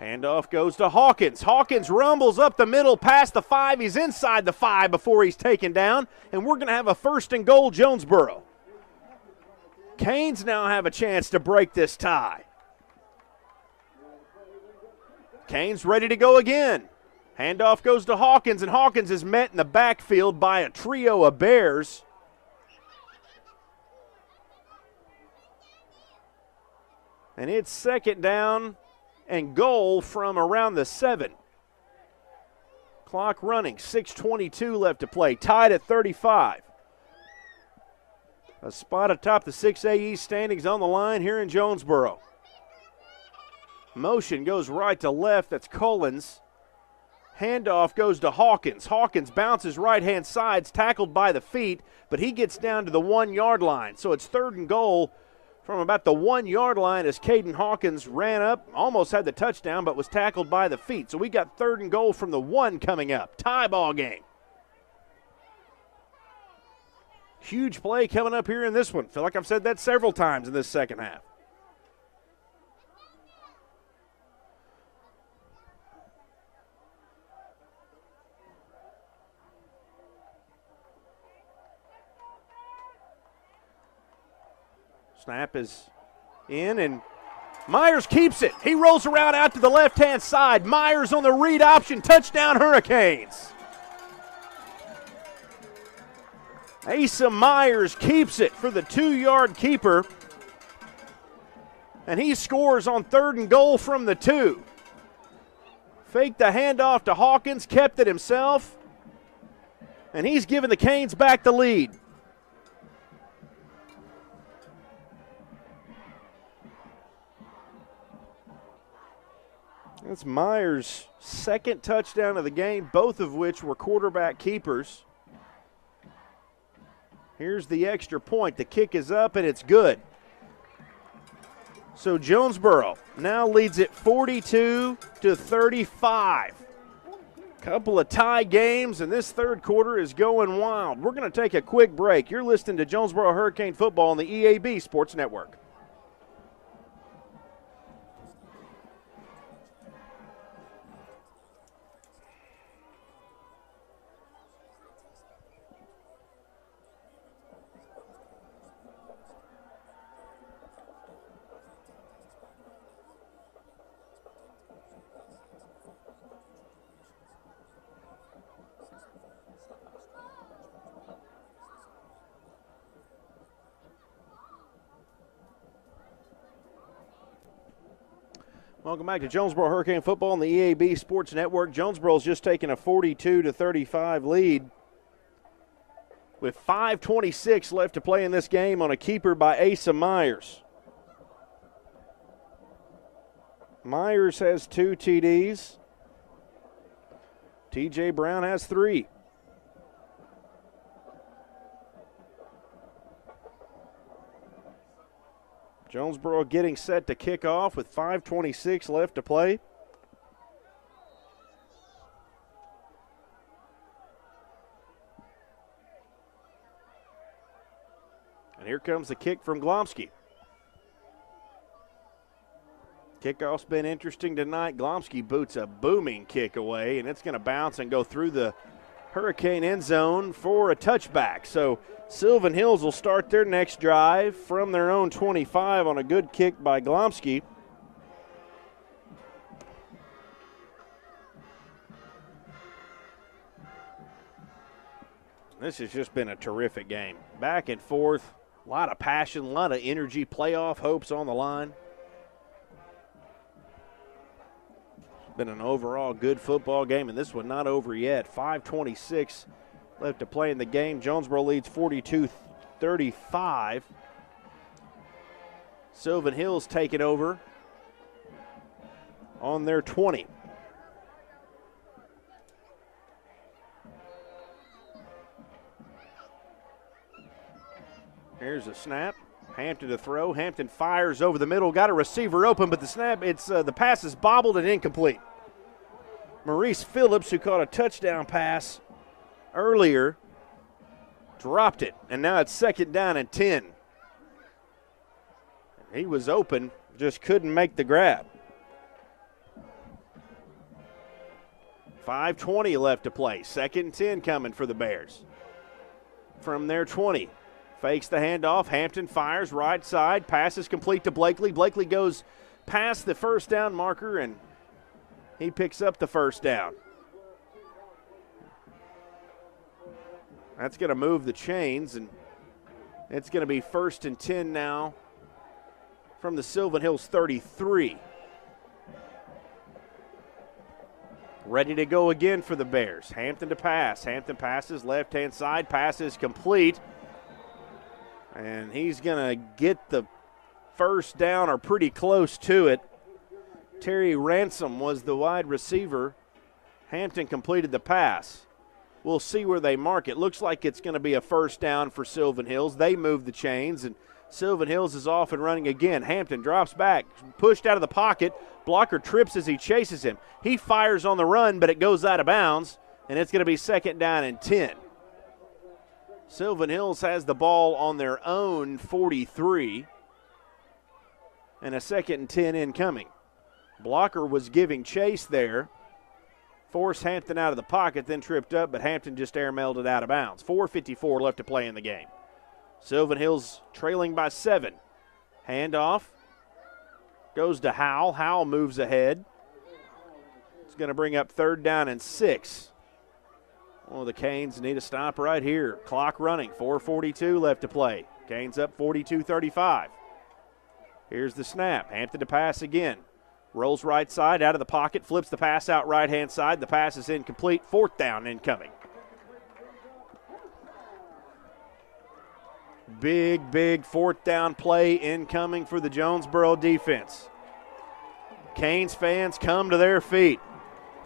Handoff goes to Hawkins. Hawkins rumbles up the middle past the 5. He's inside the 5 before he's taken down, and we're going to have a first and goal Jonesboro. Canes now have a chance to break this tie. Canes ready to go again. Handoff goes to Hawkins, and Hawkins is met in the backfield by a trio of Bears. And it's second down and goal from around the 7. Clock running, 6:22 left to play, tied at 35. A spot atop the 6A East standings on the line here in Jonesboro. Motion goes right to left, that's Collins. Handoff goes to Hawkins. Hawkins bounces right-hand sides, tackled by the feet, but he gets down to the 1-yard line. So it's third and goal from about the 1-yard line as Caden Hawkins ran up, almost had the touchdown, but was tackled by the feet. So we got third and goal from the 1 coming up. Tie ball game. Huge play coming up here in this one. Feel like I've said that several times in this second half. Snap is in, and Myers keeps it. He rolls around out to the left-hand side. Myers on the read option. Touchdown, Hurricanes. Asa Myers keeps it for the 2-yard keeper, and he scores on third and goal from the 2. Faked the handoff to Hawkins, kept it himself, and he's given the Canes back the lead. That's Myers' second touchdown of the game, both of which were quarterback keepers. Here's the extra point. The kick is up, and it's good. So Jonesboro now leads it 42-35. Couple of tie games, and this third quarter is going wild. We're going to take a quick break. You're listening to Jonesboro Hurricane Football on the EAB Sports Network. Welcome back to Jonesboro Hurricane Football on the EAB Sports Network. Jonesboro's just taken a 42-35 lead with 5:26 left to play in this game on a keeper by Asa Myers. Myers has 2 TDs. T.J. Brown has 3. Jonesboro getting set to kick off with 5:26 left to play. And here comes the kick from Glomsky. Kickoff's been interesting tonight. Glomsky boots a booming kick away, and it's going to bounce and go through the Hurricane end zone for a touchback. So Silven Hills will start their next drive from their own 25 on a good kick by Glomsky. This has just been a terrific game. Back and forth, a lot of passion, a lot of energy, playoff hopes on the line. Been an overall good football game, and this one not over yet. 5:26 left to play in the game. Jonesboro leads 42-35. Silven Hills taking over on their 20. Here's a snap. Hampton to throw. Hampton fires over the middle. Got a receiver open, but the snap, the pass is bobbled and incomplete. Maurice Phillips, who caught a touchdown pass earlier, dropped it, and now it's 2nd down and 10. He was open, just couldn't make the grab. 5:20 left to play. 2nd and 10 coming for the Bears. From their 20. Fakes the handoff. Hampton fires right side. Passes complete to Blakely. Blakely goes past the first down marker, and he picks up the first down. That's going to move the chains, and it's going to be 1st and 10 now from the Silven Hills 33. Ready to go again for the Bears. Hampton to pass. Hampton passes left-hand side. Pass is complete. And he's going to get the first down or pretty close to it. Terry Ransom was the wide receiver. Hampton completed the pass. We'll see where they mark it. Looks like it's going to be a first down for Silven Hills. They move the chains, and Silven Hills is off and running again. Hampton drops back, pushed out of the pocket. Blocker trips as he chases him. He fires on the run, but it goes out of bounds, and it's going to be 2nd down and 10. Silven Hills has the ball on their own 43, and a 2nd and 10 incoming. Blocker was giving chase there, forced Hampton out of the pocket, then tripped up, but Hampton just airmailed it out of bounds. 4:54 left to play in the game. Silven Hills trailing by 7. Handoff goes to Howell. Howell moves ahead. It's going to bring up 3rd down and 6. Well, the Canes need a stop right here. Clock running, 4:42 left to play. Canes up 42-35. Here's the snap. Hampton to pass again. Rolls right side out of the pocket, flips the pass out right-hand side. The pass is incomplete. 4th down incoming. Big 4th down play incoming for the Jonesboro defense. Canes fans come to their feet.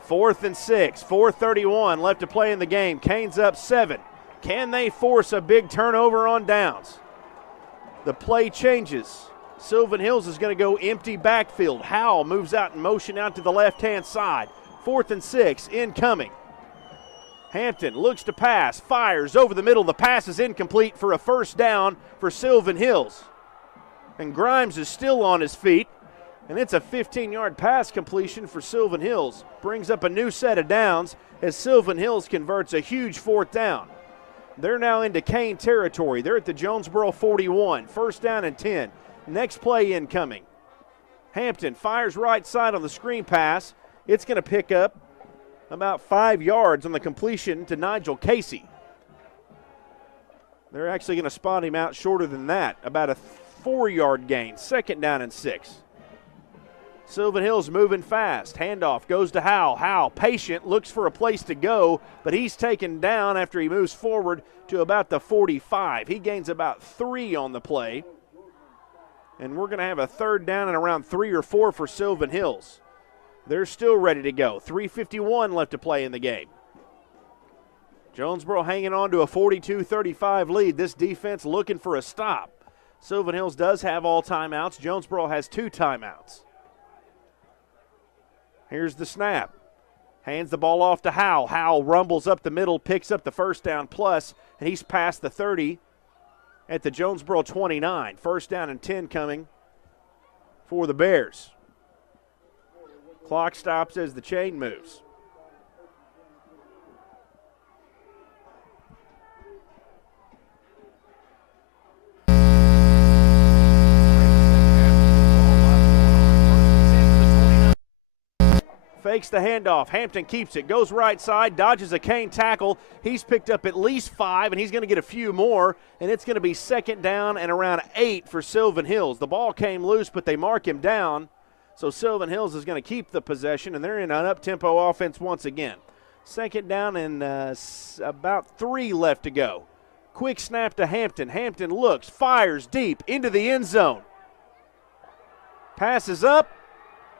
4th and 6, 4:31 left to play in the game. Canes up 7. Can they force a big turnover on downs? The play changes. Silven Hills is going to go empty backfield. Howell moves out in motion out to the left-hand side. 4th and 6, incoming. Hampton looks to pass, fires over the middle. The pass is incomplete for a first down for Silven Hills. And Grimes is still on his feet. And it's a 15-yard pass completion for Silven Hills. Brings up a new set of downs as Silven Hills converts a huge 4th down. They're now into Cane territory. They're at the Jonesboro 41. 1st down and 10. Next play incoming. Hampton fires right side on the screen pass. It's going to pick up about 5 yards on the completion to Nigel Casey. They're actually going to spot him out shorter than that, about a 4-yard gain. 2nd down and 6. Silven Hills moving fast. Handoff goes to Howell. Howell, patient, looks for a place to go, but he's taken down after he moves forward to about the 45. He gains about 3 on the play. And we're going to have a 3rd down and around 3 or 4 for Silven Hills. They're still ready to go. 3:51 left to play in the game. Jonesboro hanging on to a 42-35 lead. This defense looking for a stop. Silven Hills does have all timeouts. Jonesboro has 2 timeouts. Here's the snap. Hands the ball off to Howell. Howell rumbles up the middle, picks up the first down plus, and he's past the 30 at the Jonesboro 29. 1st down and 10 coming for the Bears. Clock stops as the chain moves. Fakes the handoff. Hampton keeps it. Goes right side. Dodges a cane tackle. He's picked up at least 5, and he's going to get a few more. And it's going to be second down and around 8 for Silven Hills. The ball came loose, but they mark him down. So Silven Hills is going to keep the possession, and they're in an up-tempo offense once again. Second down and about 3 left to go. Quick snap to Hampton. Hampton looks, fires deep into the end zone. Passes up,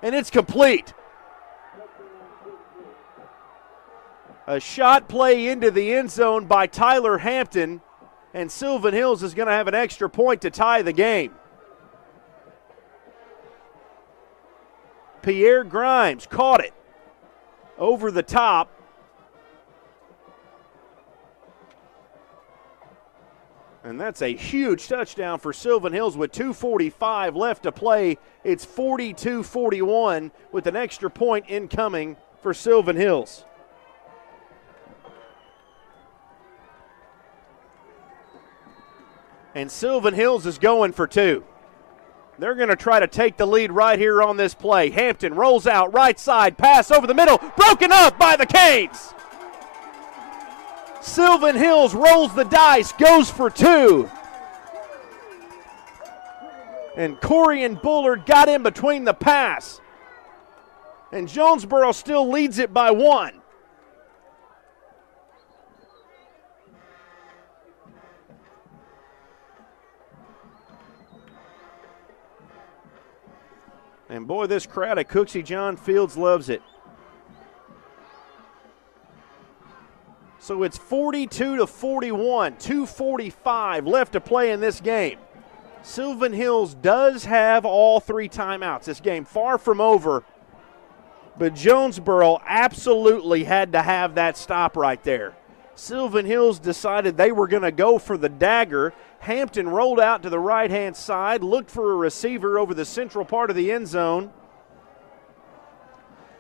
and it's complete. A shot play into the end zone by Tyler Hampton, and Silven Hills is going to have an extra point to tie the game. Pierre Grimes caught it over the top. And that's a huge touchdown for Silven Hills with 2:45 left to play. It's 42-41 with an extra point incoming for Silven Hills. And Silven Hills is going for 2. They're going to try to take the lead right here on this play. Hampton rolls out right side, pass over the middle, broken up by the Canes. Silven Hills rolls the dice, goes for 2. And Corian Bullard got in between the pass. And Jonesboro still leads it by 1. And boy, this crowd at Cooksey John Fields loves it. So it's 42-41, 2:45 left to play in this game. Silven Hills does have all 3 timeouts. This game far from over, but Jonesboro absolutely had to have that stop right there. Silven Hills decided they were going to go for the dagger. Hampton rolled out to the right-hand side, looked for a receiver over the central part of the end zone,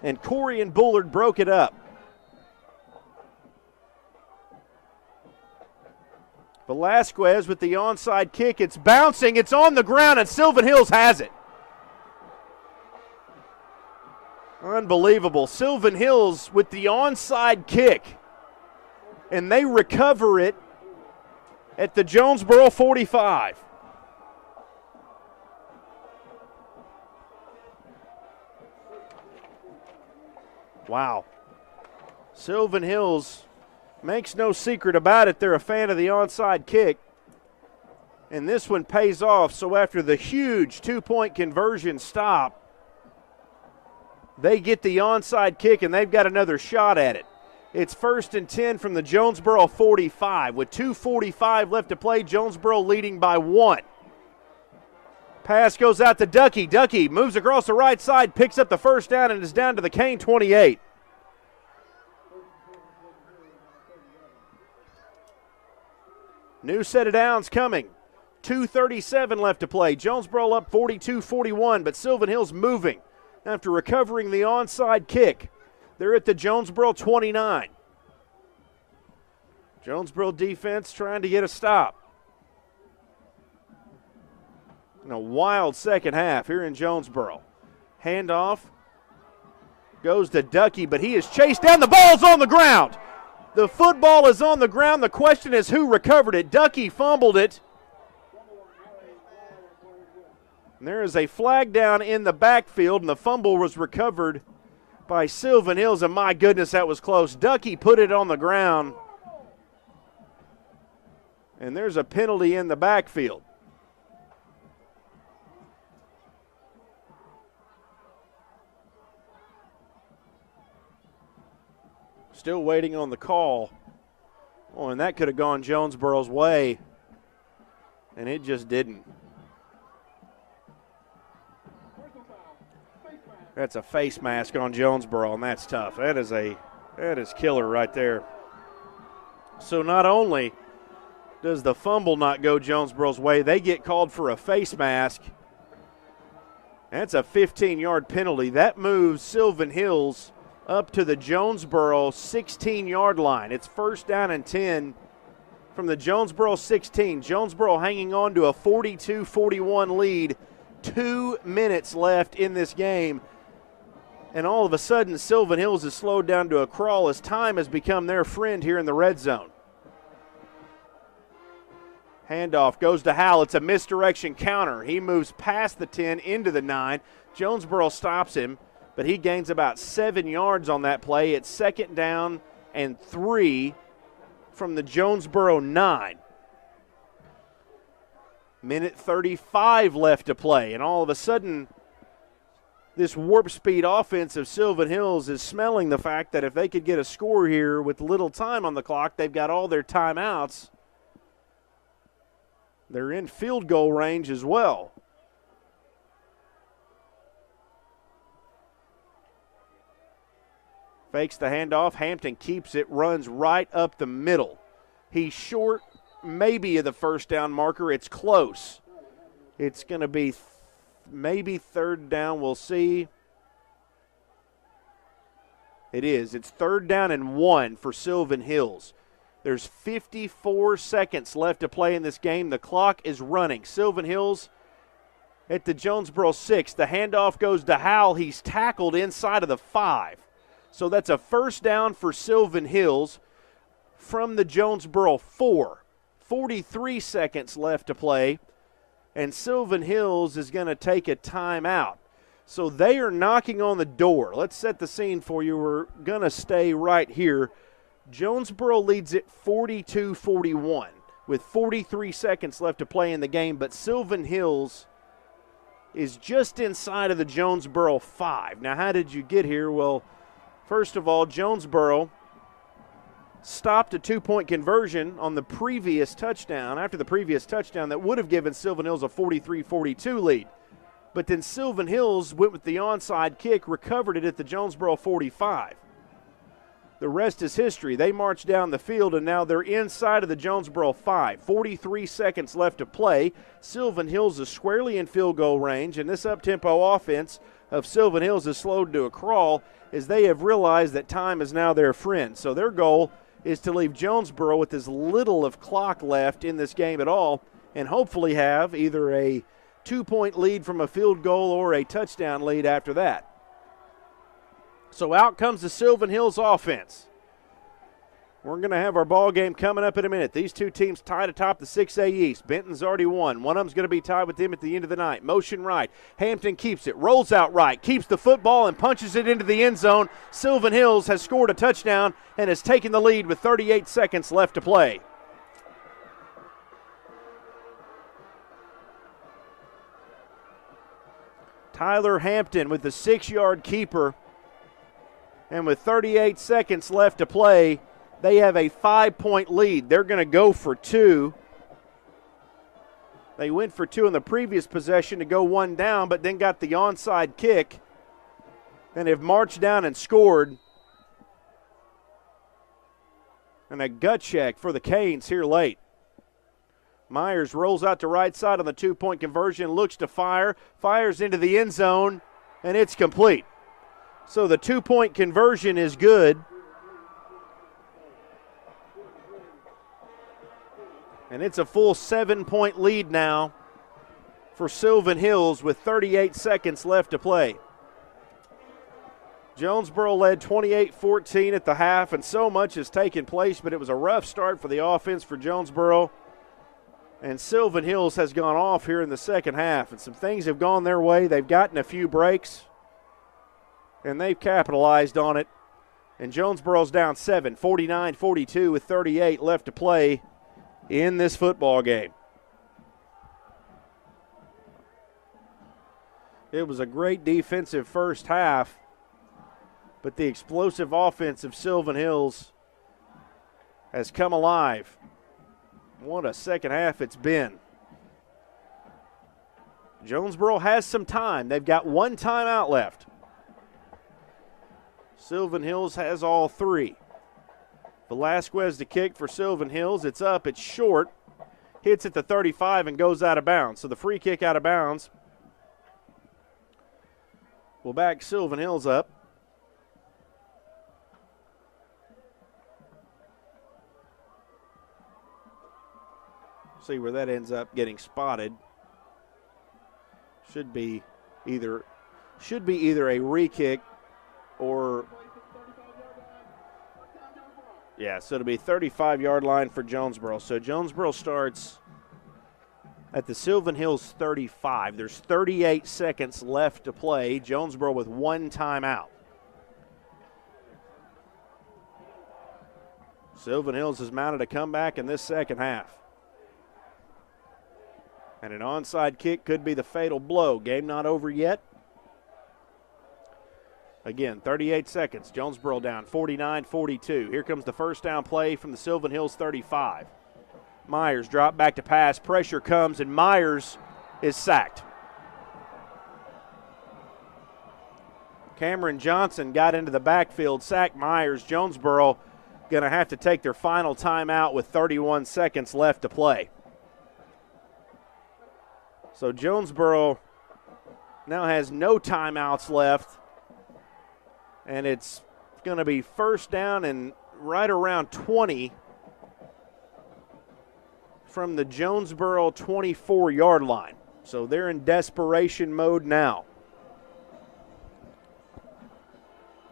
and Corian Bullard broke it up. Velasquez with the onside kick. It's bouncing, it's on the ground, and Silven Hills has it. Unbelievable. Silven Hills with the onside kick, and they recover it at the Jonesboro 45. Wow. Silven Hills makes no secret about it. They're a fan of the onside kick. And this one pays off. So after the huge 2-point conversion stop, they get the onside kick and they've got another shot at it. It's 1st and 10 from the Jonesboro 45. With 2:45 left to play, Jonesboro leading by 1. Pass goes out to Ducky. Ducky moves across the right side, picks up the first down, and is down to the Cane 28. New set of downs coming. 2:37 left to play. Jonesboro up 42-41, but Silven Hills moving after recovering the onside kick. They're at the Jonesboro 29. Jonesboro defense trying to get a stop. In a wild second half here in Jonesboro. Handoff goes to Ducky, but he is chased down. The ball's on the ground. The football is on the ground. The question is who recovered it. Ducky fumbled it. And there is a flag down in the backfield, and the fumble was recovered by Silven Hills, and my goodness, that was close. Ducky put it on the ground, and there's a penalty in the backfield. Still waiting on the call. Oh, and that could have gone Jonesboro's way, and it just didn't. That's a face mask on Jonesboro, and that's tough. That is killer right there. So not only does the fumble not go Jonesboro's way, they get called for a face mask. That's a 15-yard penalty. That moves Silven Hills up to the Jonesboro 16-yard line. It's first down and 10 from the Jonesboro 16. Jonesboro hanging on to a 42-41 lead. 2 minutes left in this game. And all of a sudden, Silven Hills is slowed down to a crawl as time has become their friend here in the red zone. Handoff goes to Howell. It's a misdirection counter. He moves past the 10 into the 9. Jonesboro stops him, but he gains about 7 yards on that play. It's second down and 3 from the Jonesboro 9. Minute 35 left to play, and all of a sudden, this warp speed offense of Silven Hills is smelling the fact that if they could get a score here with little time on the clock, they've got all their timeouts. They're in field goal range as well. Fakes the handoff. Hampton keeps it, runs right up the middle. He's short, maybe of the first down marker. It's close. It's going to be maybe third down. We'll see. It is. It's third down and 1 for Silven Hills. There's 54 seconds left to play in this game. The clock is running. Silven Hills at the Jonesboro 6. The handoff goes to Howell. He's tackled inside of the 5. So that's a first down for Silven Hills from the Jonesboro 4. 43 seconds left to play. And Silven Hills is going to take a timeout. So they are knocking on the door. Let's set the scene for you. We're going to stay right here. Jonesboro leads it 42-41 with 43 seconds left to play in the game, but Silven Hills is just inside of the Jonesboro 5. Now, how did you get here? Well, first of all, Jonesboro stopped a two-point conversion on the previous touchdown, after the previous touchdown that would have given Silven Hills a 43-42 lead. But then Silven Hills went with the onside kick, recovered it at the Jonesboro 45. The rest is history. They marched down the field, and now they're inside of the Jonesboro 5. 43 seconds left to play. Silven Hills is squarely in field goal range, and this up-tempo offense of Silven Hills is slowed to a crawl as they have realized that time is now their friend. So their goal is to leave Jonesboro with as little of clock left in this game at all and hopefully have either a 2-point lead from a field goal or a touchdown lead after that. So out comes the Silven Hills offense. We're going to have our ball game coming up in a minute. These two teams tied atop the 6A East. Benton's already won. One of them's going to be tied with them at the end of the night. Motion right. Hampton keeps it, rolls out right, keeps the football and punches it into the end zone. Silven Hills has scored a touchdown and has taken the lead with 38 seconds left to play. Tyler Hampton with the 6-yard keeper. And with 38 seconds left to play, they have a 5-point lead. They're going to go for 2. They went for 2 in the previous possession to go 1 down, but then got the onside kick and have marched down and scored. And a gut check for the Canes here late. Myers rolls out to right side on the 2-point conversion, looks to fire, fires into the end zone, and it's complete. So the 2-point conversion is good. And it's a full 7-point lead now for Silven Hills with 38 seconds left to play. Jonesboro led 28-14 at the half, and so much has taken place, but it was a rough start for the offense for Jonesboro. And Silven Hills has gone off here in the second half, and some things have gone their way. They've gotten a few breaks, and they've capitalized on it. And Jonesboro's down 7, 49-42 with 38 left to play in this football game. It was a great defensive first half, but the explosive offense of Silven Hills has come alive. What a second half it's been. Jonesboro has some time. They've got 1 timeout left. Silven Hills has all 3. Velasquez to kick for Silven Hills. It's up, it's short. Hits at the 35 and goes out of bounds. So the free kick out of bounds will back Silven Hills up. See where that ends up getting spotted. Should be either a re-kick or so it'll be 35-yard line for Jonesboro. So Jonesboro starts at the Silven Hills 35. There's 38 seconds left to play. Jonesboro with one timeout. Silven Hills has mounted a comeback in this second half. And an onside kick could be the fatal blow. Game not over yet. Again, 38 seconds. Jonesboro down 49-42. Here comes the first down play from the Silven Hills 35. Myers drop back to pass. Pressure comes, and Myers is sacked. Cameron Johnson got into the backfield, sacked Myers. Jonesboro going to have to take their final timeout with 31 seconds left to play. So Jonesboro now has no timeouts left, and it's going to be first down and right around 20 from the Jonesboro 24-yard line. So they're in desperation mode now.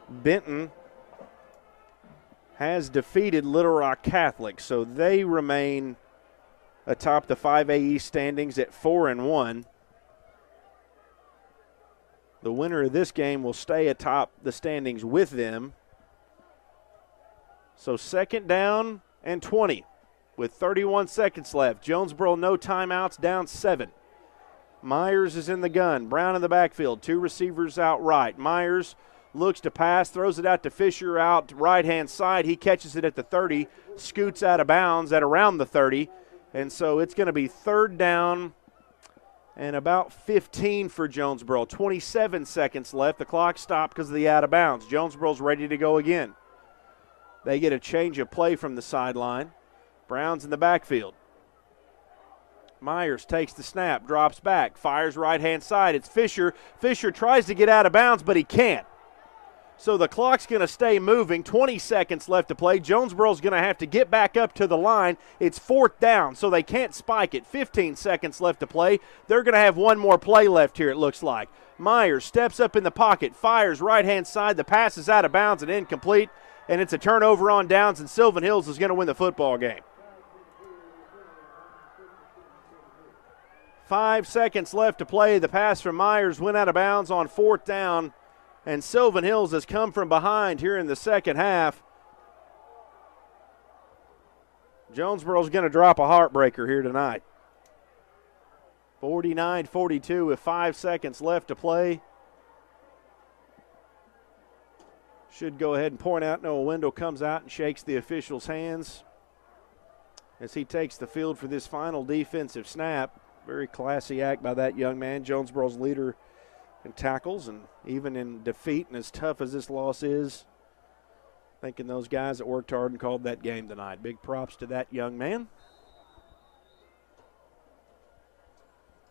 Benton has defeated Little Rock Catholic, so they remain atop the 5A East standings at 4-1. The winner of this game will stay atop the standings with them. So second down and 20 with 31 seconds left. Jonesboro no timeouts, down 7. Myers is in the gun. Brown in the backfield. 2 receivers out right. Myers looks to pass, throws it out to Fisher out right-hand side. He catches it at the 30, scoots out of bounds at around the 30. And so it's going to be third down and about 15 for Jonesboro. 27 seconds left. The clock stopped because of the out of bounds. Jonesboro's ready to go again. They get a change of play from the sideline. Brown's in the backfield. Myers takes the snap, drops back, fires right-hand side. It's Fisher. Fisher tries to get out of bounds, but he can't. So the clock's going to stay moving. 20 seconds left to play. Jonesboro's going to have to get back up to the line. It's fourth down, so they can't spike it. 15 seconds left to play. They're going to have one more play left here, it looks like. Myers steps up in the pocket, fires right-hand side. The pass is out of bounds and incomplete, and it's a turnover on downs, and Silven Hills is going to win the football game. 5 seconds left to play. The pass from Myers went out of bounds on fourth down. And Silven Hills has come from behind here in the second half. Jonesboro's going to drop a heartbreaker here tonight. 49-42 with 5 seconds left to play. Should go ahead and point out Noah Wendell comes out and shakes the official's hands as he takes the field for this final defensive snap. Very classy act by that young man, Jonesboro's leader in tackles, and even in defeat, and as tough as this loss is, thanking those guys that worked hard and called that game tonight. Big props to that young man.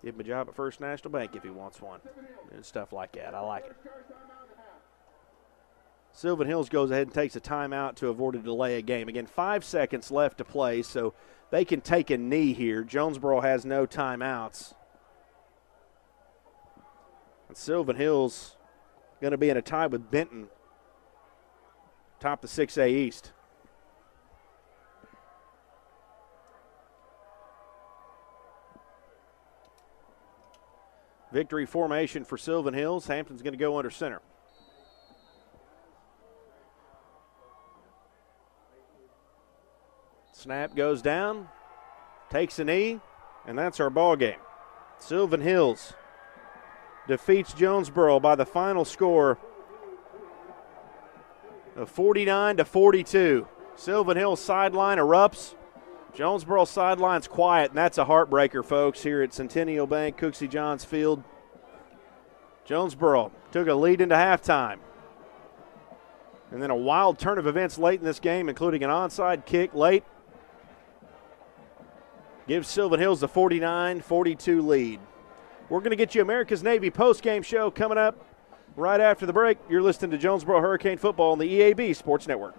Give him a job at First National Bank if he wants one, and stuff like that. I like it. Silven Hills goes ahead and takes a timeout to avoid a delay of game. Again, 5 seconds left to play, so they can take a knee here. Jonesboro has no timeouts. Silven Hills going to be in a tie with Benton, top the 6A East. Victory formation for Silven Hills. Hampton's going to go under center. Snap goes down, takes a knee, and that's our ball game. Silven Hills defeats Jonesboro by the final score of 49-42. Silven Hills sideline erupts. Jonesboro sideline's quiet, and that's a heartbreaker, folks, here at Centennial Bank, Cooksey Johns Field. Jonesboro took a lead into halftime. And then a wild turn of events late in this game, including an onside kick late, gives Silven Hills the 49-42 lead. We're going to get you America's Navy postgame show coming up right after the break. You're listening to Jonesboro Hurricane Football on the EAB Sports Network.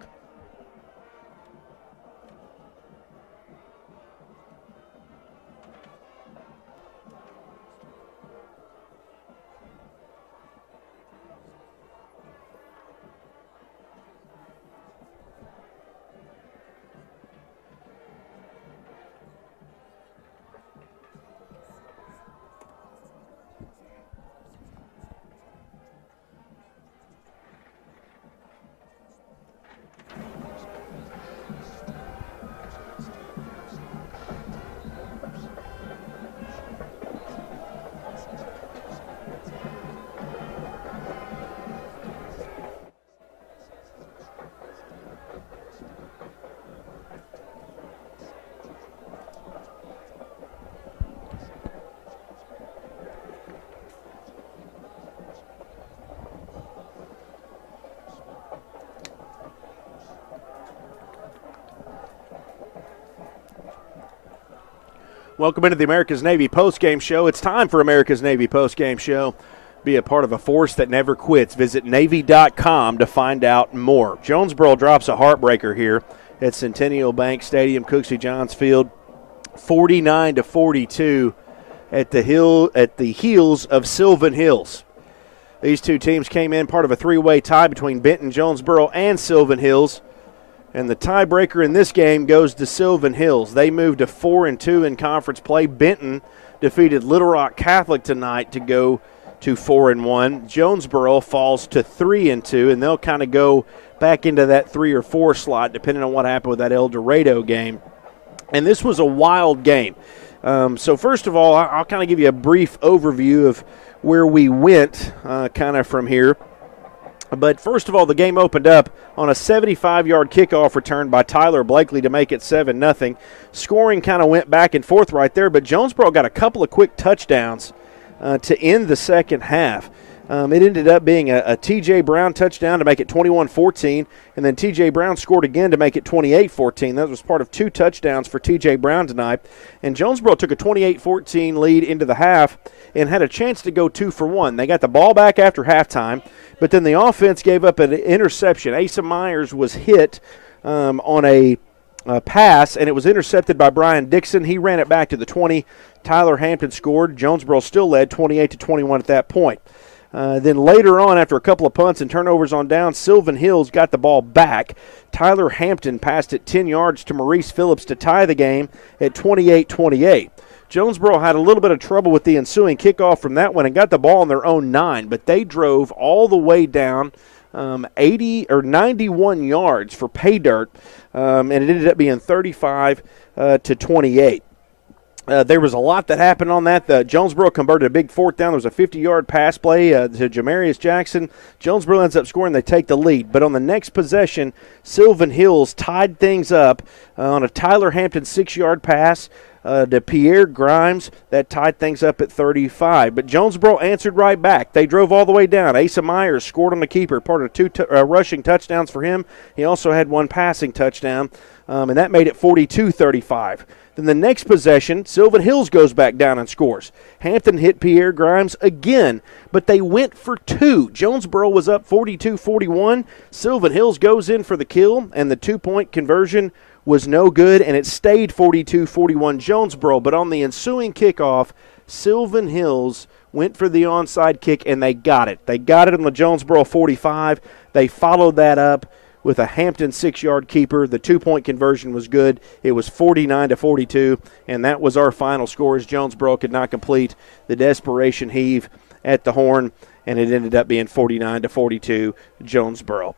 Welcome into the America's Navy postgame show. It's time for America's Navy postgame show. Be a part of a force that never quits. Visit Navy.com to find out more. Jonesboro drops a heartbreaker here at Centennial Bank Stadium, Cooksey Johns Field, 49-42 at the heels of Silven Hills. These two teams came in part of a three-way tie between Benton, Jonesboro, and Silven Hills. And the tiebreaker in this game goes to Silven Hills. They moved to 4-2 in conference play. Benton defeated Little Rock Catholic tonight to go to 4-1. Jonesboro falls to 3-2, and they'll kind of go back into that 3 or 4 slot depending on what happened with that El Dorado game. And this was a wild game. So first of all, I'll kind of give you a brief overview of where we went kind of from here. But first of all, the game opened up on a 75-yard kickoff return by Tyler Blakely to make it 7-0. Scoring kind of went back and forth right there, but Jonesboro got a couple of quick touchdowns to end the second half. It ended up being a T.J. Brown touchdown to make it 21-14, and then T.J. Brown scored again to make it 28-14. That was part of 2 touchdowns for T.J. Brown tonight. And Jonesboro took a 28-14 lead into the half and had a chance to go 2 for 1. They got the ball back after halftime, but then the offense gave up an interception. Asa Myers was hit on a pass, and it was intercepted by Brian Dixon. He ran it back to the 20. Tyler Hampton scored. Jonesboro still led 28-21 at that point. Then later on, after a couple of punts and turnovers on down, Silven Hills got the ball back. Tyler Hampton passed it 10 yards to Maurice Phillips to tie the game at 28-28. Jonesboro had a little bit of trouble with the ensuing kickoff from that one and got the ball on their own 9, but they drove all the way down 91 yards for pay dirt, and it ended up being 35-28. There was a lot that happened on that. Jonesboro converted a big 4th down. There was a 50-yard pass play to Jamarius Jackson. Jonesboro ends up scoring. They take the lead. But on the next possession, Silven Hills tied things up on a Tyler Hampton 6-yard pass to Pierre Grimes. That tied things up at 35. But Jonesboro answered right back. They drove all the way down. Asa Myers scored on the keeper, part of 2 rushing touchdowns for him. He also had 1 passing touchdown, and that made it 42-35. Then the next possession, Silven Hills goes back down and scores. Hampton hit Pierre Grimes again, but they went for 2. Jonesboro was up 42-41. Silven Hills goes in for the kill, and the 2-point conversion was no good, and it stayed 42-41 Jonesboro. But on the ensuing kickoff, Silven Hills went for the onside kick, and they got it. They got it on the Jonesboro 45. They followed that up with a Hampton 6-yard keeper. The 2-point conversion was good. It was 49-42, and that was our final score as Jonesboro could not complete the desperation heave at the horn, and it ended up being 49-42 Jonesboro.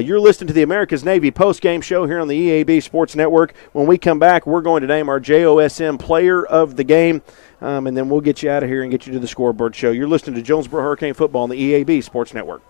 You're listening to the America's Navy postgame show here on the EAB Sports Network. When we come back, we're going to name our JOSM player of the game, and then we'll get you out of here and get you to the scoreboard show. You're listening to Jonesboro Hurricane Football on the EAB Sports Network.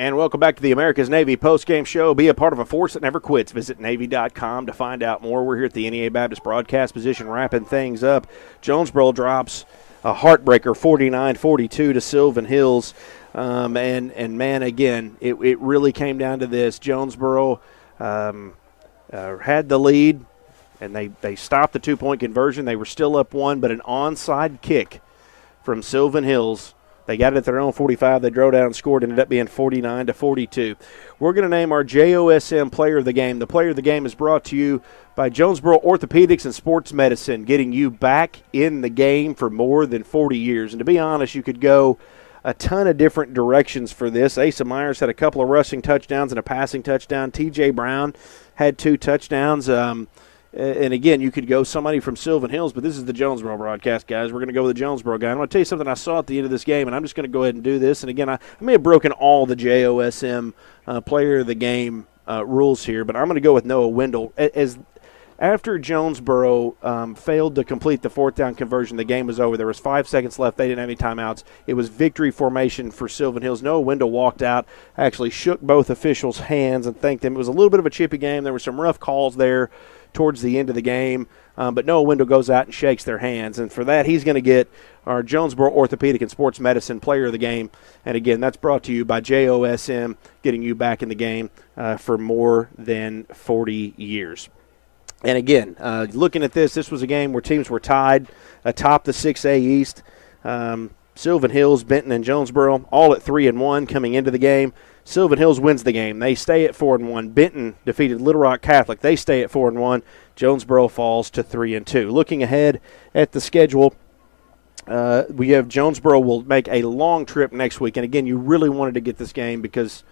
And welcome back to the America's Navy postgame show. Be a part of a force that never quits. Visit Navy.com to find out more. We're here at the NEA Baptist broadcast position wrapping things up. Jonesboro drops a heartbreaker 49-42 to Silven Hills. And man, again, it really came down to this. Jonesboro had the lead, and they stopped the two-point conversion. They were still up one, but an onside kick from Silven Hills. They got it at their own 45. They drove down and scored. Ended up being 49-42. We're going to name our JOSM Player of the Game. The Player of the Game is brought to you by Jonesboro Orthopedics and Sports Medicine, getting you back in the game for more than 40 years. And to be honest, you could go a ton of different directions for this. Asa Myers had a couple of rushing touchdowns and a passing touchdown. T.J. Brown had 2 touchdowns. And again, you could go somebody from Silven Hills, but this is the Jonesboro broadcast, guys. We're going to go with the Jonesboro guy. I'm going to tell you something I saw at the end of this game, and I'm just going to go ahead and do this. And again, I may have broken all the JOSM Player of the Game rules here, but I'm going to go with Noah Wendell. After Jonesboro failed to complete the 4th down conversion, the game was over. There was 5 seconds left. They didn't have any timeouts. It was victory formation for Silven Hills. Noah Wendell walked out, actually shook both officials' hands and thanked them. It was a little bit of a chippy game. There were some rough calls there towards the end of the game, but Noah Wendell goes out and shakes their hands. And for that, he's going to get our Jonesboro Orthopedic and Sports Medicine Player of the Game. And again, that's brought to you by JOSM, getting you back in the game for more than 40 years. And again, looking at this was a game where teams were tied atop the 6A East. Silven Hills, Benton, and Jonesboro all at 3-1 coming into the game. Silven Hills wins the game. They stay at 4-1. Benton defeated Little Rock Catholic. They stay at 4-1. Jonesboro falls to 3-2. Looking ahead at the schedule, we have Jonesboro will make a long trip next week. And again, you really wanted to get this game because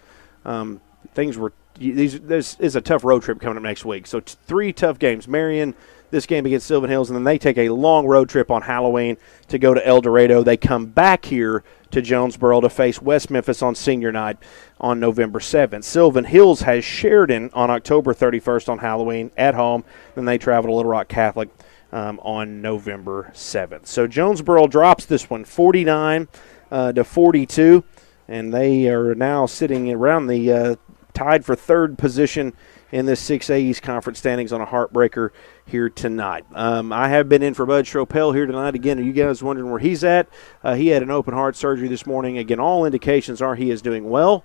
this is a tough road trip coming up next week. So 3 tough games. Marion, this game against Silven Hills, and then they take a long road trip on Halloween to go to El Dorado. They come back here to Jonesboro to face West Memphis on senior night on November 7th. Silven Hills has Sheridan on October 31st on Halloween at home. Then they travel to Little Rock Catholic on November 7th. So Jonesboro drops this one 49-42, and they are now sitting around the tied for 3rd position in this 6A East Conference standings on a heartbreaker here tonight. I have been in for Bud Stropel here tonight. Again, are you guys wondering where he's at? He had an open heart surgery this morning. Again, all indications are he is doing well.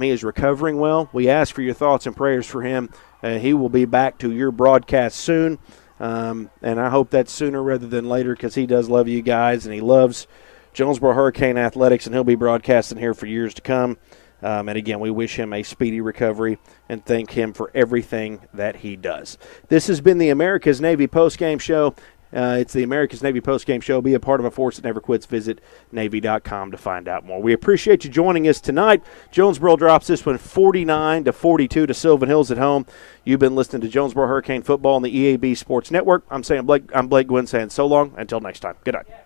He is recovering well. We ask for your thoughts and prayers for him. He will be back to your broadcast soon, and I hope that's sooner rather than later because he does love you guys, and he loves Jonesboro Hurricane Athletics, and he'll be broadcasting here for years to come. And again, we wish him a speedy recovery and thank him for everything that he does. This has been the America's Navy postgame show. It's the America's Navy postgame show. Be a part of a force that never quits. Visit Navy.com to find out more. We appreciate you joining us tonight. Jonesboro drops this one 49-42 to Silven Hills at home. You've been listening to Jonesboro Hurricane Football on the EAB Sports Network. I'm Blake Gwynn saying so long. Until next time. Good night.